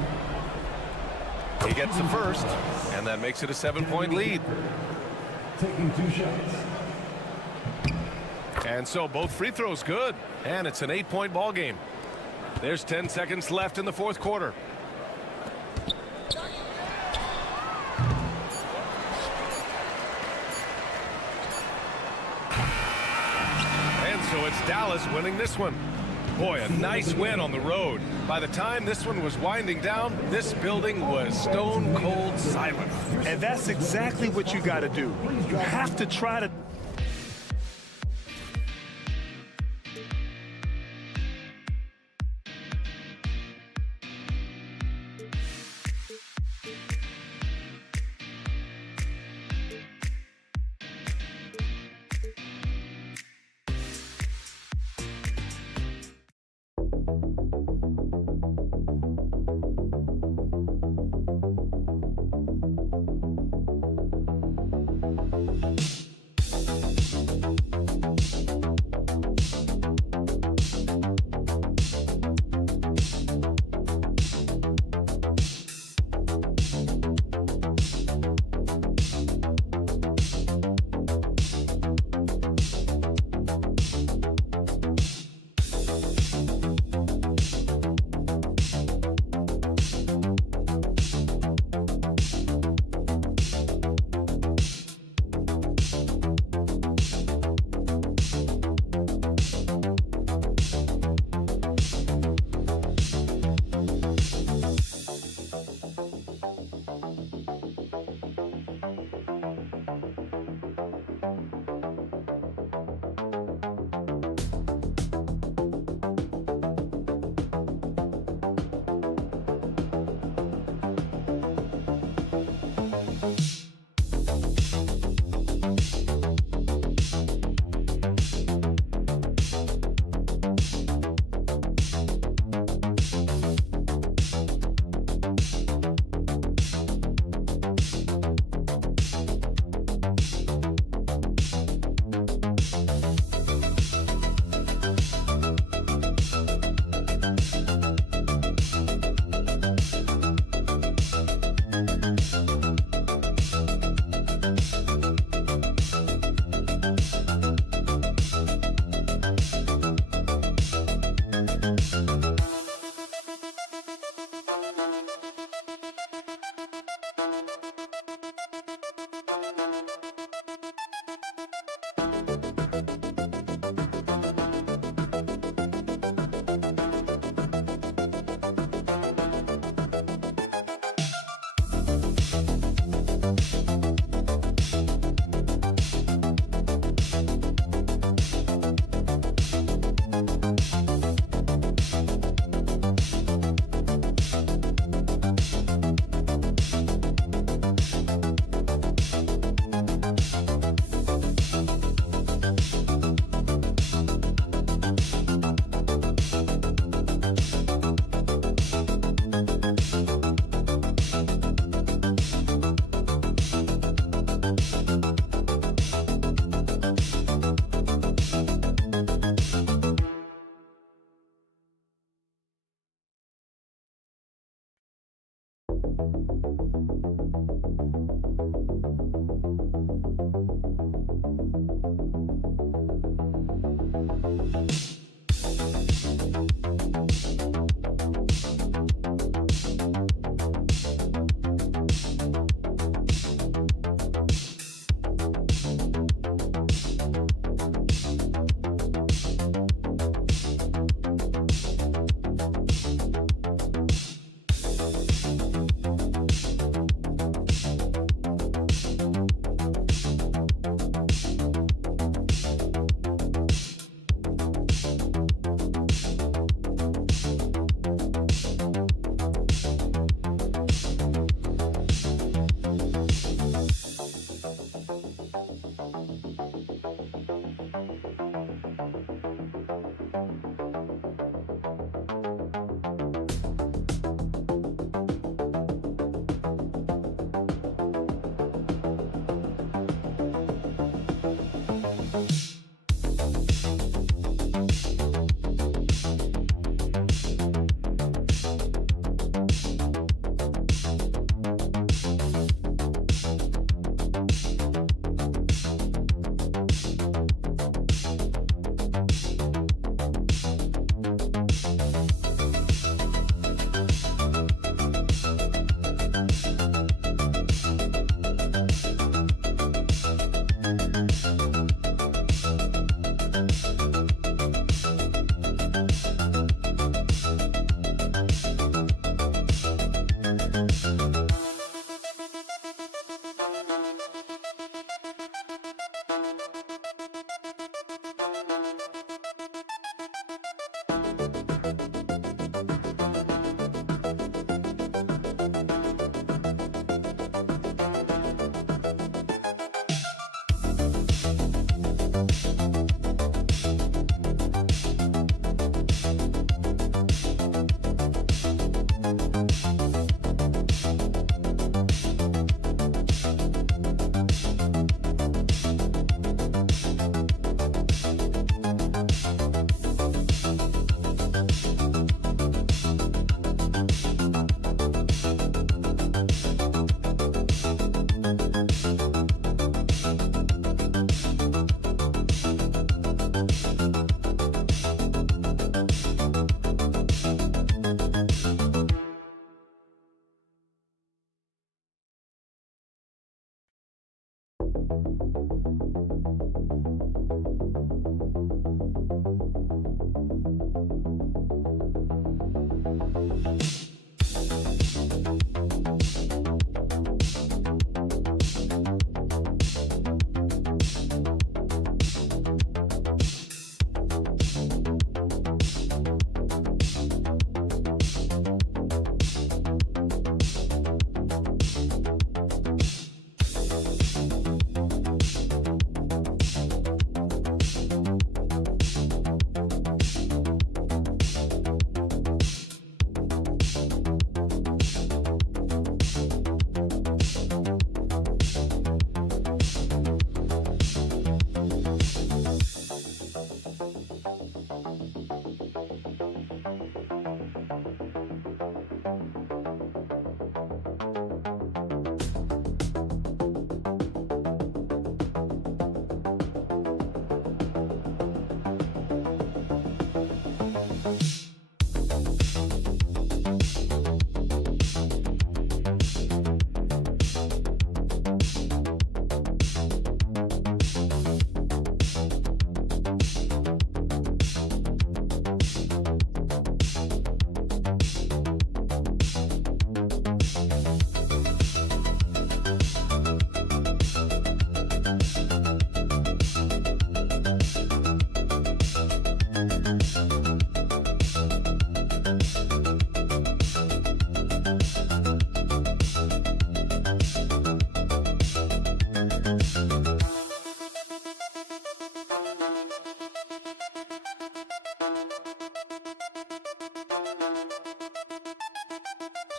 He gets the first, and that makes it a 7-point lead. Taking 2 shots. And so both free throws good, and it's an 8-point ball game. There's 10 seconds left in the fourth quarter. And so it's Dallas winning this one. Boy, a nice win on the road. By the time this one was winding down, this building was stone cold silent. And that's exactly what you got to do. You have to try to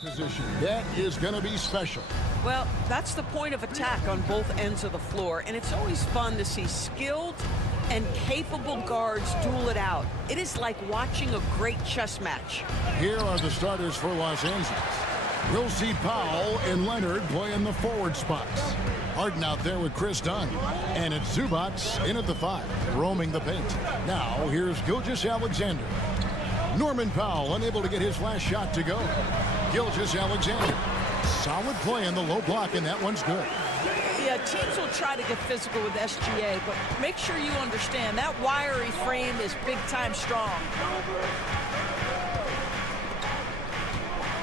Position. That is going to be special. Well, that's the point of attack on both ends of the floor, and it's always fun to see skilled and capable guards duel it out. It is like watching a great chess match. Here are the starters for Los Angeles. We'll see Powell and Leonard play in the forward spots. Harden out there with Chris Dunn. And it's Zubats in at the 5, roaming the paint. Now here's Gilgeous-Alexander. Norman Powell unable to get his last shot to go. Gilgeous-Alexander. Solid play in the low block, and that one's good. Yeah, teams will try to get physical with SGA, but make sure you understand that wiry frame is big-time strong.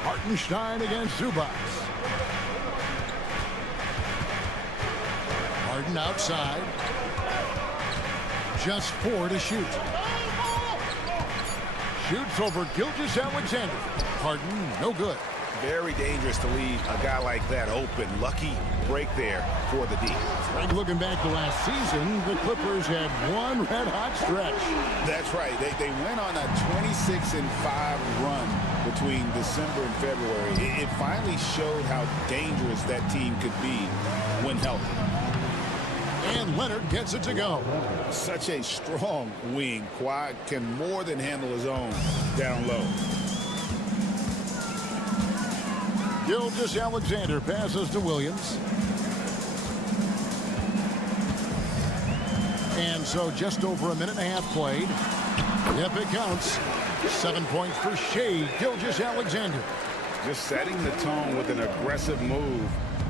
Hartenstein against Zubats. Harden outside. Just 4 to shoot. Shoots over Gilgeous-Alexander. Harden, no good. Very dangerous to leave a guy like that open. Lucky break there for the D. Right, looking back to last season, the Clippers had one red-hot stretch. That's right. They went on a 26-5 run between December and February. It finally showed how dangerous that team could be when healthy. And Leonard gets it to go. Such a strong wing. Kawhi can more than handle his own down low. Gilgeous-Alexander passes to Williams. And so just over a minute and a half played. If it counts, 7 points for Shea Gilgeous-Alexander. Just setting the tone with an aggressive move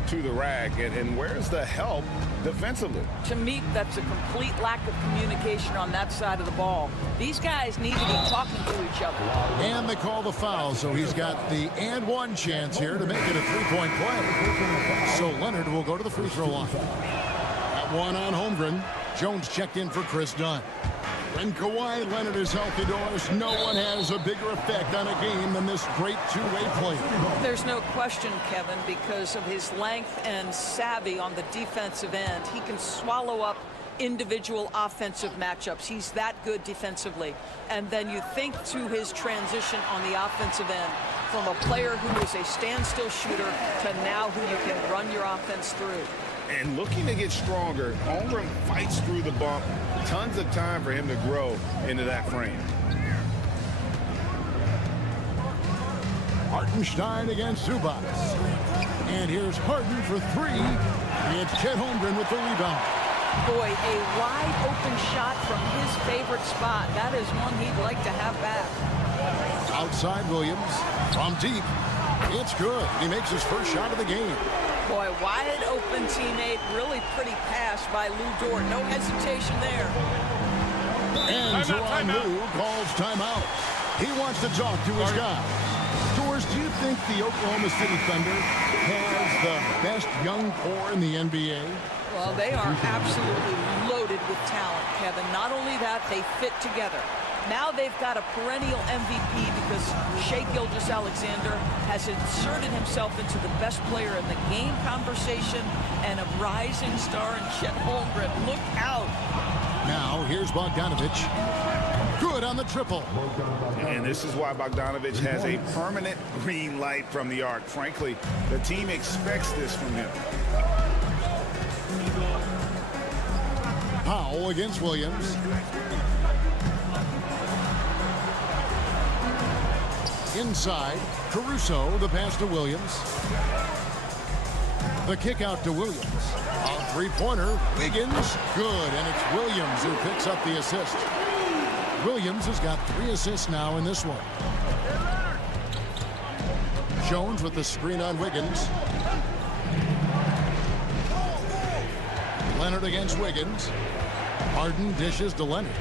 to the rack. And where's the help defensively? To me, that's a complete lack of communication on that side of the ball. These guys need to be talking to each other. And they call the foul, so he's got the and one chance here to make it a 3-point play. So Leonard will go to the free throw line. That one on Holmgren. Jones checked in for Chris Dunn. When Kawhi Leonard is healthy, Doris, no one has a bigger effect on a game than this great two-way player. There's no question, Kevin, because of his length and savvy on the defensive end. He can swallow up individual offensive matchups. He's that good defensively. And then you think to his transition on the offensive end from a player who is a standstill shooter to now who you can run your offense through. And looking to get stronger, Holmgren fights through the bump. Tons of time for him to grow into that frame. Hartenstein against Zubats. And here's Harden for 3. It's Chet Holmgren with the rebound. Boy, a wide open shot from his favorite spot. That is one he'd like to have back. Outside Williams from deep. It's good. He makes his first shot of the game. Boy, wide open teammate. Really pretty pass by Lou Dort. No hesitation there. And Tyronn Lue calls timeout. He wants to talk to his guy. Doris, do you think the Oklahoma City Thunder has the best young core in the NBA? Well, they are absolutely loaded with talent, Kevin. Not only that, they fit together. Now they've got a perennial MVP because Shea Gilgeous-Alexander has inserted himself into the best player in the game conversation and a rising star in Chet Holmgren. Look out. Now here's Bogdanovic. Good on the triple. And this is why Bogdanovic has a permanent green light from the arc. Frankly, the team expects this from him. Powell against Williams. Inside, Caruso, the pass to Williams. The kick out to Williams. A three-pointer, Wiggins, good, and it's Williams who picks up the assist. Williams has got 3 assists now in this one. Jones with the screen on Wiggins. Leonard against Wiggins. Harden dishes to Leonard.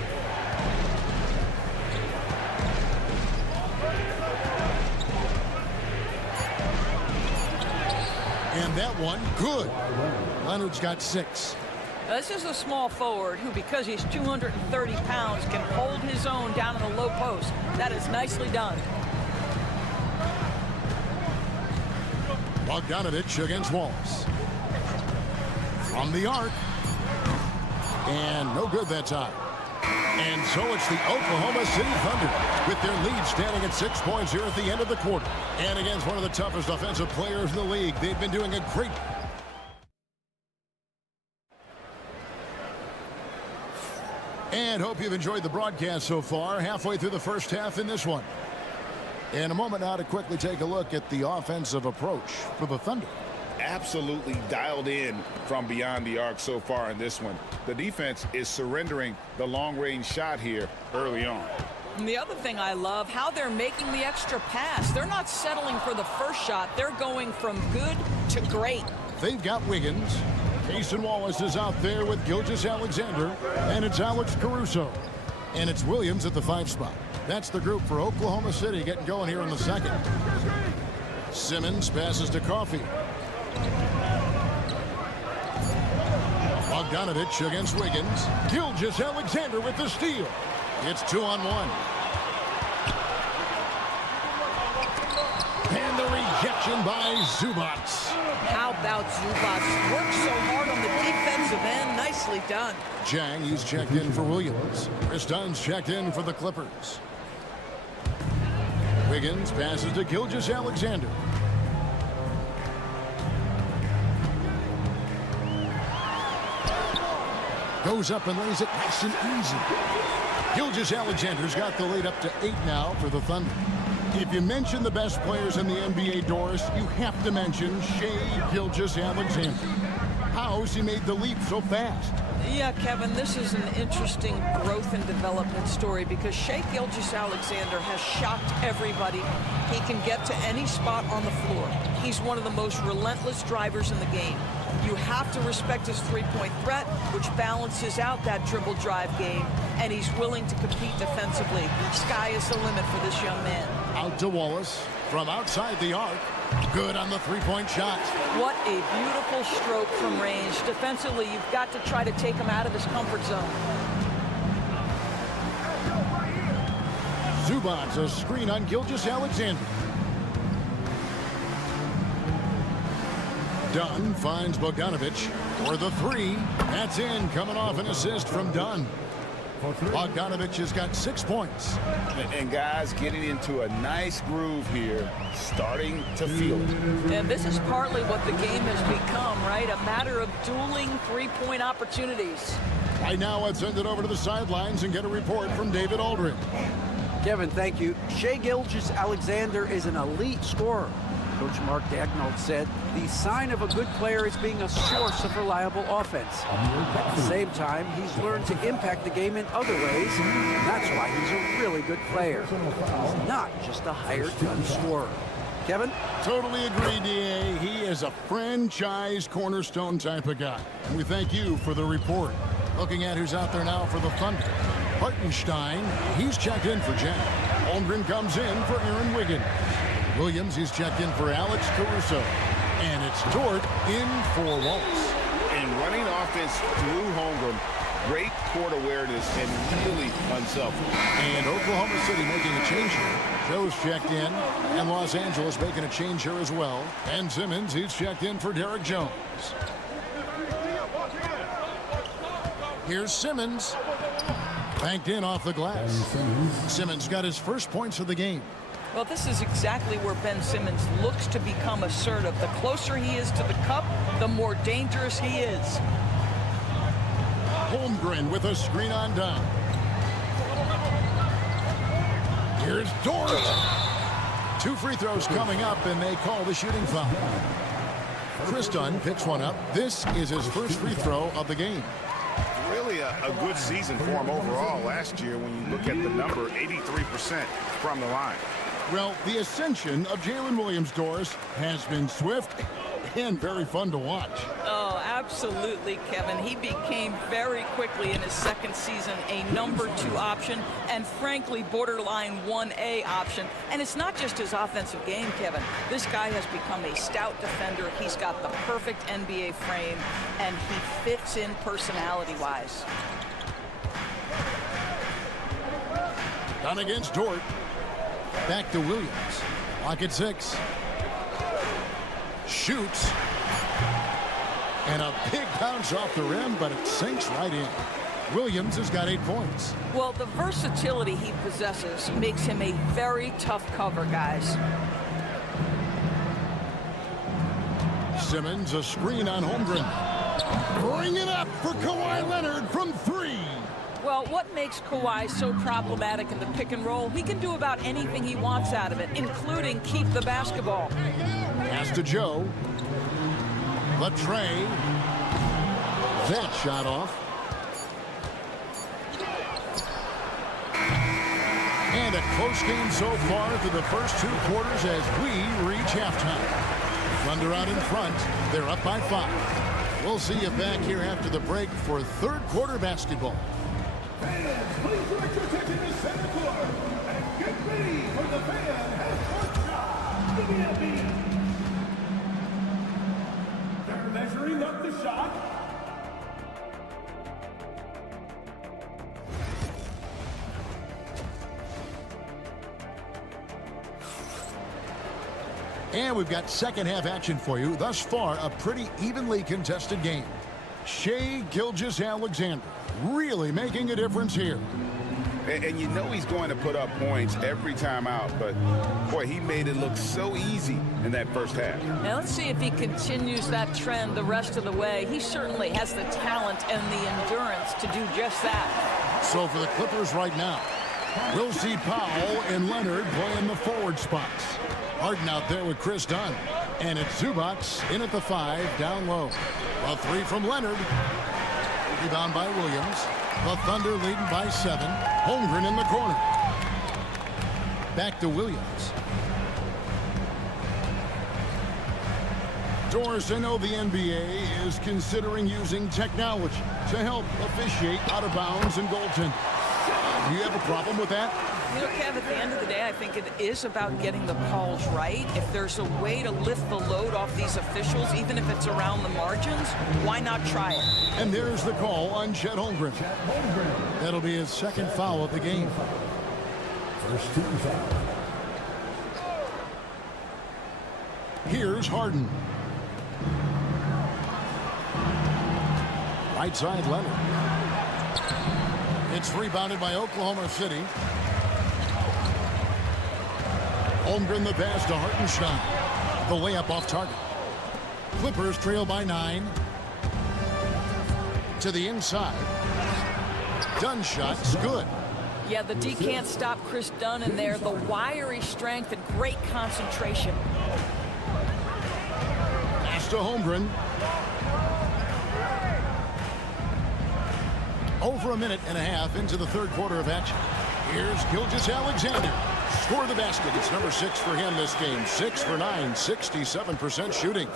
And that one, good. Leonard's got 6. This is a small forward who, because he's 230 pounds, can hold his own down in the low post. That is nicely done. Bogdanovic against Wallace. From the arc. And no good that time. And so it's the Oklahoma City Thunder with their lead standing at 6 points here at the end of the quarter. And against one of the toughest offensive players in the league. They've been doing a great... And hope you've enjoyed the broadcast so far. Halfway through the first half in this one. In a moment now to quickly take a look at the offensive approach for the Thunder. Absolutely dialed in from beyond the arc so far in this one. The defense is surrendering the long-range shot here early on. And the other thing I love, how they're making the extra pass. They're not settling for the first shot. They're going from good to great. They've got Wiggins. Jason Wallace is out there with Gilgeous-Alexander. And it's Alex Caruso. And it's Williams at the 5 spot. That's the group for Oklahoma City getting going here in the second. Simmons passes to Coffey. Bogdanovich against Wiggins. Gilgeous-Alexander with the steal. It's 2-on-1. And the rejection by Zubats. How about Zubats? Worked so hard on the defensive end. Nicely done. Jang, he's checked in for Williams. Chris Dunn's checked in for the Clippers. Wiggins passes to Gilgeous-Alexander. Goes up and lays it nice and easy. Gilgeous-Alexander's got the lead up to 8 now for the Thunder. If you mention the best players in the NBA, Doris, you have to mention Shai Gilgeous-Alexander. How's he made the leap so fast? Yeah, Kevin, this is an interesting growth and development story because Shai Gilgeous-Alexander has shocked everybody. He can get to any spot on the floor. He's one of the most relentless drivers in the game. You have to respect his three-point threat, which balances out that dribble drive game, and he's willing to compete defensively. Sky is the limit for this young man. Out to Wallace from outside the arc. Good on the three-point shot. What a beautiful stroke from range. Defensively, you've got to try to take him out of his comfort zone. Zubats a screen on Gilgeous-Alexander. Dunn finds Bogdanovich for the 3. That's in, coming off an assist from Dunn. Bogdanovich has got 6 points. And guys getting into a nice groove here, starting to feel it. And this is partly what the game has become, right? A matter of dueling three-point opportunities. Right now, let's send it over to the sidelines and get a report from David Aldridge. Kevin, thank you. Shai Gilgeous-Alexander is an elite scorer. Coach Mark Daigneault said the sign of a good player is being a source of reliable offense. At the same time, he's learned to impact the game in other ways, and that's why he's a really good player. He's not just a hired gun scorer. Kevin? Totally agree, D.A. He is a franchise cornerstone type of guy. And we thank you for the report. Looking at who's out there now for the Thunder. Hartenstein, he's checked in for Jack. Holmgren comes in for Aaron Wiggins. Williams, he's checked in for Alex Caruso. And it's Dort in for Wallace. And running offense through Holmgren, great court awareness and really unselfish. And Oklahoma City making a change here. Joe's checked in, and Los Angeles making a change here as well. And Simmons, he's checked in for Derek Jones. Here's Simmons. Banked in off the glass. Simmons got his first points of the game. Well, this is exactly where Ben Simmons looks to become assertive. The closer he is to the cup, the more dangerous he is. Holmgren with a screen on Dunn. Here's Dort. 2 free throws coming up, and they call the shooting foul. Chris Dunn picks one up. This is his first free throw of the game. Really a good season for him overall last year when you look at the number, 83% from the line. Well, the ascension of Jalen Williams, Doris, has been swift and very fun to watch. Oh, absolutely, Kevin. He became very quickly in his second season a number 2 option and, frankly, borderline 1A option. And it's not just his offensive game, Kevin. This guy has become a stout defender. He's got the perfect NBA frame, and he fits in personality-wise. Done against Dort. Back to Williams. Lock at 6. Shoots. And a big bounce off the rim, but it sinks right in. Williams has got 8 points. Well, the versatility he possesses makes him a very tough cover, guys. Simmons, a screen on Holmgren. Bring it up for Kawhi Leonard from 3. Well, what makes Kawhi so problematic in the pick and roll? He can do about anything he wants out of it, including keep the basketball. Pass to Joe. Latrey. That shot off. And a close game so far through the first 2 quarters as we reach halftime. Thunder out in front. They're up by 5. We'll see you back here after the break for third quarter basketball. Fans, please direct your attention to center court and get ready for the fan half-court shot. Give me a beat. They're measuring up the shot. And we've got second half action for you. Thus far, a pretty evenly contested game. Shai Gilgeous-Alexander really making a difference here. And you know he's going to put up points every time out, but boy, he made it look so easy in that first half. Now let's see if he continues that trend the rest of the way. He certainly has the talent and the endurance to do just that. So for the Clippers right now, we'll see Powell and Leonard playing the forward spots. Harden out there with Chris Dunn. And it's Zubac in at the 5, down low. A 3 from Leonard. Rebound by Williams. The Thunder leading by 7. Holmgren in the corner. Back to Williams. Doris, I know the NBA is considering using technology to help officiate out of bounds and goaltending. Do you have a problem with that? You know, Kev, at the end of the day, I think it is about getting the calls right. If there's a way to lift the load off these officials, even if it's around the margins, why not try it? And there's the call on Chet Holmgren. That'll be his second foul of the game. First team foul. Here's Harden. Right side, Leonard. It's rebounded by Oklahoma City. Holmgren the pass to Hartenstein. The layup off target. Clippers trail by 9. To the inside. Dunn shot's good. Yeah, the D can't stop Chris Dunn in there. The wiry strength and great concentration. Pass to Holmgren. Over a minute and a half into the third quarter of action. Here's Gilgeous-Alexander. Score the basket. It's number 6 for him this game. 6 for 9, 67% shooting.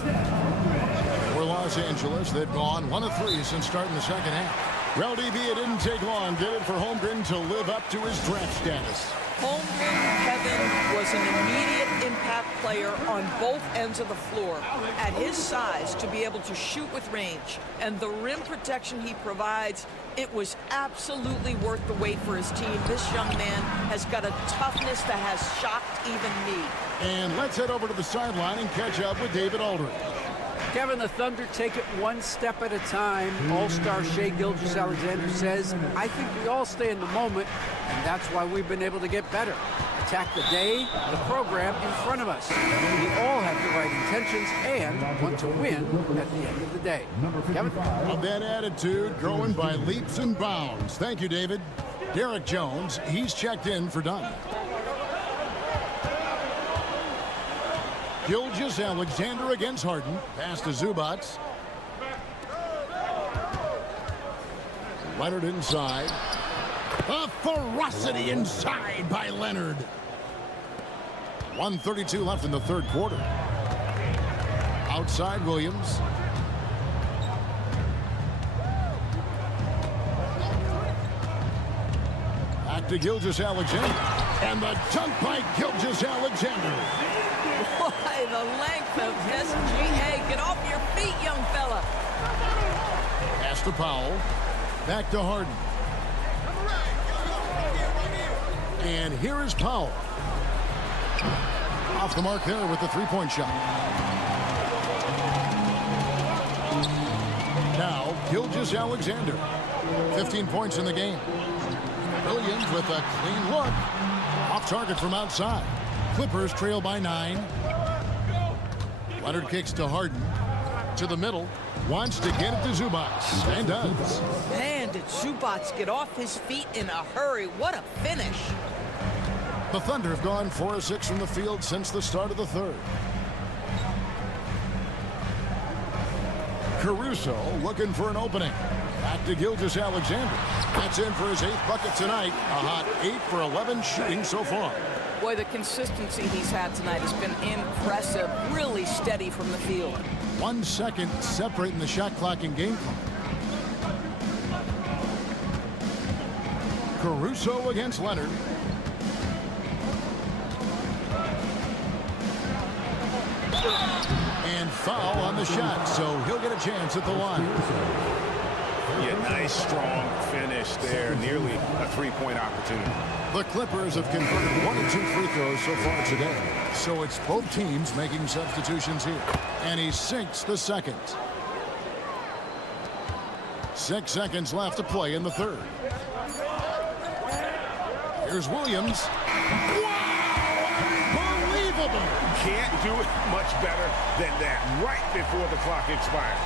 For Los Angeles, they've gone 1 of 3 since starting the second half. Well, DB, it didn't take long, did it, for Holmgren to live up to his draft status? Holmgren, Kevin, was an immediate impact player on both ends of the floor. At his size, to be able to shoot with range and the rim protection he provides, it was absolutely worth the wait for his team. This young man has got a toughness that has shocked even me. And let's head over to the sideline and catch up with David Aldridge. Kevin, the Thunder take it one step at a time. All-star Shai Gilgeous-Alexander says, I think we all stay in the moment, and that's why we've been able to get better. Attack the day, the program in front of us. We all have the right intentions and want to win at the end of the day. Kevin? Of that attitude, growing by leaps and bounds. Thank you, David. Derek Jones, he's checked in for Dunn. Gilgeous-Alexander against Harden. Pass to Zubac. Leonard inside. A ferocity inside by Leonard. 1:32 left in the third quarter. Outside Williams. Back to Gilgeous-Alexander. And the dunk by Gilgeous-Alexander. Boy, the length of SGA. Get off your feet, young fella. Pass to Powell. Back to Harden. And here is Powell. Off the mark there with the three-point shot. Now, Gilgeous-Alexander. 15 points in the game. Williams with a clean look. Off target from outside. Clippers trail by 9. Leonard kicks to Harden. To to the middle. Wants to get it to Zubats, and does. Man, did Zubats get off his feet in a hurry. What a finish. The Thunder have gone 4 of 6 from the field since the start of the third. Caruso looking for an opening. Back to Gilgeous-Alexander. That's in for his 8th bucket tonight. A hot 8 for 11 shooting so far. Boy, the consistency he's had tonight has been impressive. Really steady from the field. 1 second separating the shot clock and game clock. Caruso against Leonard. And foul on the shot, so he'll get a chance at the line. Yeah, nice, strong finish there. Nearly a three-point opportunity. The Clippers have converted 1 of 2 free throws so far today. So it's both teams making substitutions here. And he sinks the second. 6 seconds left to play in the third. Here's Williams. Wow! Unbelievable! Can't do it much better than that right before the clock expires.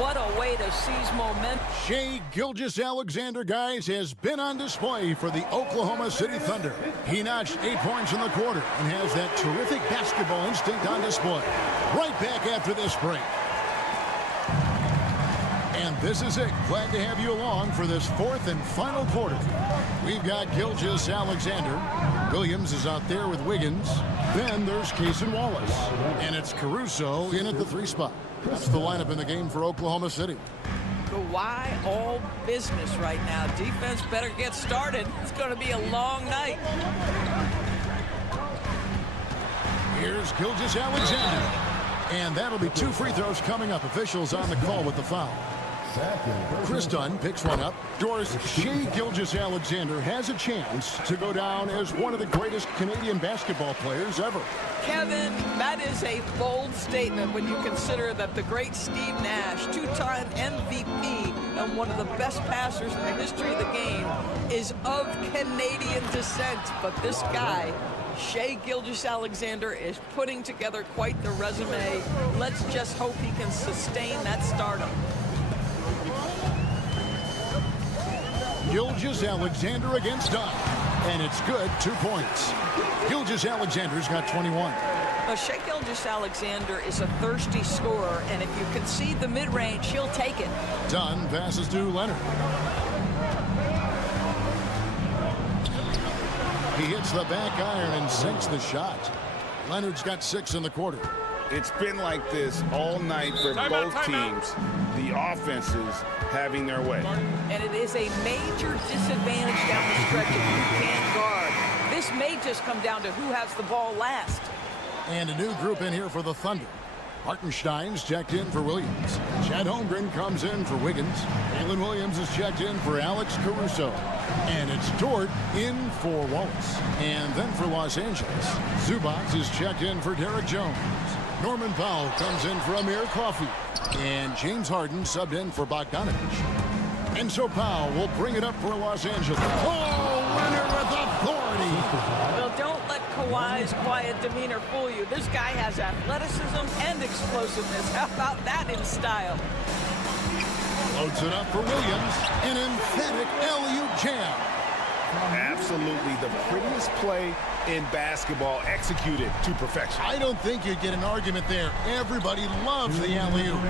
What a way to seize momentum. Shai Gilgeous-Alexander, guys, has been on display for the Oklahoma City Thunder. He notched 8 points in the quarter and has that terrific basketball instinct on display. Right back after this break. And this is it. Glad to have you along for this 4th and final quarter. We've got Gilgeous-Alexander. Williams is out there with Wiggins. Then there's Case and Wallace. And it's Caruso in at the 3 spot. That's the lineup in the game for Oklahoma City. Kawhi all business right now. Defense better get started. It's going to be a long night. Here's Gilgeous-Alexander. And that'll be 2 free throws coming up. Officials on the call with the foul. Chris Dunn picks one up. Doris, Shai Gilgeous-Alexander has a chance to go down as one of the greatest Canadian basketball players ever. Kevin, that is a bold statement when you consider that the great Steve Nash, 2-time MVP and one of the best passers in the history of the game, is of Canadian descent. But this guy, Shai Gilgeous-Alexander, is putting together quite the resume. Let's just hope he can sustain that stardom. Gilgeous-Alexander against Dunn. And it's good, 2 points. Gilgeous-Alexander's got 21. Shai Gilgeous-Alexander is a thirsty scorer, and if you concede the mid-range, he'll take it. Dunn passes to Leonard. He hits the back iron and sinks the shot. Leonard's got 6 in the quarter. It's been like this all night for both teams. The offenses having their way. And it is a major disadvantage down the stretch if you can't guard. This may just come down to who has the ball last. And a new group in here for the Thunder. Hartenstein's checked in for Williams. Chet Holmgren comes in for Wiggins. Jalen Williams is checked in for Alex Caruso. And it's Dort in for Wallace. And then for Los Angeles, Zubats is checked in for Derek Jones. Norman Powell comes in for Amir Coffey. And James Harden subbed in for Bogdanovich. And so Powell will bring it up for Los Angeles. Oh, Leonard with authority. Well, don't let Kawhi's quiet demeanor fool you. This guy has athleticism and explosiveness. How about that in style? Loads it up for Williams. An emphatic alley-oop jam. Absolutely the prettiest play in basketball, executed to perfection. I don't think you'd get an argument there. Everybody loves the alley-oop.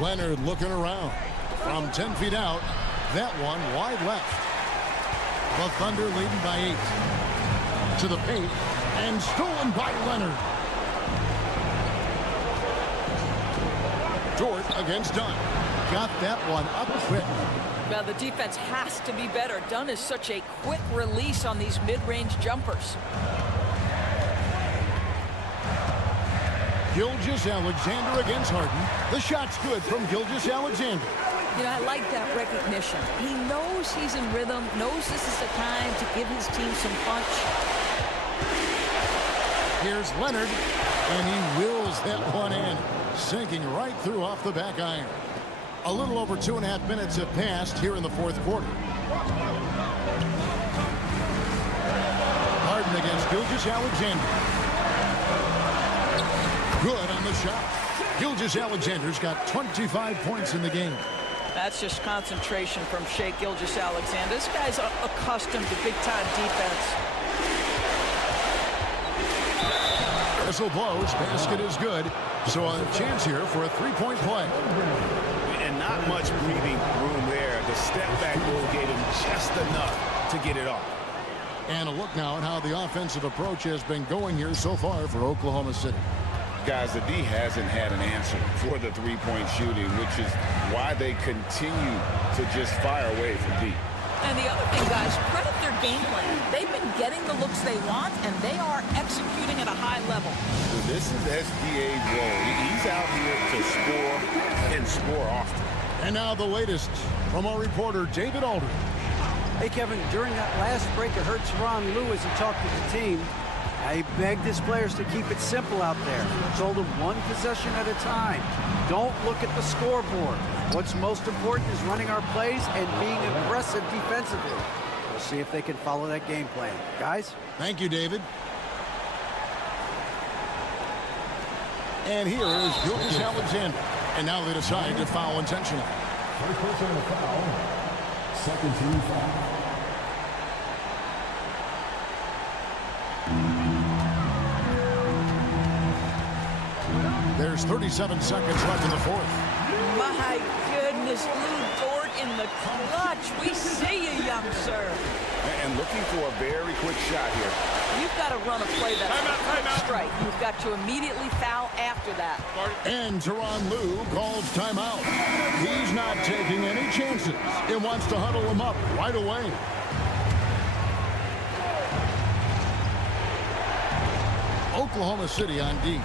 Leonard looking around. From 10 feet out, that one wide left. The Thunder leading by 8. To the paint, and stolen by Leonard. Dort against Dunn. Got that one up quick. Now, the defense has to be better. Dunn is such a quick release on these mid-range jumpers. Gilgeous-Alexander against Harden. The shot's good from Gilgeous-Alexander. You know, I like that recognition. He knows he's in rhythm, knows this is the time to give his team some punch. Here's Leonard, and he wills that one in, sinking right through off the back iron. A little over 2.5 minutes have passed here in the 4th quarter. Harden against Gilgeous-Alexander. Good on the shot. Gilgeous-Alexander's got 25 points in the game. That's just concentration from Shai Gilgeous-Alexander. This guy's accustomed to big-time defense. Whistle blows. Basket is good. So a chance here for a three-point play. And not much breathing room there. The step-back move gave him just enough to get it off. And a look now at how the offensive approach has been going here so far for Oklahoma City. Guys, the D hasn't had an answer for the three-point shooting, which is why they continue to just fire away from deep. And the other thing, guys, credit their game plan. They've been getting the looks they want, and they are executing at a high level. This is SGA's role. He's out here to score and score often. And now the latest from our reporter, David Aldridge. Hey, Kevin, during that last break, it hurt Tyronn Lue as he talked to the team. He begged his players to keep it simple out there. Told them one possession at a time. Don't look at the scoreboard. What's most important is running our plays and being aggressive defensively. We'll see if they can follow that game plan. Guys? Thank you, David. And here is Gilgeous-Alexander. And now they decide to foul intentionally. First personal foul. Second team foul. There's 37 seconds left in the fourth. My goodness, Lou Dort in the clutch. We see you, young sir. And looking for a very quick shot here. You've got to run a play that's strike. You've got to immediately foul after that. And Tyronn Lue calls timeout. He's not taking any chances. He wants to huddle him up right away. Oklahoma City on D.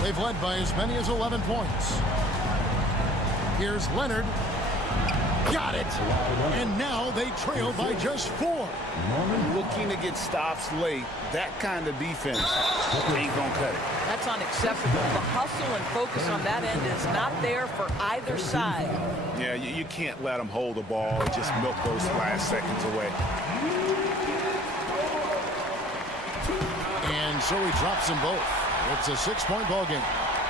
They've led by as many as 11 points. Here's Leonard. Got it. And now they trail by just 4. Looking to get stops late. That kind of defense ain't gonna cut it. That's unacceptable. The hustle and focus on that end is not there for either side. Yeah, you can't let them hold the ball and just milk those last seconds away. And so he drops them both. It's a 6-point ball game.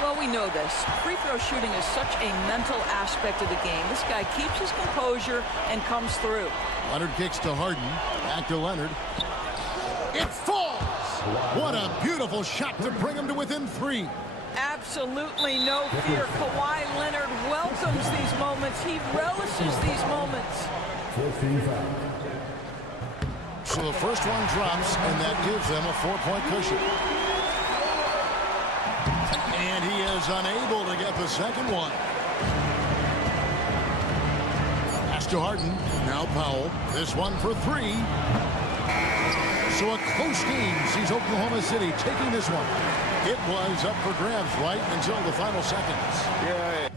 Well, we know this. Free throw shooting is such a mental aspect of the game. This guy keeps his composure and comes through. Leonard kicks to Harden. Back to Leonard. It falls! What a beautiful shot to bring him to within 3. Absolutely no fear. Kawhi Leonard welcomes these moments. He relishes these moments. 15 foul. So the first one drops, and that gives them a 4-point cushion. And he is unable to get the second one. Pass to Harden. Now Powell. This one for 3. So a close game sees Oklahoma City taking this one. It was up for grabs right until the final seconds. Yeah.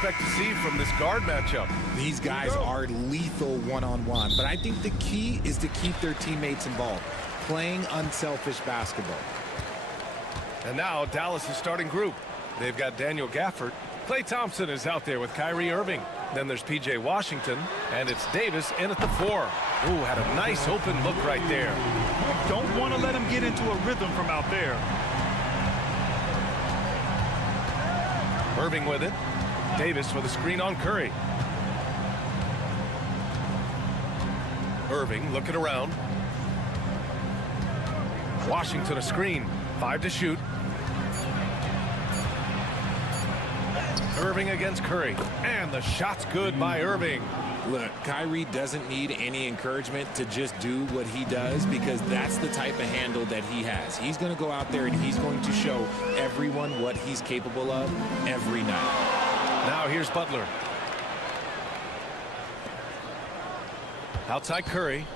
expect to see from this guard matchup? These guys are lethal one-on-one, but I think the key is to keep their teammates involved, playing unselfish basketball. And now Dallas' starting group. They've got Daniel Gafford. Klay Thompson is out there with Kyrie Irving. Then there's P.J. Washington, and it's Davis in at the 4. Ooh, had a nice open look right there. Don't want to let him get into a rhythm from out there. Irving with it. Davis with a screen on Curry. Irving looking around. Washington a screen. 5 to shoot. Irving against Curry. And the shot's good by Irving. Look, Kyrie doesn't need any encouragement to just do what he does, because that's the type of handle that he has. He's going to go out there and he's going to show everyone what he's capable of every night. Now here's Butler. Outside Curry.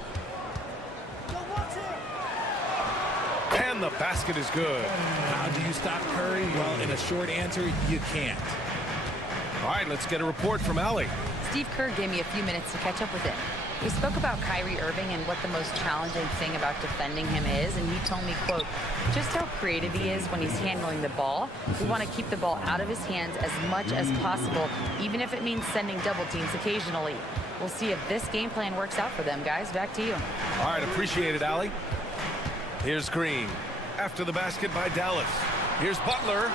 And the basket is good. How do you stop Curry? Well, in a short answer, you can't. All right, let's get a report from Allie. Steve Kerr gave me a few minutes to catch up with him. We spoke about Kyrie Irving and what the most challenging thing about defending him is, and he told me, quote, just how creative he is when he's handling the ball. We want to keep the ball out of his hands as much as possible, even if it means sending double teams occasionally. We'll see if this game plan works out for them, guys. Back to you. All right, appreciate it, Allie. Here's Green. After the basket by Dallas. Here's Butler.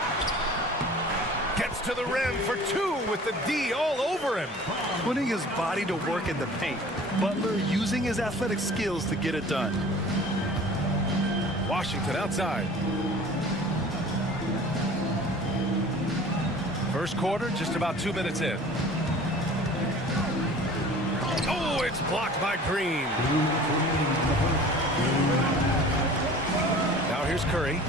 Gets to the rim for two with the D all over him. Putting his body to work in the paint. Butler using his athletic skills to get it done. Washington outside. First quarter, just about 2 minutes in. Oh, it's blocked by Green. Now here's Curry.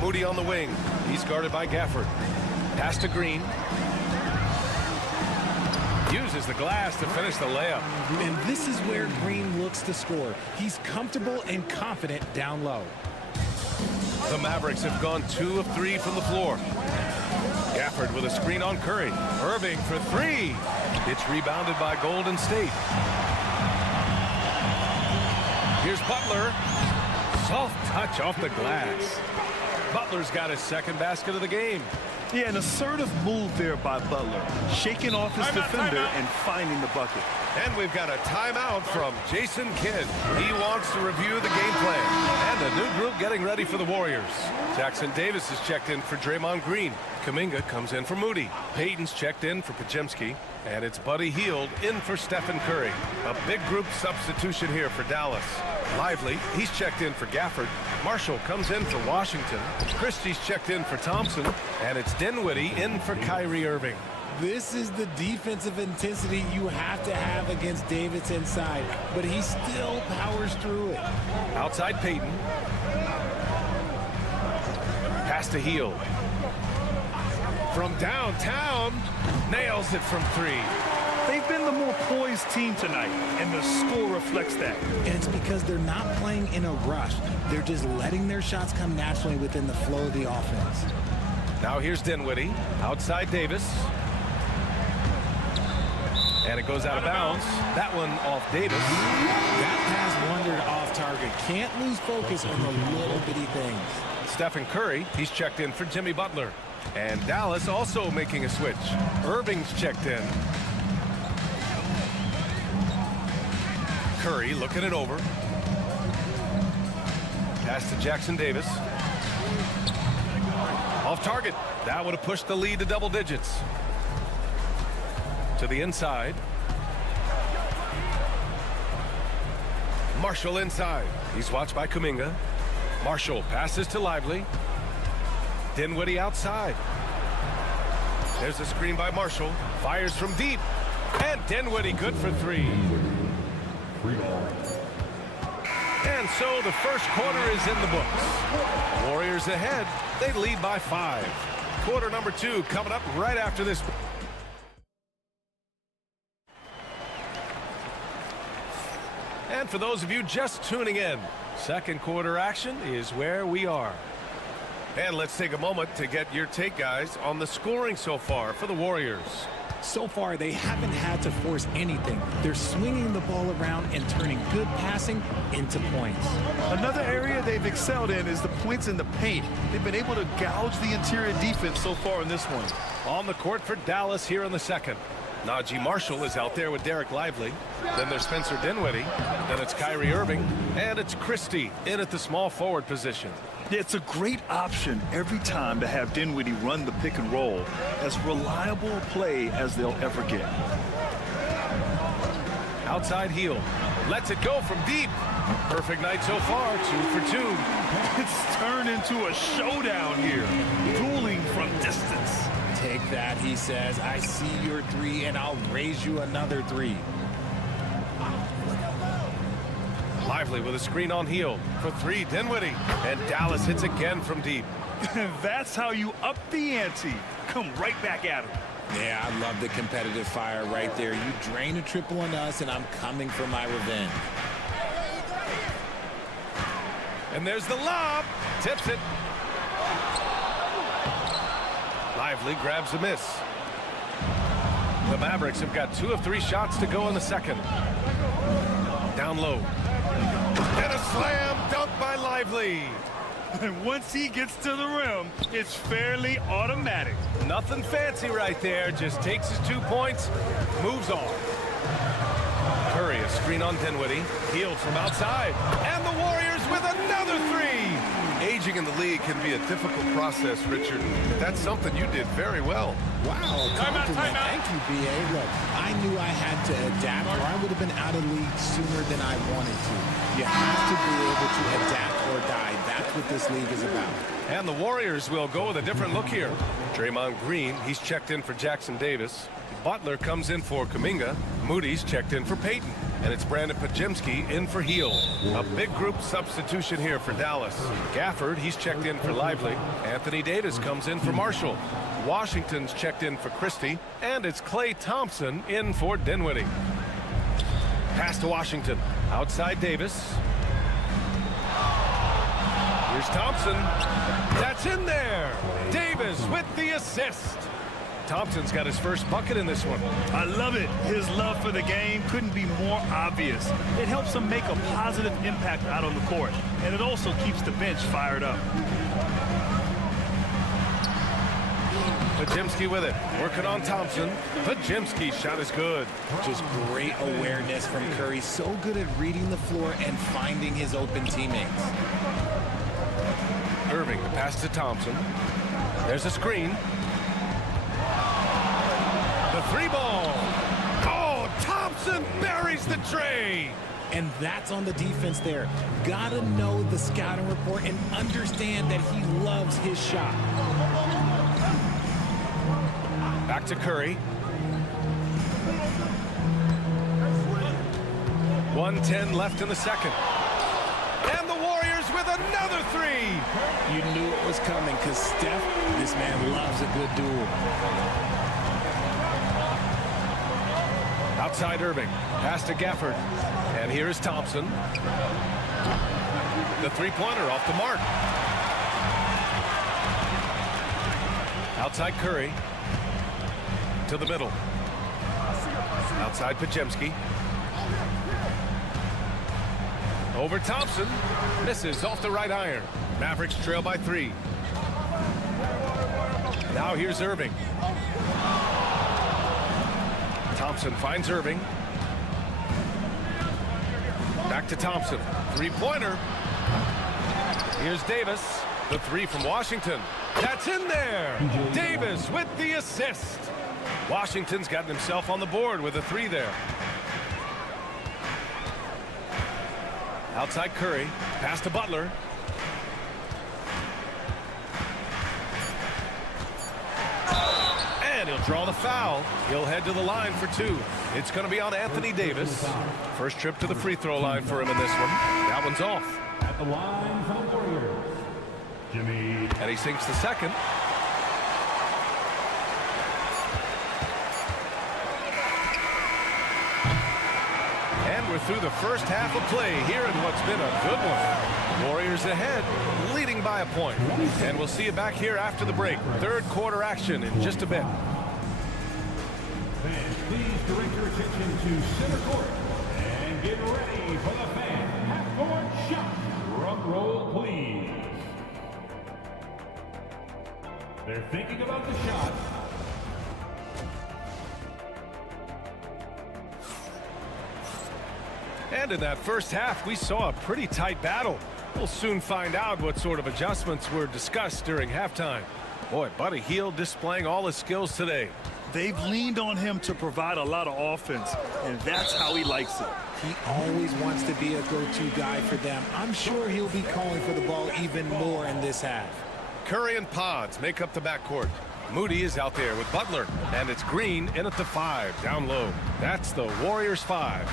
Moody on the wing. He's guarded by Gafford. Pass to Green. Uses the glass to finish the layup. And this is where Green looks to score. He's comfortable and confident down low. The Mavericks have gone 2 of 3 from the floor. Gafford with a screen on Curry. Irving for 3. It's rebounded by Golden State. Here's Butler. Soft touch off the glass. Butler's got his second basket of the game. Yeah, an assertive move there by Butler, shaking off his defender and finding the bucket. And we've got a timeout from Jason Kidd. He wants to review the game plan. And a new group getting ready for the Warriors. Jackson Davis is checked in for Draymond Green. Kuminga comes in for Moody. Payton's checked in for Podziemski. And it's Buddy Hield in for Stephen Curry. A big group substitution here for Dallas. Lively, he's checked in for Gafford. Marshall comes in for Washington. Christie's checked in for Thompson. And it's Dinwiddie in for Kyrie Irving. This is the defensive intensity you have to have against Davis inside, but he still powers through it. Outside Payton. Pass to Hield. From downtown, nails it from 3. They've been the more poised team tonight, and the score reflects that. And it's because they're not playing in a rush. They're just letting their shots come naturally within the flow of the offense. Now here's Dinwiddie. Outside Davis. And it goes out of bounds. That one off Davis. That pass wandered off target. Can't lose focus on the little bitty things. Stephen Curry, he's checked in for Jimmy Butler. And Dallas also making a switch. Irving's checked in. Curry looking it over. Pass to Jackson Davis. Off target. That would have pushed the lead to double digits. To the inside. Marshall inside. He's watched by Kuminga. Marshall passes to Lively. Dinwiddie outside. There's a screen by Marshall. Fires from deep. And Dinwiddie good for 3. And so the first quarter is in the books. Warriors ahead. They lead by 5. Quarter number 2 coming up right after this. And for those of you just tuning in, second quarter action is where we are. And let's take a moment to get your take, guys, on the scoring so far for the Warriors. So far, they haven't had to force anything. They're swinging the ball around and turning good passing into points. Another area they've excelled in is the points in the paint. They've been able to gouge the interior defense so far in this one. On the court for Dallas here in the second. Najee Marshall is out there with Derek Lively. Then there's Spencer Dinwiddie. Then it's Kyrie Irving. And it's Christie in at the small forward position. It's a great option every time to have Dinwiddie run the pick and roll. As reliable a play as they'll ever get. Outside Hield. Lets it go from deep. Perfect night so far. 2 for 2. It's turned into a showdown here. Dueling from distance. Take that, he says. I see your 3, and I'll raise you another 3. Lively with a screen on Hield. For 3, Dinwiddie. And Dallas hits again from deep. That's how you up the ante. Come right back at him. Yeah, I love the competitive fire right there. You drain a triple on us, and I'm coming for my revenge. And there's the lob. Tips it. Lively grabs a miss. The Mavericks have got 2 of 3 shots to go in the second. Down low. And a slam dunk by Lively. And once he gets to the rim, it's fairly automatic. Nothing fancy right there. Just takes his 2 points, moves on. Curry, a screen on Dinwiddie. Healed from outside. And the Warriors with another 3. Aging in the league can be a difficult process, Richard. But that's something you did very well. Wow, compliment. Thank you, B.A. Look, I knew I had to adapt or I would have been out of league sooner than I wanted to. You have to be able to adapt or die. That's what this league is about. And the Warriors will go with a different look here. Draymond Green, he's checked in for Jackson Davis. Butler comes in for Kuminga. Moody's checked in for Payton. And it's Brandon Pajemski in for Heel. A big group substitution here for Dallas. Gafford, he's checked in for Lively. Anthony Davis comes in for Marshall. Washington's checked in for Christie. And it's Klay Thompson in for Dinwiddie. Pass to Washington. Outside Davis. Here's Thompson. That's in there. Davis with the assist. Thompson's got his first bucket in this one. I love it. His love for the game couldn't be more obvious. It helps him make a positive impact out on the court, and it also keeps the bench fired up. Pajemski with it. Working on Thompson. Pajemski's shot is good. Just great awareness from Curry. So good at reading the floor and finding his open teammates. Irving, the pass to Thompson. There's a screen. The 3-ball. Oh, Thompson buries the tray. And that's on the defense there. Gotta know the scouting report and understand that he loves his shot. Back to Curry. 1:10 left in the second. And the Warriors with another 3. You knew it was coming because Steph, this man loves a good duel. Outside Irving. Pass to Gafford. And here is Thompson. The 3-pointer off the mark. Outside Curry. To the middle. Outside Pajemski. Over Thompson. Misses off the right iron. Mavericks trail by 3. Now here's Irving. Thompson finds Irving. Back to Thompson. 3-pointer. Here's Davis. The 3 from Washington. That's in there. Davis with the assist. Washington's gotten himself on the board with a 3 there. Outside Curry. Pass to Butler. And he'll draw the foul. He'll head to the line for 2. It's going to be on Anthony Davis. First trip to the free throw line for him in this one. That one's off. At the line for the Warriors, Jimmy. And he sinks the second. And we're through the first half of play here in what's been a good one. Warriors ahead, leading by a point. And we'll see you back here after the break. Third quarter action in just a bit. Fans, please direct your attention to center court and get ready for the fan half-court shot. Drum roll, please. They're thinking about the shot. And in that first half, we saw a pretty tight battle. We'll soon find out what sort of adjustments were discussed during halftime. Boy, Buddy Hield displaying all his skills today. They've leaned on him to provide a lot of offense, and that's how he likes it. He always wants to be a go-to guy for them. I'm sure he'll be calling for the ball even more in this half. Curry and Pods make up the backcourt. Moody is out there with Butler, and it's Green in at the 5, down low. That's the Warriors 5.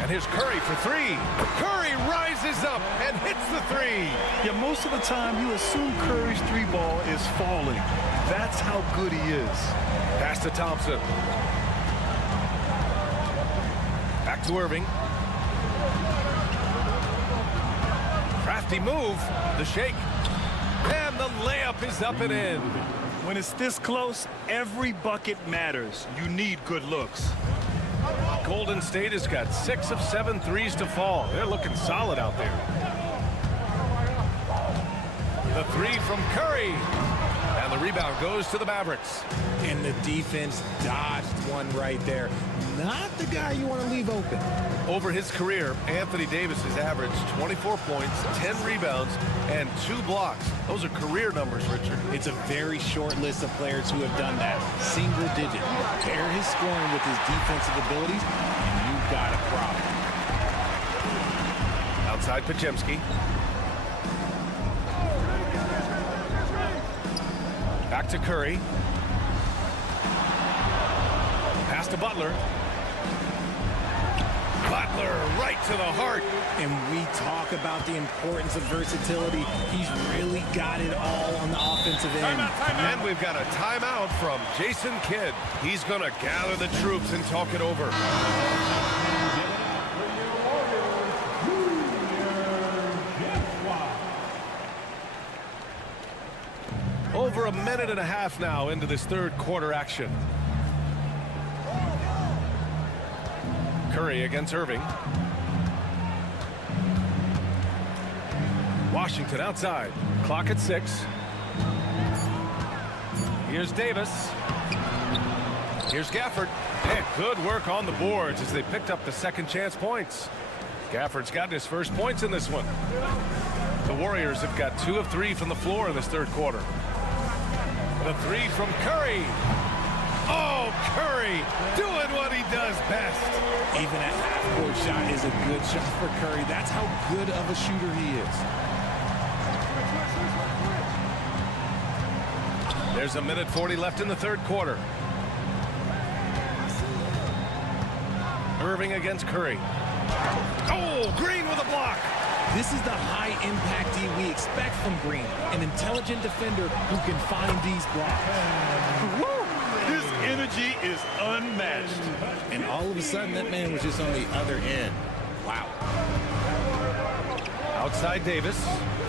And here's Curry for 3. Curry rises up and hits the 3. Yeah, most of the time you assume Curry's 3-ball is falling. That's how good he is. Pass to Thompson. Back to Irving. Crafty move. The shake. And the layup is up and in. When it's this close, every bucket matters. You need good looks. Golden State has got 6 of 7 threes to fall. They're looking solid out there. The three from Curry. And the rebound goes to the Mavericks. And the defense dodged one right there. Not the guy you want to leave open. Over his career, Anthony Davis has averaged 24 points, 10 rebounds, and 2 blocks. Those are career numbers, Richard. It's a very short list of players who have done that. Single digit. Pair his scoring with his defensive abilities, and you've got a problem. Outside Podziemski. Back to Curry. Pass to Butler. Butler right to the heart. And we talk about the importance of versatility. He's really got it all on the offensive end. And we've got a timeout from Jason Kidd. He's going to gather the troops and talk it over. Over a minute and a half now into this third quarter action. Curry against Irving. Washington outside. Clock at 6. Here's Davis. Here's Gafford. And good work on the boards as they picked up the second chance points. Gafford's gotten his first points in this one. The Warriors have got 2 of 3 from the floor in this third quarter. The three from Curry. Oh, Curry doing what he does best. Even a half-court shot is a good shot for Curry. That's how good of a shooter he is. There's a minute 40 left in the third quarter. Irving against Curry. Oh, Green with a block. This is the high-impact D we expect from Green, an intelligent defender who can find these blocks. Woo! His energy is unmatched. And all of a sudden, that man was just on the other end. Wow. Outside Davis.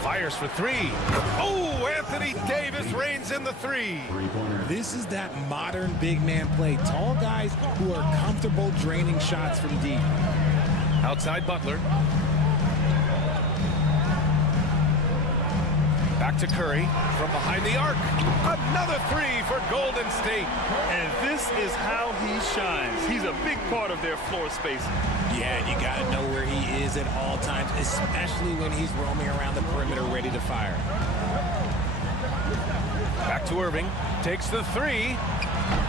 Fires for 3. Oh, Anthony Davis reigns in the 3. This is that modern big man play. Tall guys who are comfortable draining shots from deep. Outside Butler. Back to Curry from behind the arc. Another 3 for Golden State. And this is how he shines. He's a big part of their floor spacing. Yeah, you got to know where he is at all times, especially when he's roaming around the perimeter ready to fire. Back to Irving. Takes the 3.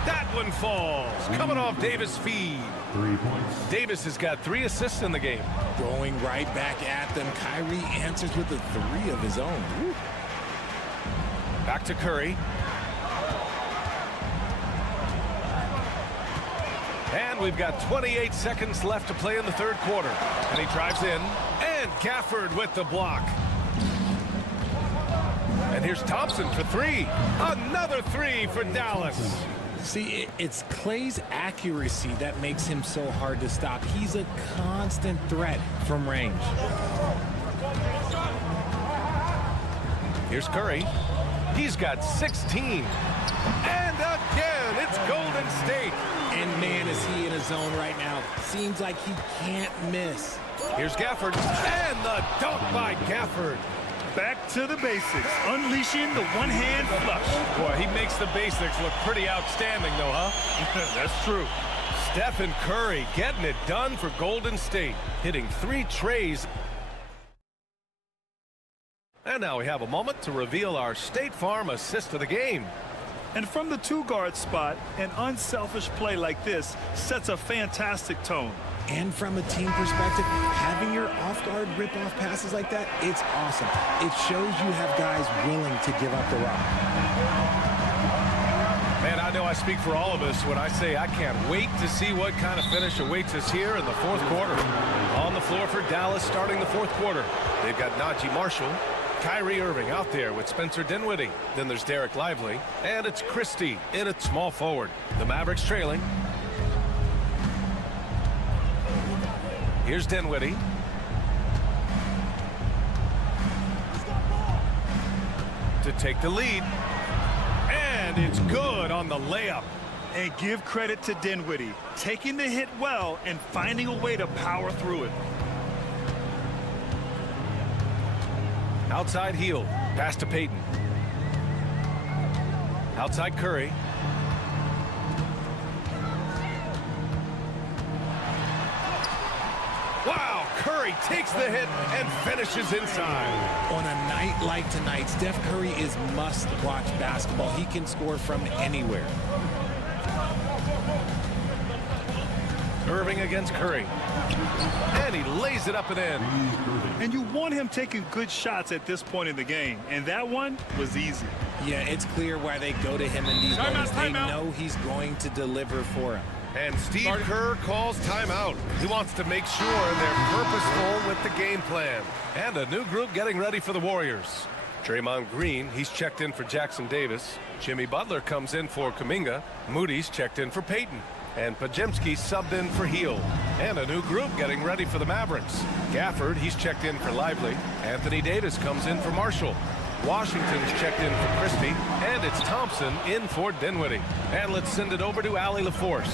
That one falls. Coming off Davis' feed. 3 points. Davis has got 3 assists in the game. Going right back at them. Kyrie answers with a 3 of his own. Woo. Back to Curry. And we've got 28 seconds left to play in the third quarter. And he drives in. And Gafford with the block. And here's Thompson for 3. Another 3 for Dallas. See, it's Clay's accuracy that makes him so hard to stop. He's a constant threat from range. Here's Curry. He's got 16. And again, it's Golden State. And man, is he in a zone right now. Seems like he can't miss. Here's Gafford. And the dunk by Gafford. Back to the basics, unleashing the one-hand flush. Boy, he makes the basics look pretty outstanding, though, huh? That's true. Stephen Curry getting it done for Golden State, hitting 3 trays. And now we have a moment to reveal our State Farm assist of the game. And from the 2-guard spot, an unselfish play like this sets a fantastic tone. And from a team perspective, having your off-guard rip-off passes like that, it's awesome. It shows you have guys willing to give up the rock. Man, I know I speak for all of us when I say I can't wait to see what kind of finish awaits us here in the fourth quarter. On the floor for Dallas starting the fourth quarter. They've got Najee Marshall, Kyrie Irving out there with Spencer Dinwiddie. Then there's Derek Lively, and it's Christie in at small forward. The Mavericks trailing. Here's Dinwiddie. To take the lead. And And it's good on the layup. And give credit to Dinwiddie, taking the hit well and finding a way to power through it. Outside heel, pass to Payton. Outside Curry. Wow, Curry takes the hit and finishes inside. On a night like tonight, Steph Curry is must-watch basketball. He can score from anywhere. Irving against Curry. And he lays it up and in. And you want him taking good shots at this point in the game. And that one was easy. Yeah, it's clear why they go to him in these moments. They know he's going to deliver for him. And Steve Kerr calls timeout. He wants to make sure they're purposeful with the game plan. And a new group getting ready for the Warriors. Draymond Green, he's checked in for Jackson Davis. Jimmy Butler comes in for Kuminga. Moody's checked in for Payton. And Pajemski subbed in for Heel. And a new group getting ready for the Mavericks. Gafford, he's checked in for Lively. Anthony Davis comes in for Marshall. Washington's checked in for Christie. And it's Thompson in for Dinwiddie. And let's send it over to Allie LaForce.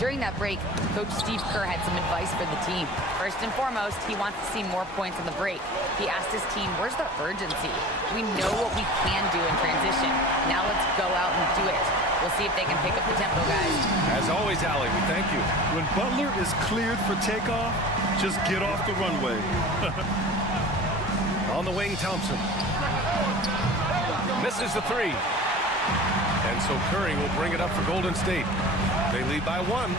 During that break, Coach Steve Kerr had some advice for the team. First and foremost, he wants to see more points on the break. He asked his team, where's the urgency? We know what we can do in transition. Now let's go out and do it. We'll see if they can pick up the tempo, guys. As always, Allie, we thank you. When Butler is cleared for takeoff, just get off the runway. On the wing, Thompson. Misses the three. And so Curry will bring it up for Golden State. They lead by 1.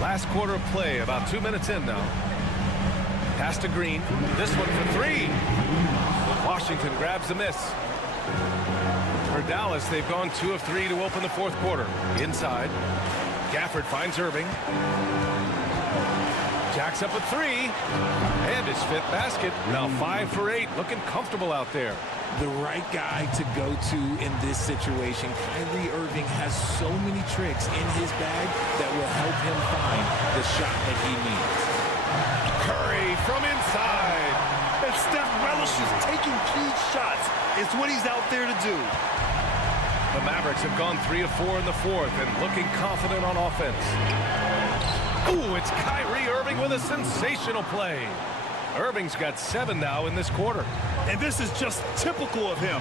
Last quarter of play, about 2 minutes in now. Pass to Green. This one for 3. Washington grabs the miss. For Dallas, they've gone 2 of 3 to open the fourth quarter. Inside. Gafford finds Irving. Jacks up a 3. And his 5th basket. Now 5 for 8. Looking comfortable out there. The right guy to go to in this situation. Kyrie Irving has so many tricks in his bag that will help him find the shot that he needs. Curry from inside. And Steph relishes taking key shots. It's what he's out there to do. The Mavericks have gone 3 of 4 in the fourth and looking confident on offense. Ooh, it's Kyrie Irving with a sensational play. Irving's got 7 now in this quarter. And this is just typical of him.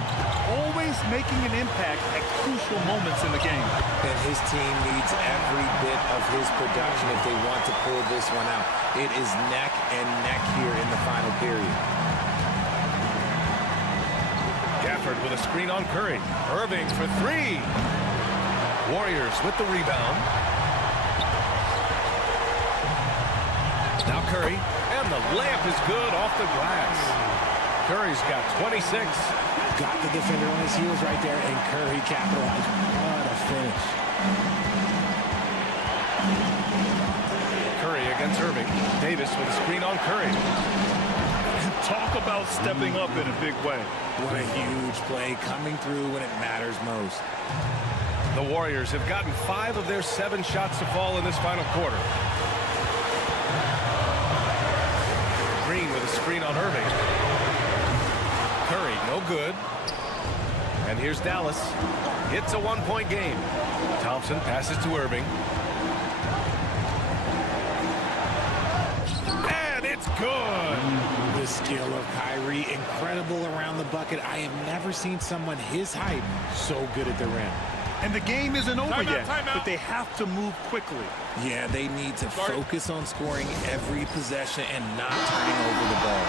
Always making an impact at crucial moments in the game. And his team needs every bit of his production if they want to pull this one out. It is neck and neck here in the final period. Gafford with a screen on Curry. Irving for 3. Warriors with the rebound. Now Curry, and the layup is good off the glass. Curry's got 26. Got the defender on his heels right there, and Curry capitalized. What a finish. Curry against Irving. Davis with a screen on Curry. Talk about stepping up in a big way. What a huge play, coming through when it matters most. The Warriors have gotten 5 of their 7 shots to fall in this final quarter. Green with a screen on Irving. Curry, no good. And here's Dallas. It's a 1-point game. Thompson passes to Irving. And it's good. The skill of Kyrie, incredible around the bucket. I have never seen someone his height so good at the rim. And the game isn't over yet, but they have to move quickly. Yeah, they need to focus on scoring every possession and not turning over the ball.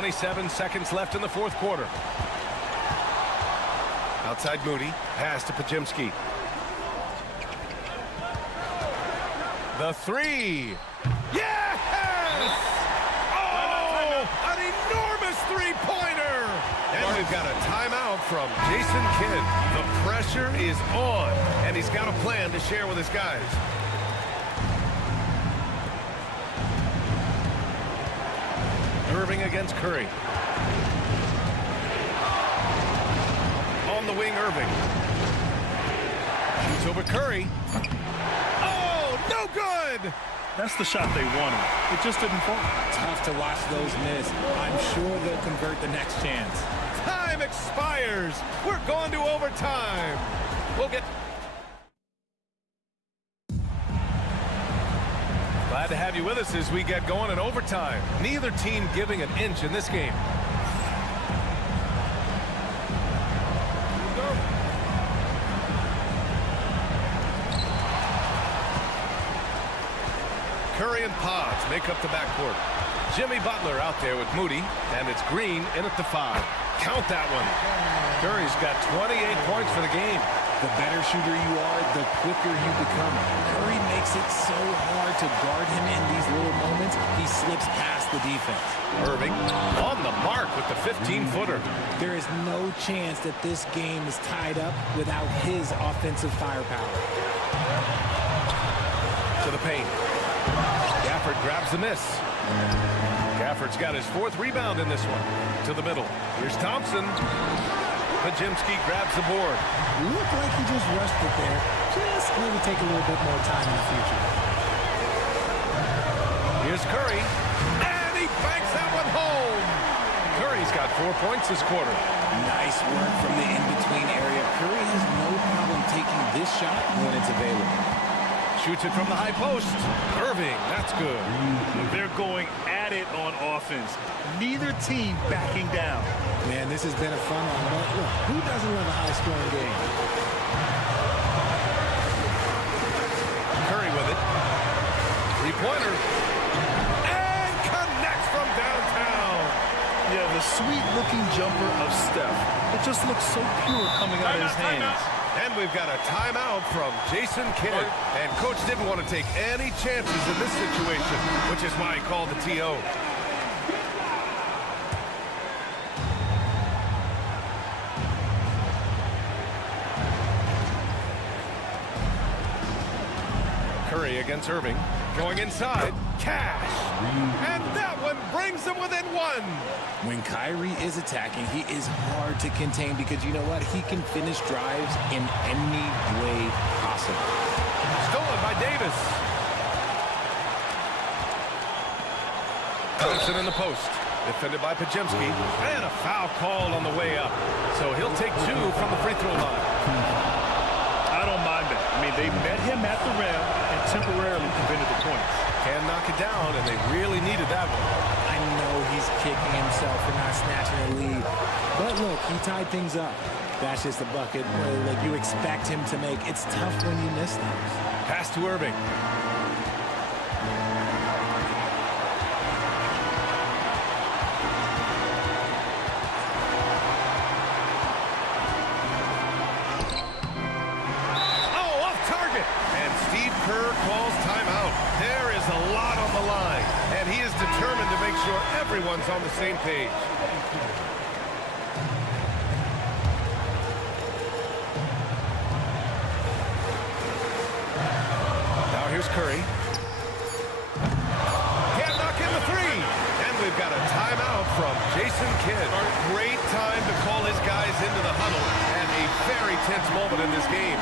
.27 seconds left in the fourth quarter. Outside Moody, pass to Pajemski. The 3. Yes! Oh, an enormous three-pointer! And we've got a timeout from Jason Kidd. The pressure is on, and he's got a plan to share with his guys. Irving against Curry. On the wing, Irving. It's over Curry. Oh, no good! That's the shot they wanted. It just didn't fall. Tough to watch those miss. I'm sure they'll convert the next chance. Time expires. We're going to overtime. We'll get... Glad to have you with us as we get going in overtime. Neither team giving an inch in this game. Curry and Pods make up the backcourt. Jimmy Butler out there with Moody, and it's Green in at the 5. Count that one. Curry's got 28 points for the game. The better shooter you are, the quicker you become. Curry makes it so hard to guard him in these little moments. He slips past the defense. Irving on the mark with the 15-footer. There is no chance that this game is tied up without his offensive firepower. To the paint. Gafford grabs the miss. Gafford's got his 4th rebound in this one. To the middle. Here's Thompson. Pajimski grabs the board. Looked like he just rushed it there. Just maybe take a little bit more time in the future. Here's Curry. And he banks that one home. Curry's got 4 points this quarter. Nice work from the in-between area. Curry has no problem taking this shot when it's available. Shoots it from the high post. Irving, that's good. They're going at it on offense. Neither team backing down. Man, this has been a fun one. But look, who doesn't love a high-scoring game? Curry with it. 3-pointer. And connects from downtown. Yeah, the sweet-looking jumper of Steph. It just looks so pure coming out of his hands. And we've got a timeout from Jason Kidd. And Coach didn't want to take any chances in this situation, which is why he called the TO. Curry against Irving. Going inside. Cash. And that one brings them within 1. When Kyrie is attacking, he is hard to contain because you know what? He can finish drives in any way possible. Stolen by Davis. Thompson in the post. Defended by Pajimski. And a foul call on the way up. So he'll take 2 from the free throw line. I don't mind that. I mean, they met him at the rim and temporarily prevented the points. Can knock it down, and they really needed that one. I know he's kicking himself for not snatching a lead. But look, he tied things up. That's just a bucket like you expect him to make. It's tough when you miss those. Pass to Irving. Oh, off target. And Steve Kerr calls timeout. There is a lot on the line, and he is determined to make sure everyone's on the same page. Now here's Curry. Can't knock in the 3. And we've got a timeout from Jason Kidd. Great time to call his guys into the huddle, and a very tense moment in this game.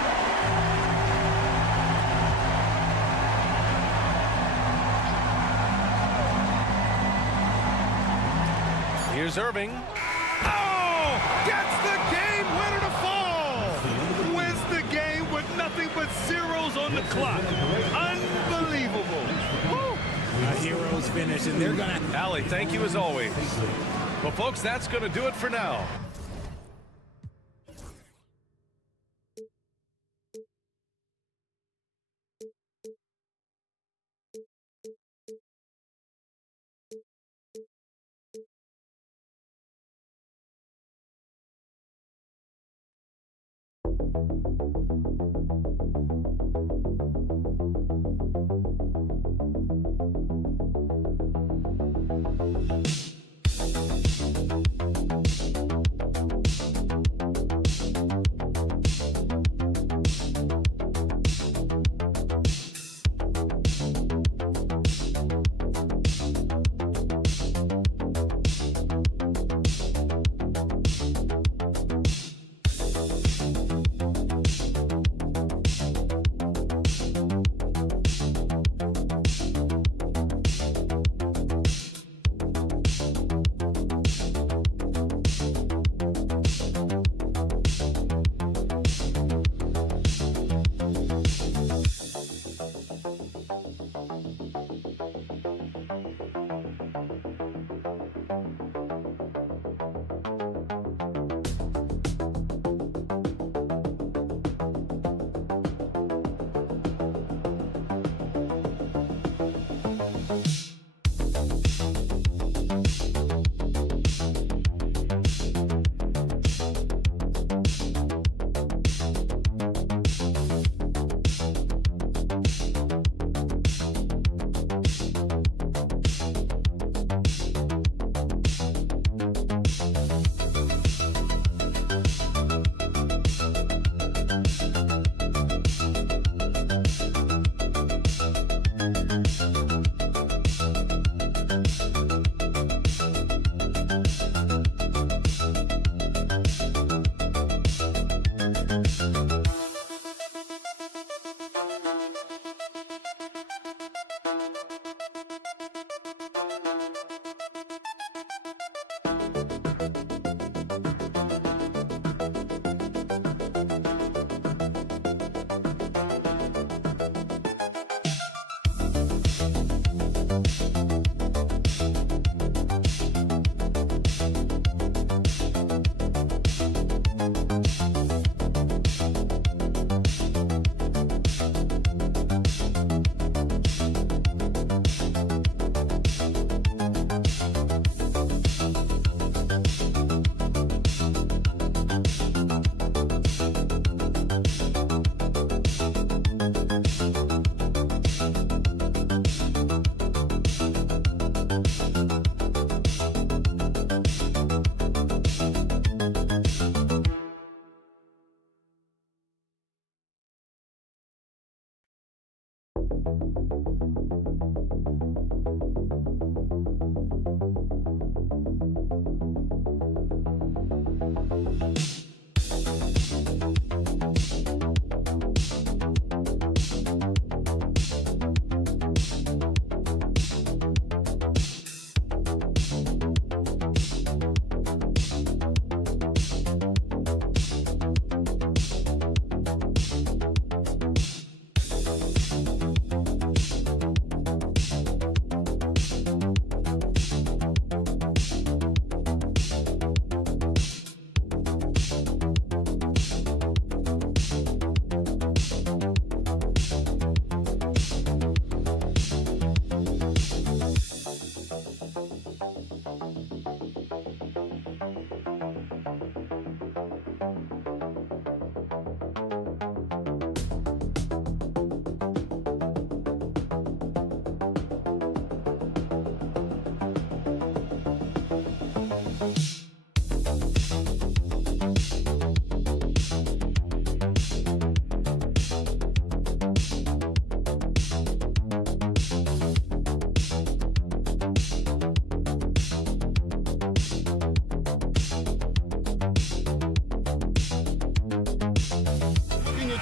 Here's Irving. Oh! Gets the game winner to fall! Wins the game with nothing but zeros on the clock. Unbelievable. Woo! A hero's finish, and they're going to... Allie, thank you as always. Well, folks, that's going to do it for now.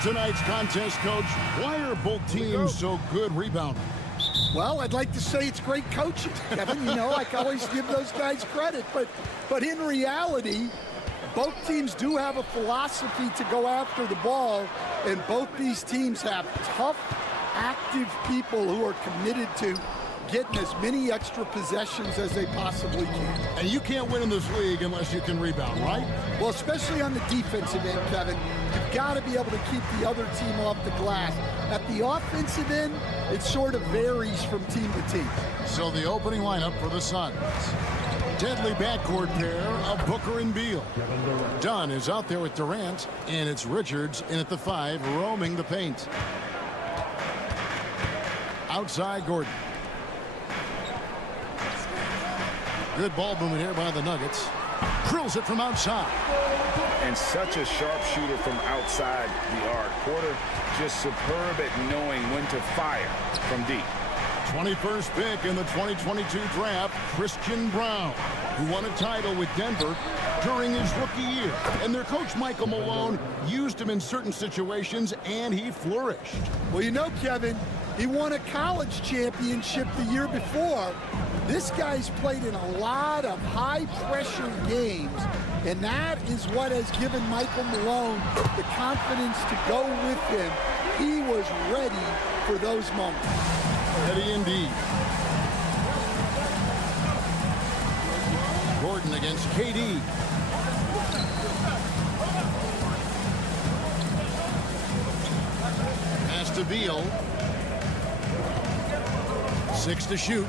Tonight's contest, Coach, why are both teams so good rebounding? Well, I'd like to say it's great coaching, Kevin. You know, I can always give those guys credit. But in reality, both teams do have a philosophy to go after the ball, and both these teams have tough, active people who are committed to getting as many extra possessions as they possibly can. And you can't win in this league unless you can rebound, right? Well, especially on the defensive end, Kevin. You've got to be able to keep the other team off the glass. At the offensive end, it sort of varies from team to team. So the opening lineup for the Suns. Deadly backcourt pair of Booker and Beal. Dunn is out there with Durant, and it's Richards in at the 5, roaming the paint. Outside, Gordon. Good ball movement here by the Nuggets. Drills it from outside. And such a sharp shooter from outside the arc. Porter just superb at knowing when to fire from deep. 21st pick in the 2022 draft, Christian Brown, who won a title with Denver during his rookie year. And their coach, Michael Malone, used him in certain situations, and he flourished. Well, you know, Kevin, he won a college championship the year before. This guy's played in a lot of high-pressure games, and that is what has given Michael Malone the confidence to go with him. He was ready for those moments. Ready indeed. Gordon against KD. Pass to Beal. 6 to shoot.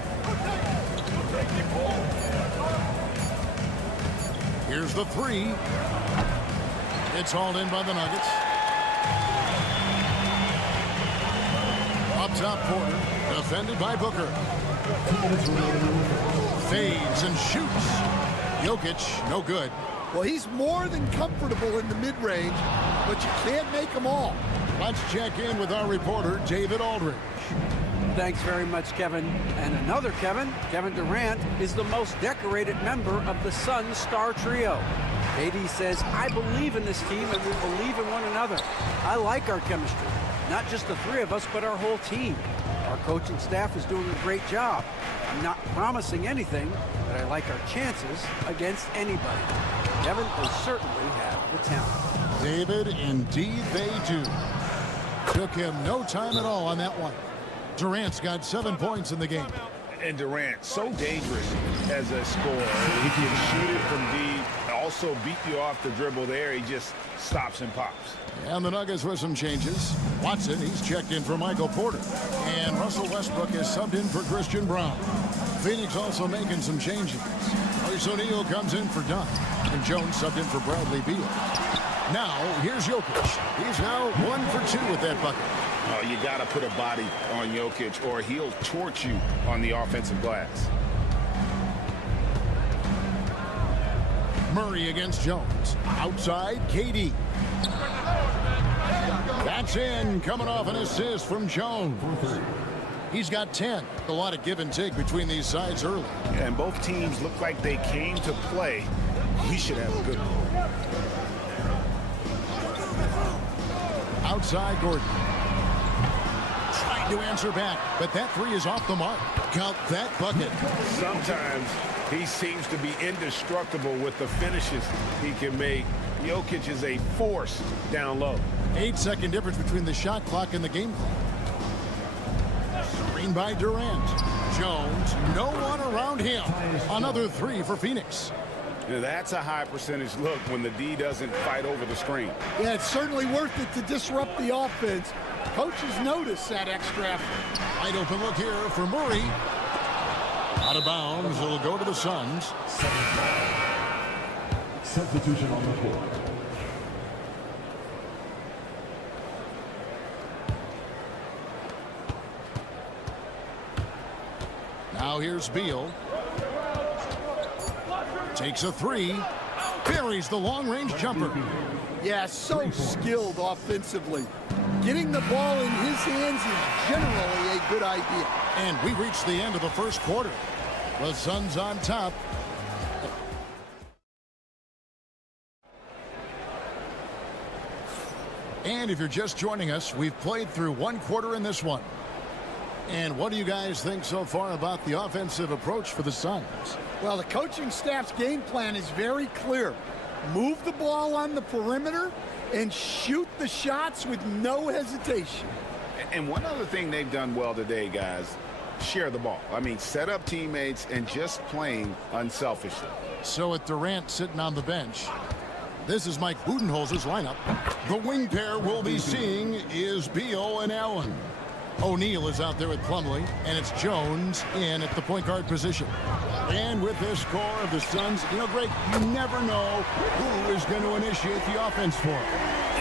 Here's the 3. It's hauled in by the Nuggets. Up top, Porter. Defended by Booker. Fades and shoots. Jokic, no good. Well, he's more than comfortable in the mid-range, but you can't make them all. Let's check in with our reporter, David Aldridge. Thanks very much, Kevin. And another Kevin, Kevin Durant, is the most decorated member of the Suns star trio. KD says, I believe in this team and we believe in one another. I like our chemistry. Not just the three of us, but our whole team. Our coaching staff is doing a great job. I'm not promising anything, but I like our chances against anybody. Kevin, they certainly have the talent. David, indeed they do. Took him no time at all on that one. Durant's got 7 points in the game. And Durant, so dangerous as a scorer. He can shoot it from deep, also beat you off the dribble there. He just stops and pops. And the Nuggets with some changes. Watson, he's checked in for Michael Porter. And Russell Westbrook is subbed in for Christian Brown. Phoenix also making some changes. Royce O'Neal comes in for Dunn. And Jones subbed in for Bradley Beal. Now, here's Jokic. He's now 1 for 2 with that bucket. You got to put a body on Jokic or he'll torch you on the offensive glass. Murray against Jones. Outside, KD. That's It's in, coming off an assist from Jones. He's got 10. A lot of give and take between these sides early. And both teams look like they came to play. We should have a good one. Outside Gordon. Trying to answer back, but that three is off the mark. Count that bucket. Sometimes he seems to be indestructible with the finishes he can make. Jokic is a force down low. 8-second difference between the shot clock and the game clock. Screen by Durant. Jones, no one around him. Another three for Phoenix. Now, that's a high percentage look when the D doesn't fight over the screen. Yeah, it's certainly worth it to disrupt the offense. Coaches notice that extra effort. Wide open look here for Murray. Out of bounds. It'll go to the Suns. Substitution on the court. Now here's Beal. Takes a three. Buries the long-range jumper. Yeah, so skilled offensively. Getting the ball in his hands is generally a good idea. And we reach the end of the first quarter. The Suns on top. And if you're just joining us, we've played through one quarter in this one. And what do you guys think so far about the offensive approach for the Suns? Well, the coaching staff's game plan is very clear. Move the ball on the perimeter and shoot the shots with no hesitation. And one other thing they've done well today, guys, share the ball. I mean, set up teammates and just playing unselfishly. So with Durant sitting on the bench, this is Mike Budenholzer's lineup. The wing pair we'll be seeing is Beal and Allen. O'Neal is out there with Plumlee, and it's Jones in at the point guard position. And with this core of the Suns, you know, Greg, you never know who is going to initiate the offense for them.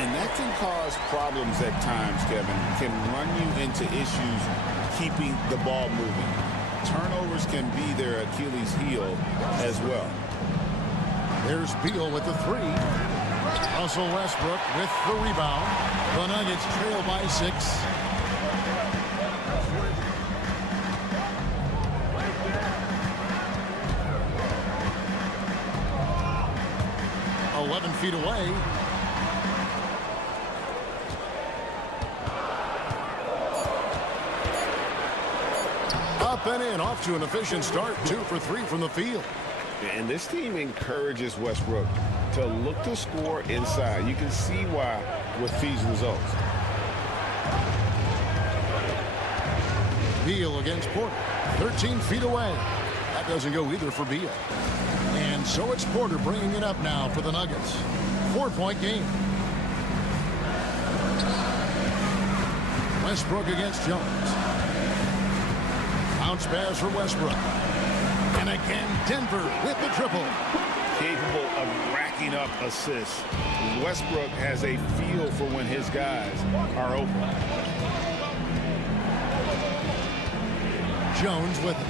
And that can cause problems at times, Kevin. Can run you into issues keeping the ball moving. Turnovers can be their Achilles heel as well. There's Beal with the three. Russell Westbrook with the rebound. The Nuggets trail by 6. 11 feet away. Up and in, off to an efficient start. 2 for 3 from the field. And this team encourages Westbrook to look to score inside. You can see why with these results. Beal against Porter. 13 feet away. That doesn't go either for Beal. And so it's Porter bringing it up now for the Nuggets. 4-point game. Westbrook against Jones. Bounce pass for Westbrook. And again, Denver with the triple. Capable of racking up assists. Westbrook has a feel for when his guys are open. Jones with it.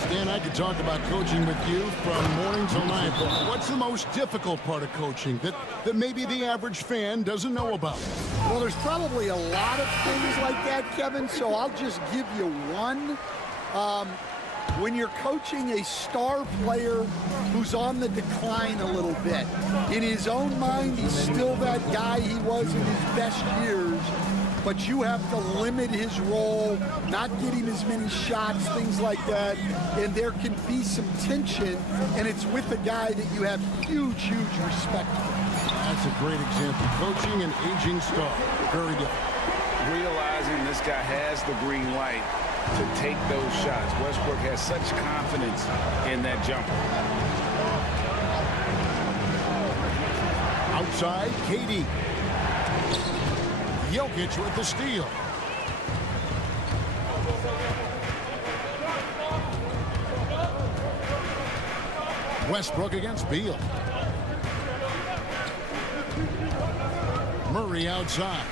Stan, I could talk about coaching with you from morning till night, but what's the most difficult part of coaching that maybe the average fan doesn't know about? Well, there's probably a lot of things like that, Kevin, so I'll just give you one. When you're coaching a star player who's on the decline a little bit, in his own mind, he's still that guy he was in his best years, but you have to limit his role, not get him as many shots, things like that, and there can be some tension, and it's with a guy that you have huge, huge respect for. That's a great example. Coaching an aging star. Very different. Realizing this guy has the green light to take those shots. Westbrook has such confidence in that jumper. Outside, KD. Jokic with the steal. Westbrook against Beal. Murray outside.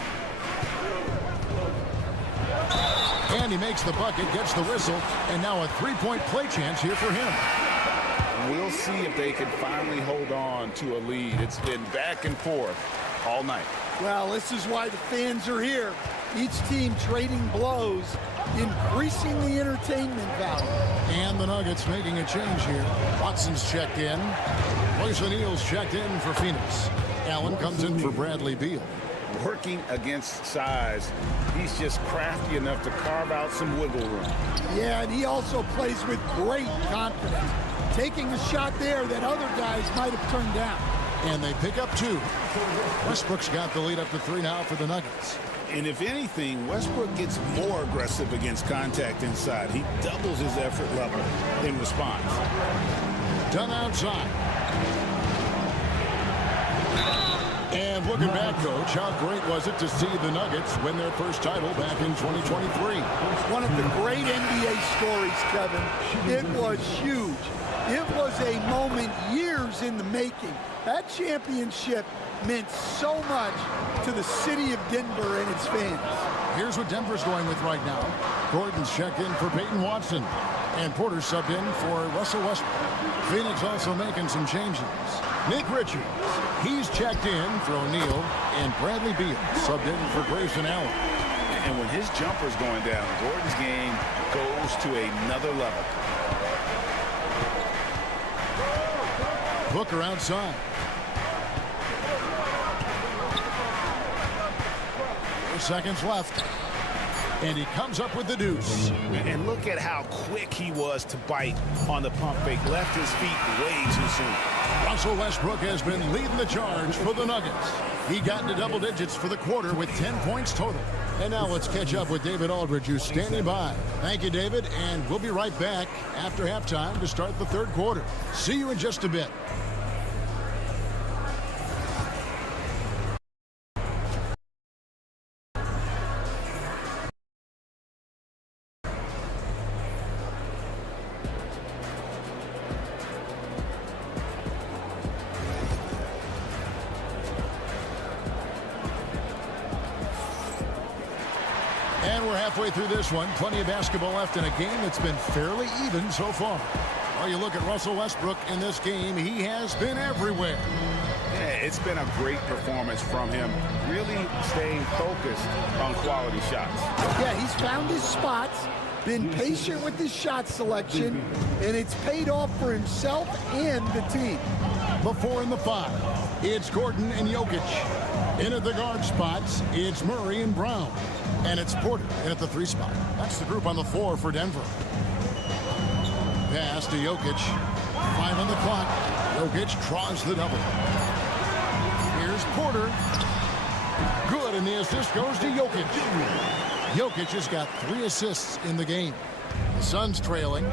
And he makes the bucket, gets the whistle, and now a three-point play chance here for him. we'll see if they can finally hold on to a lead. It's been back and forth all night. Well, this is why the fans are here. Each team trading blows, increasing the entertainment value. And the Nuggets making a change here. Watson's checked in. Royce O'Neal's checked in for Phoenix. Allen comes in for Bradley Beal. Working against size, he's just crafty enough to carve out some wiggle room. Yeah, and he also plays with great confidence, taking a shot there that other guys might have turned down. And they pick up 2. Westbrook's got the lead up to 3 now for the Nuggets. And if anything, Westbrook gets more aggressive against contact inside. He doubles his effort level in response. Done outside. And looking back, Coach, how great was it to see the Nuggets win their first title back in 2023? One of the great NBA stories, Kevin. It was huge. It was a moment years in the making. That championship meant so much to the city of Denver and its fans. Here's what Denver's going with right now. Gordon's checked in for Peyton Watson. And Porter subbed in for Russell Westbrook. Phoenix also making some changes. Nick Richards, he's checked in for O'Neal. And Bradley Beal subbed in for Grayson Allen. And when his jumper's going down, Gordon's game goes to another level. Booker outside. Seconds left. And he comes up with the deuce. And look at how quick he was to bite on the pump fake. Left his feet way too soon. Russell Westbrook has been leading the charge for the Nuggets. He got into double digits for the quarter with 10 points total. And now let's catch up with David Aldridge, who's standing by. Thank you, David, and we'll be right back after halftime to start the third quarter. See you in just a bit. And we're halfway through this one. Plenty of basketball left in a game that's been fairly even so far. Well, you look at Russell Westbrook in this game, he has been everywhere. Yeah, it's been a great performance from him. Really staying focused on quality shots. Yeah, he's found his spots, been patient with his shot selection, and it's paid off for himself and the team. Before in the 5, it's Gordon and Jokic. In at the guard spots, it's Murray and Brown. And it's Porter in at the 3 spot. That's the group on the 4 for Denver. Pass to Jokic. 5 on the clock. Jokic draws the double. Here's Porter. Good, and the assist goes to Jokic. Jokic has got 3 assists in the game. The Suns trailing.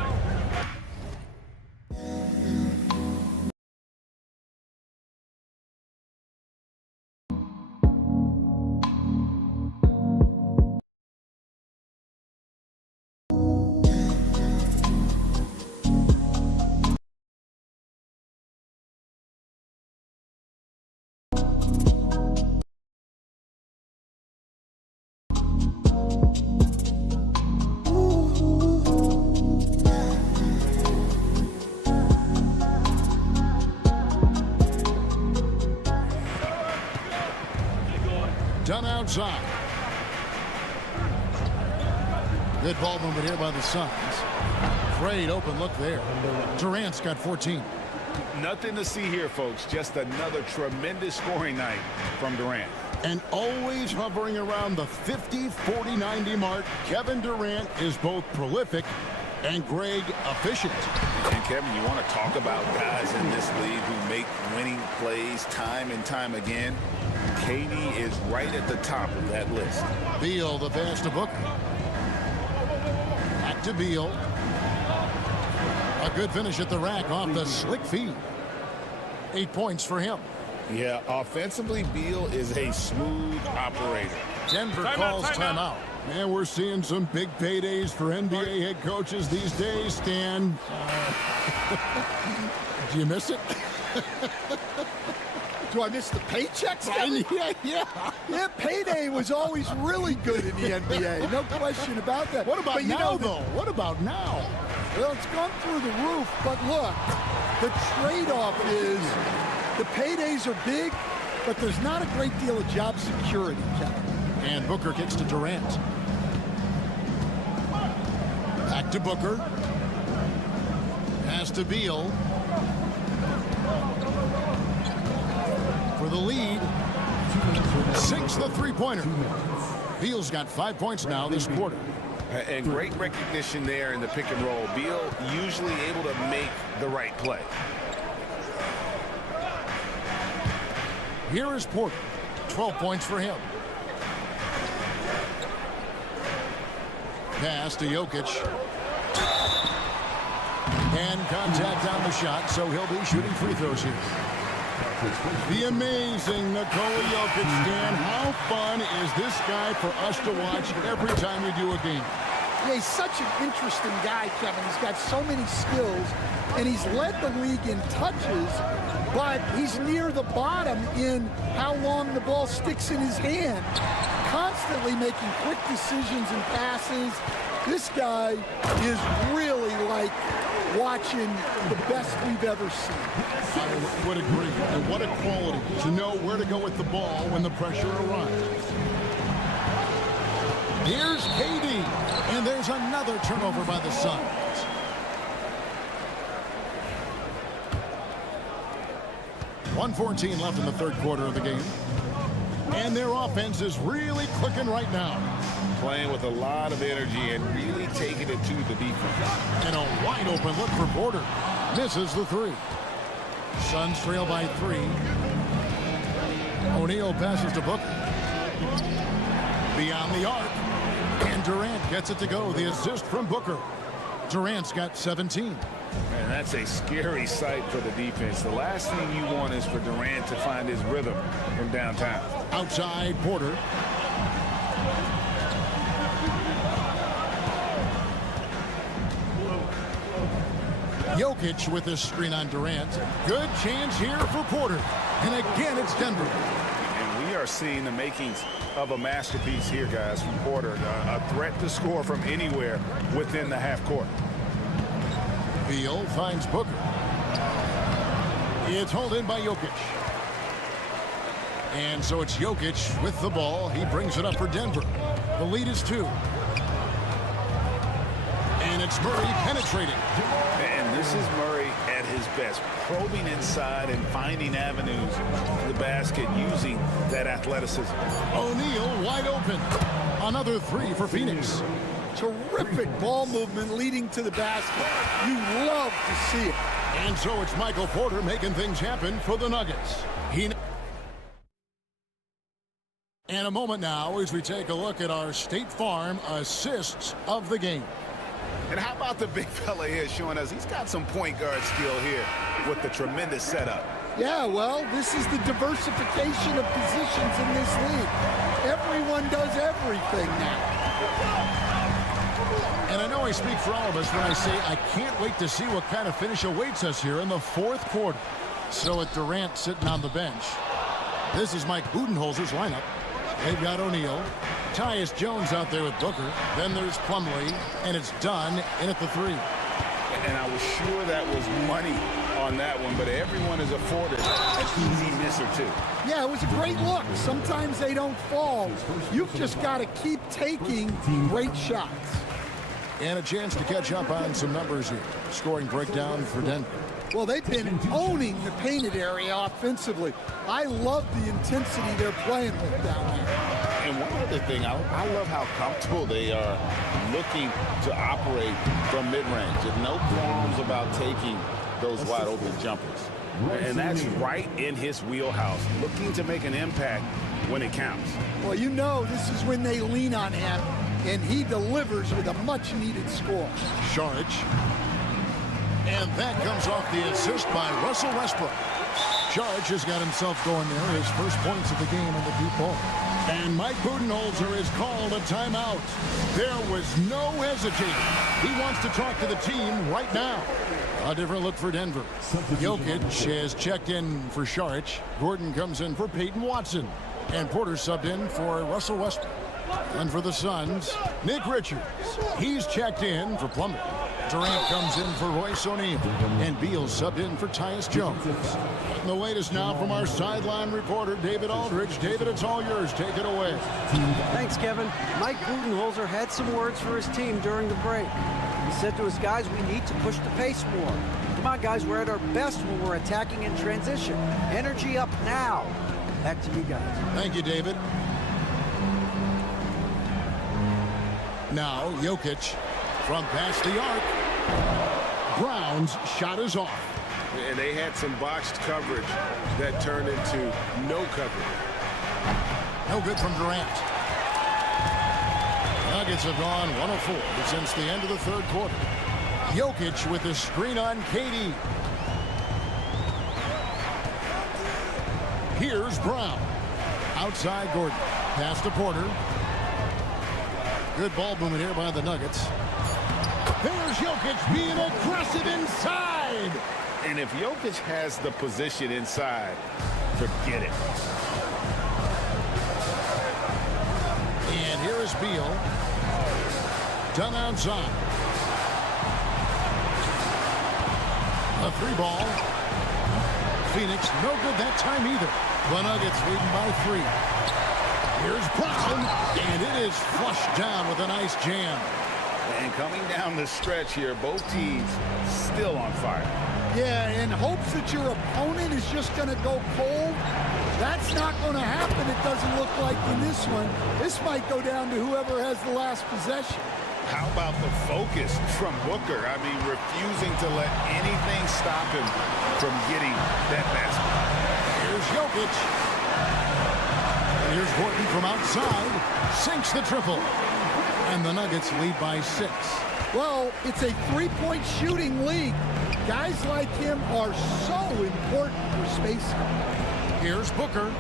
Done outside. Good ball movement here by the Suns. Great open look there. Durant's got 14. Nothing to see here, folks. Just another tremendous scoring night from Durant. And always hovering around the 50, 40, 90 mark, Kevin Durant is both prolific and Greg efficient. And Kevin, you want to talk about guys in this league who make winning plays time and time again? KD is right at the top of that list. Beal, the pass to Booker. Back to Beal. A good finish at the rack off the slick feed. 8 points for him. Yeah, offensively, Beal is a smooth operator. Denver calls timeout. Man, we're seeing some big paydays for NBA head coaches these days, Stan. Do you miss it? Do I miss the paychecks? Yeah, payday was always really good in the NBA. No question about that. What about but, now, though? What about now? Well, it's gone through the roof, but look, The trade-off is the paydays are big, but there's not a great deal of job security, Kevin. And Booker gets to Durant. Back to Booker. Pass to Beal. For the lead. Sinks the three-pointer. Beal's got 5 points now this quarter. And great recognition there in the pick and roll. Beal usually able to make the right play. Here is Porter. 12 points for him. Pass to Jokic. And contact on the shot, so he'll be shooting free throws here. The amazing Nikola Jokic, Dan. How fun is this guy for us to watch every time we do a game? Yeah, he's such an interesting guy, Kevin. He's got so many skills, and he's led the league in touches, but he's near the bottom in how long the ball sticks in his hand. Constantly making quick decisions and passes. This guy is really like watching the best we've ever seen. I would agree. And what a quality to know where to go with the ball when the pressure arrives. Here's KD. And there's another turnover by the Suns. .114 left in the third quarter of the game. And their offense is really clicking right now. Playing with a lot of energy and really taking it to the defense. And a wide open look for Porter. Misses the three. Suns trail by 3. O'Neal passes to Booker. Beyond the arc. And Durant gets it to go. The assist from Booker. Durant's got 17. And that's a scary sight for the defense. The last thing you want is for Durant to find his rhythm from downtown. Outside Porter. Jokic with this screen on Durant. Good chance here for Porter. And again, it's Denver. And we are seeing the makings of a masterpiece here, guys, from Porter. A threat to score from anywhere within the half court. Beal finds Booker. It's hauled in by Jokic. And so it's Jokic with the ball. He brings it up for Denver. The lead is 2. And it's Murray penetrating. And this is Murray at his best, probing inside and finding avenues to the basket using that athleticism. O'Neal wide open. Another 3 for Phoenix. Terrific ball movement leading to the basket. You love to see it. And so it's Michael Porter making things happen for the Nuggets. And a moment now as we take a look at our State Farm assists of the game. And how about the big fella here showing us he's got some point guard skill here with the tremendous setup. Yeah, well, this is the diversification of positions in this league. Everyone does everything now. And I know I speak for all of us when I say I can't wait to see what kind of finish awaits us here in the fourth quarter. So with Durant sitting on the bench, this is Mike Budenholzer's lineup. They've got O'Neal, Tyus Jones out there with Booker. Then there's Plumlee, and it's done in at the 3. And I was sure that was money on that one, but everyone is afforded an easy miss or 2. Yeah, it was a great look. Sometimes they don't fall. You've just got to keep taking great shots. And a chance to catch up on some numbers here. Scoring breakdown for Denver. Well, they've been owning the painted area offensively. I love the intensity they're playing with down there. And one other thing, I love how comfortable they are looking to operate from mid-range. There's no qualms about taking those wide open jumpers. And that's right in his wheelhouse, looking to make an impact when it counts. Well, you know this is when they lean on him, and he delivers with a much-needed score. Saric. And that comes off the assist by Russell Westbrook. Saric has got himself going there, his first points of the game on the deep ball. And Mike Budenholzer has called a timeout. There was no hesitating. He wants to talk to the team right now. A different look for Denver. Jokic has checked in for Saric. Gordon comes in for Peyton Watson. And Porter subbed in for Russell Westbrook. And for the Suns, Nick Richards. He's checked in for Plumlee. Durant comes in for Royce O'Neal. And Beal subbed in for Tyus Jones. And the latest now from our sideline reporter, David Aldridge. David, it's all yours. Take it away. Thanks, Kevin. Mike Budenholzer had some words for his team during the break. He said to his guys, we need to push the pace more. Come on, guys, we're at our best when we're attacking in transition. Energy up now. Back to you guys. Thank you, David. Now, Jokic from past the arc. Brown's shot is off. And they had some botched coverage that turned into no coverage. No good from Durant. Nuggets have gone 1 of 4 since the end of the third quarter. Jokic with the screen on KD. Here's Brown. Outside Gordon. Pass to Porter. Good ball movement here by the Nuggets. There's Jokic being aggressive inside. And if Jokic has the position inside, forget it. And here is Beal. Done outside. A 3-ball. Phoenix, no good that time either. The Nuggets leading by 3. Here's Brown, and it is flushed down with a nice jam. And coming down the stretch here, both teams still on fire. Yeah, in hopes that your opponent is just going to go cold. That's not going to happen, it doesn't look like in this one. This might go down to whoever has the last possession. How about the focus from Booker? I mean, refusing to let anything stop him from getting that basket. Here's Jokic. And here's Gordon from outside. Sinks the triple. And the Nuggets lead by 6. Well, it's a 3-point shooting league. Guys like him are so important for spacing. Here's Booker.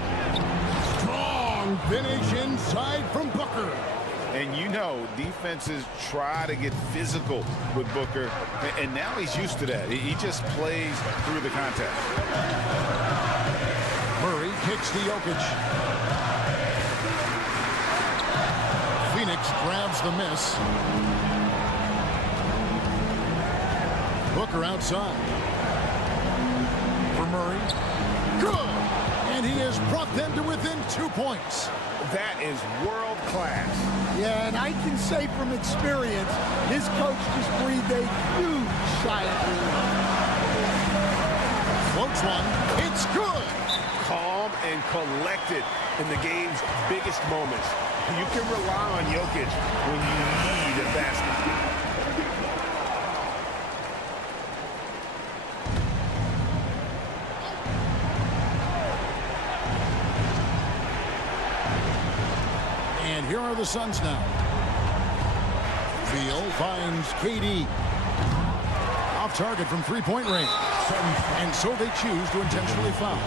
Strong finish inside from Booker. And you know, defenses try to get physical with Booker, and now he's used to that. He just plays through the contact. Murray kicks to Jokic. Phoenix grabs the miss. Booker outside. For Murray. Good! And he has brought them to within 2 points. That is world class. Yeah, and I can say from experience, his coach just breathed a huge sigh of relief. Floats one. It's good. Calm and collected in the game's biggest moments. You can rely on Jokic when you need a basket. And here are the Suns now. Beal finds KD. Off target from 3-point range. And so they choose to intentionally foul.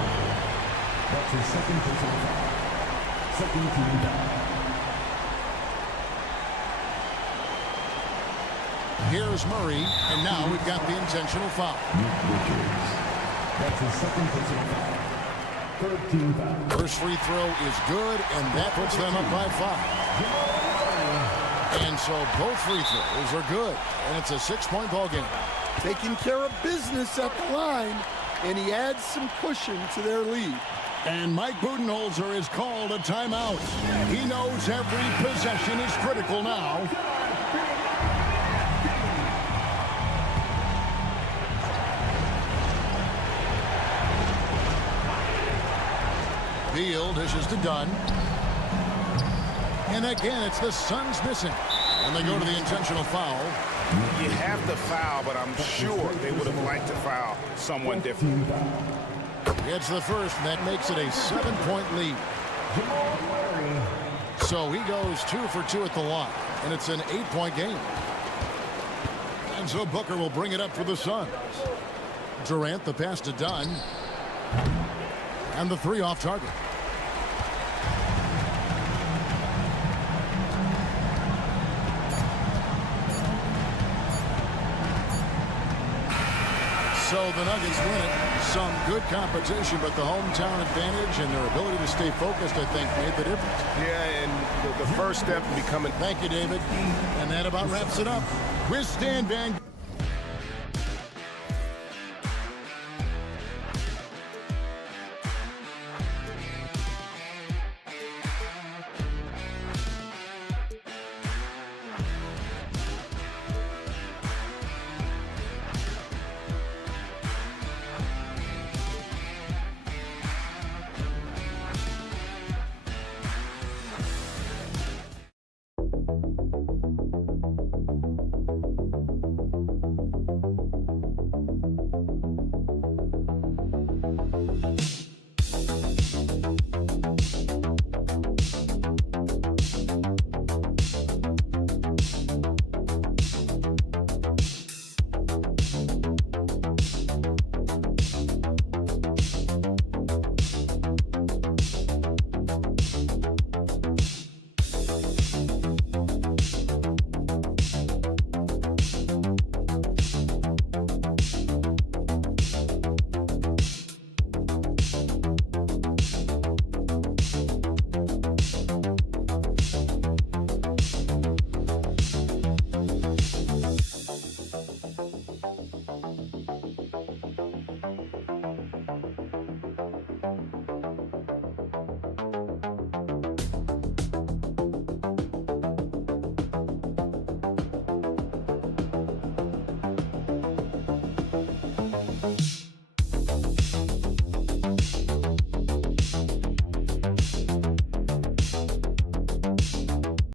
That's his second personal foul. Second team foul. Here's Murray, and now we've got the intentional foul. That's his second personal foul. Third team foul. First free throw is good, and that puts them up by 5. And so both free throws are good, and it's a 6-point ball game. Taking care of business at the line, and he adds some cushion to their lead. And Mike Budenholzer is called a timeout. He knows every possession is critical now. Beal dishes to Dunn. And again, it's the Suns missing. And they go to the intentional foul. You have to foul, but I'm sure they would have liked to foul someone different. It's the first, and that makes it a 7-point lead. So he goes 2 for 2 at the line, and it's an 8-point game. And so Booker will bring it up for the Suns. Durant, the pass to Dunn. And the 3 off target. So the Nuggets win it. Some good competition, but the hometown advantage and their ability to stay focused, I think, made the difference. Yeah, and the first step in becoming... Thank you, David. And that about wraps it up. With Stan Van... you.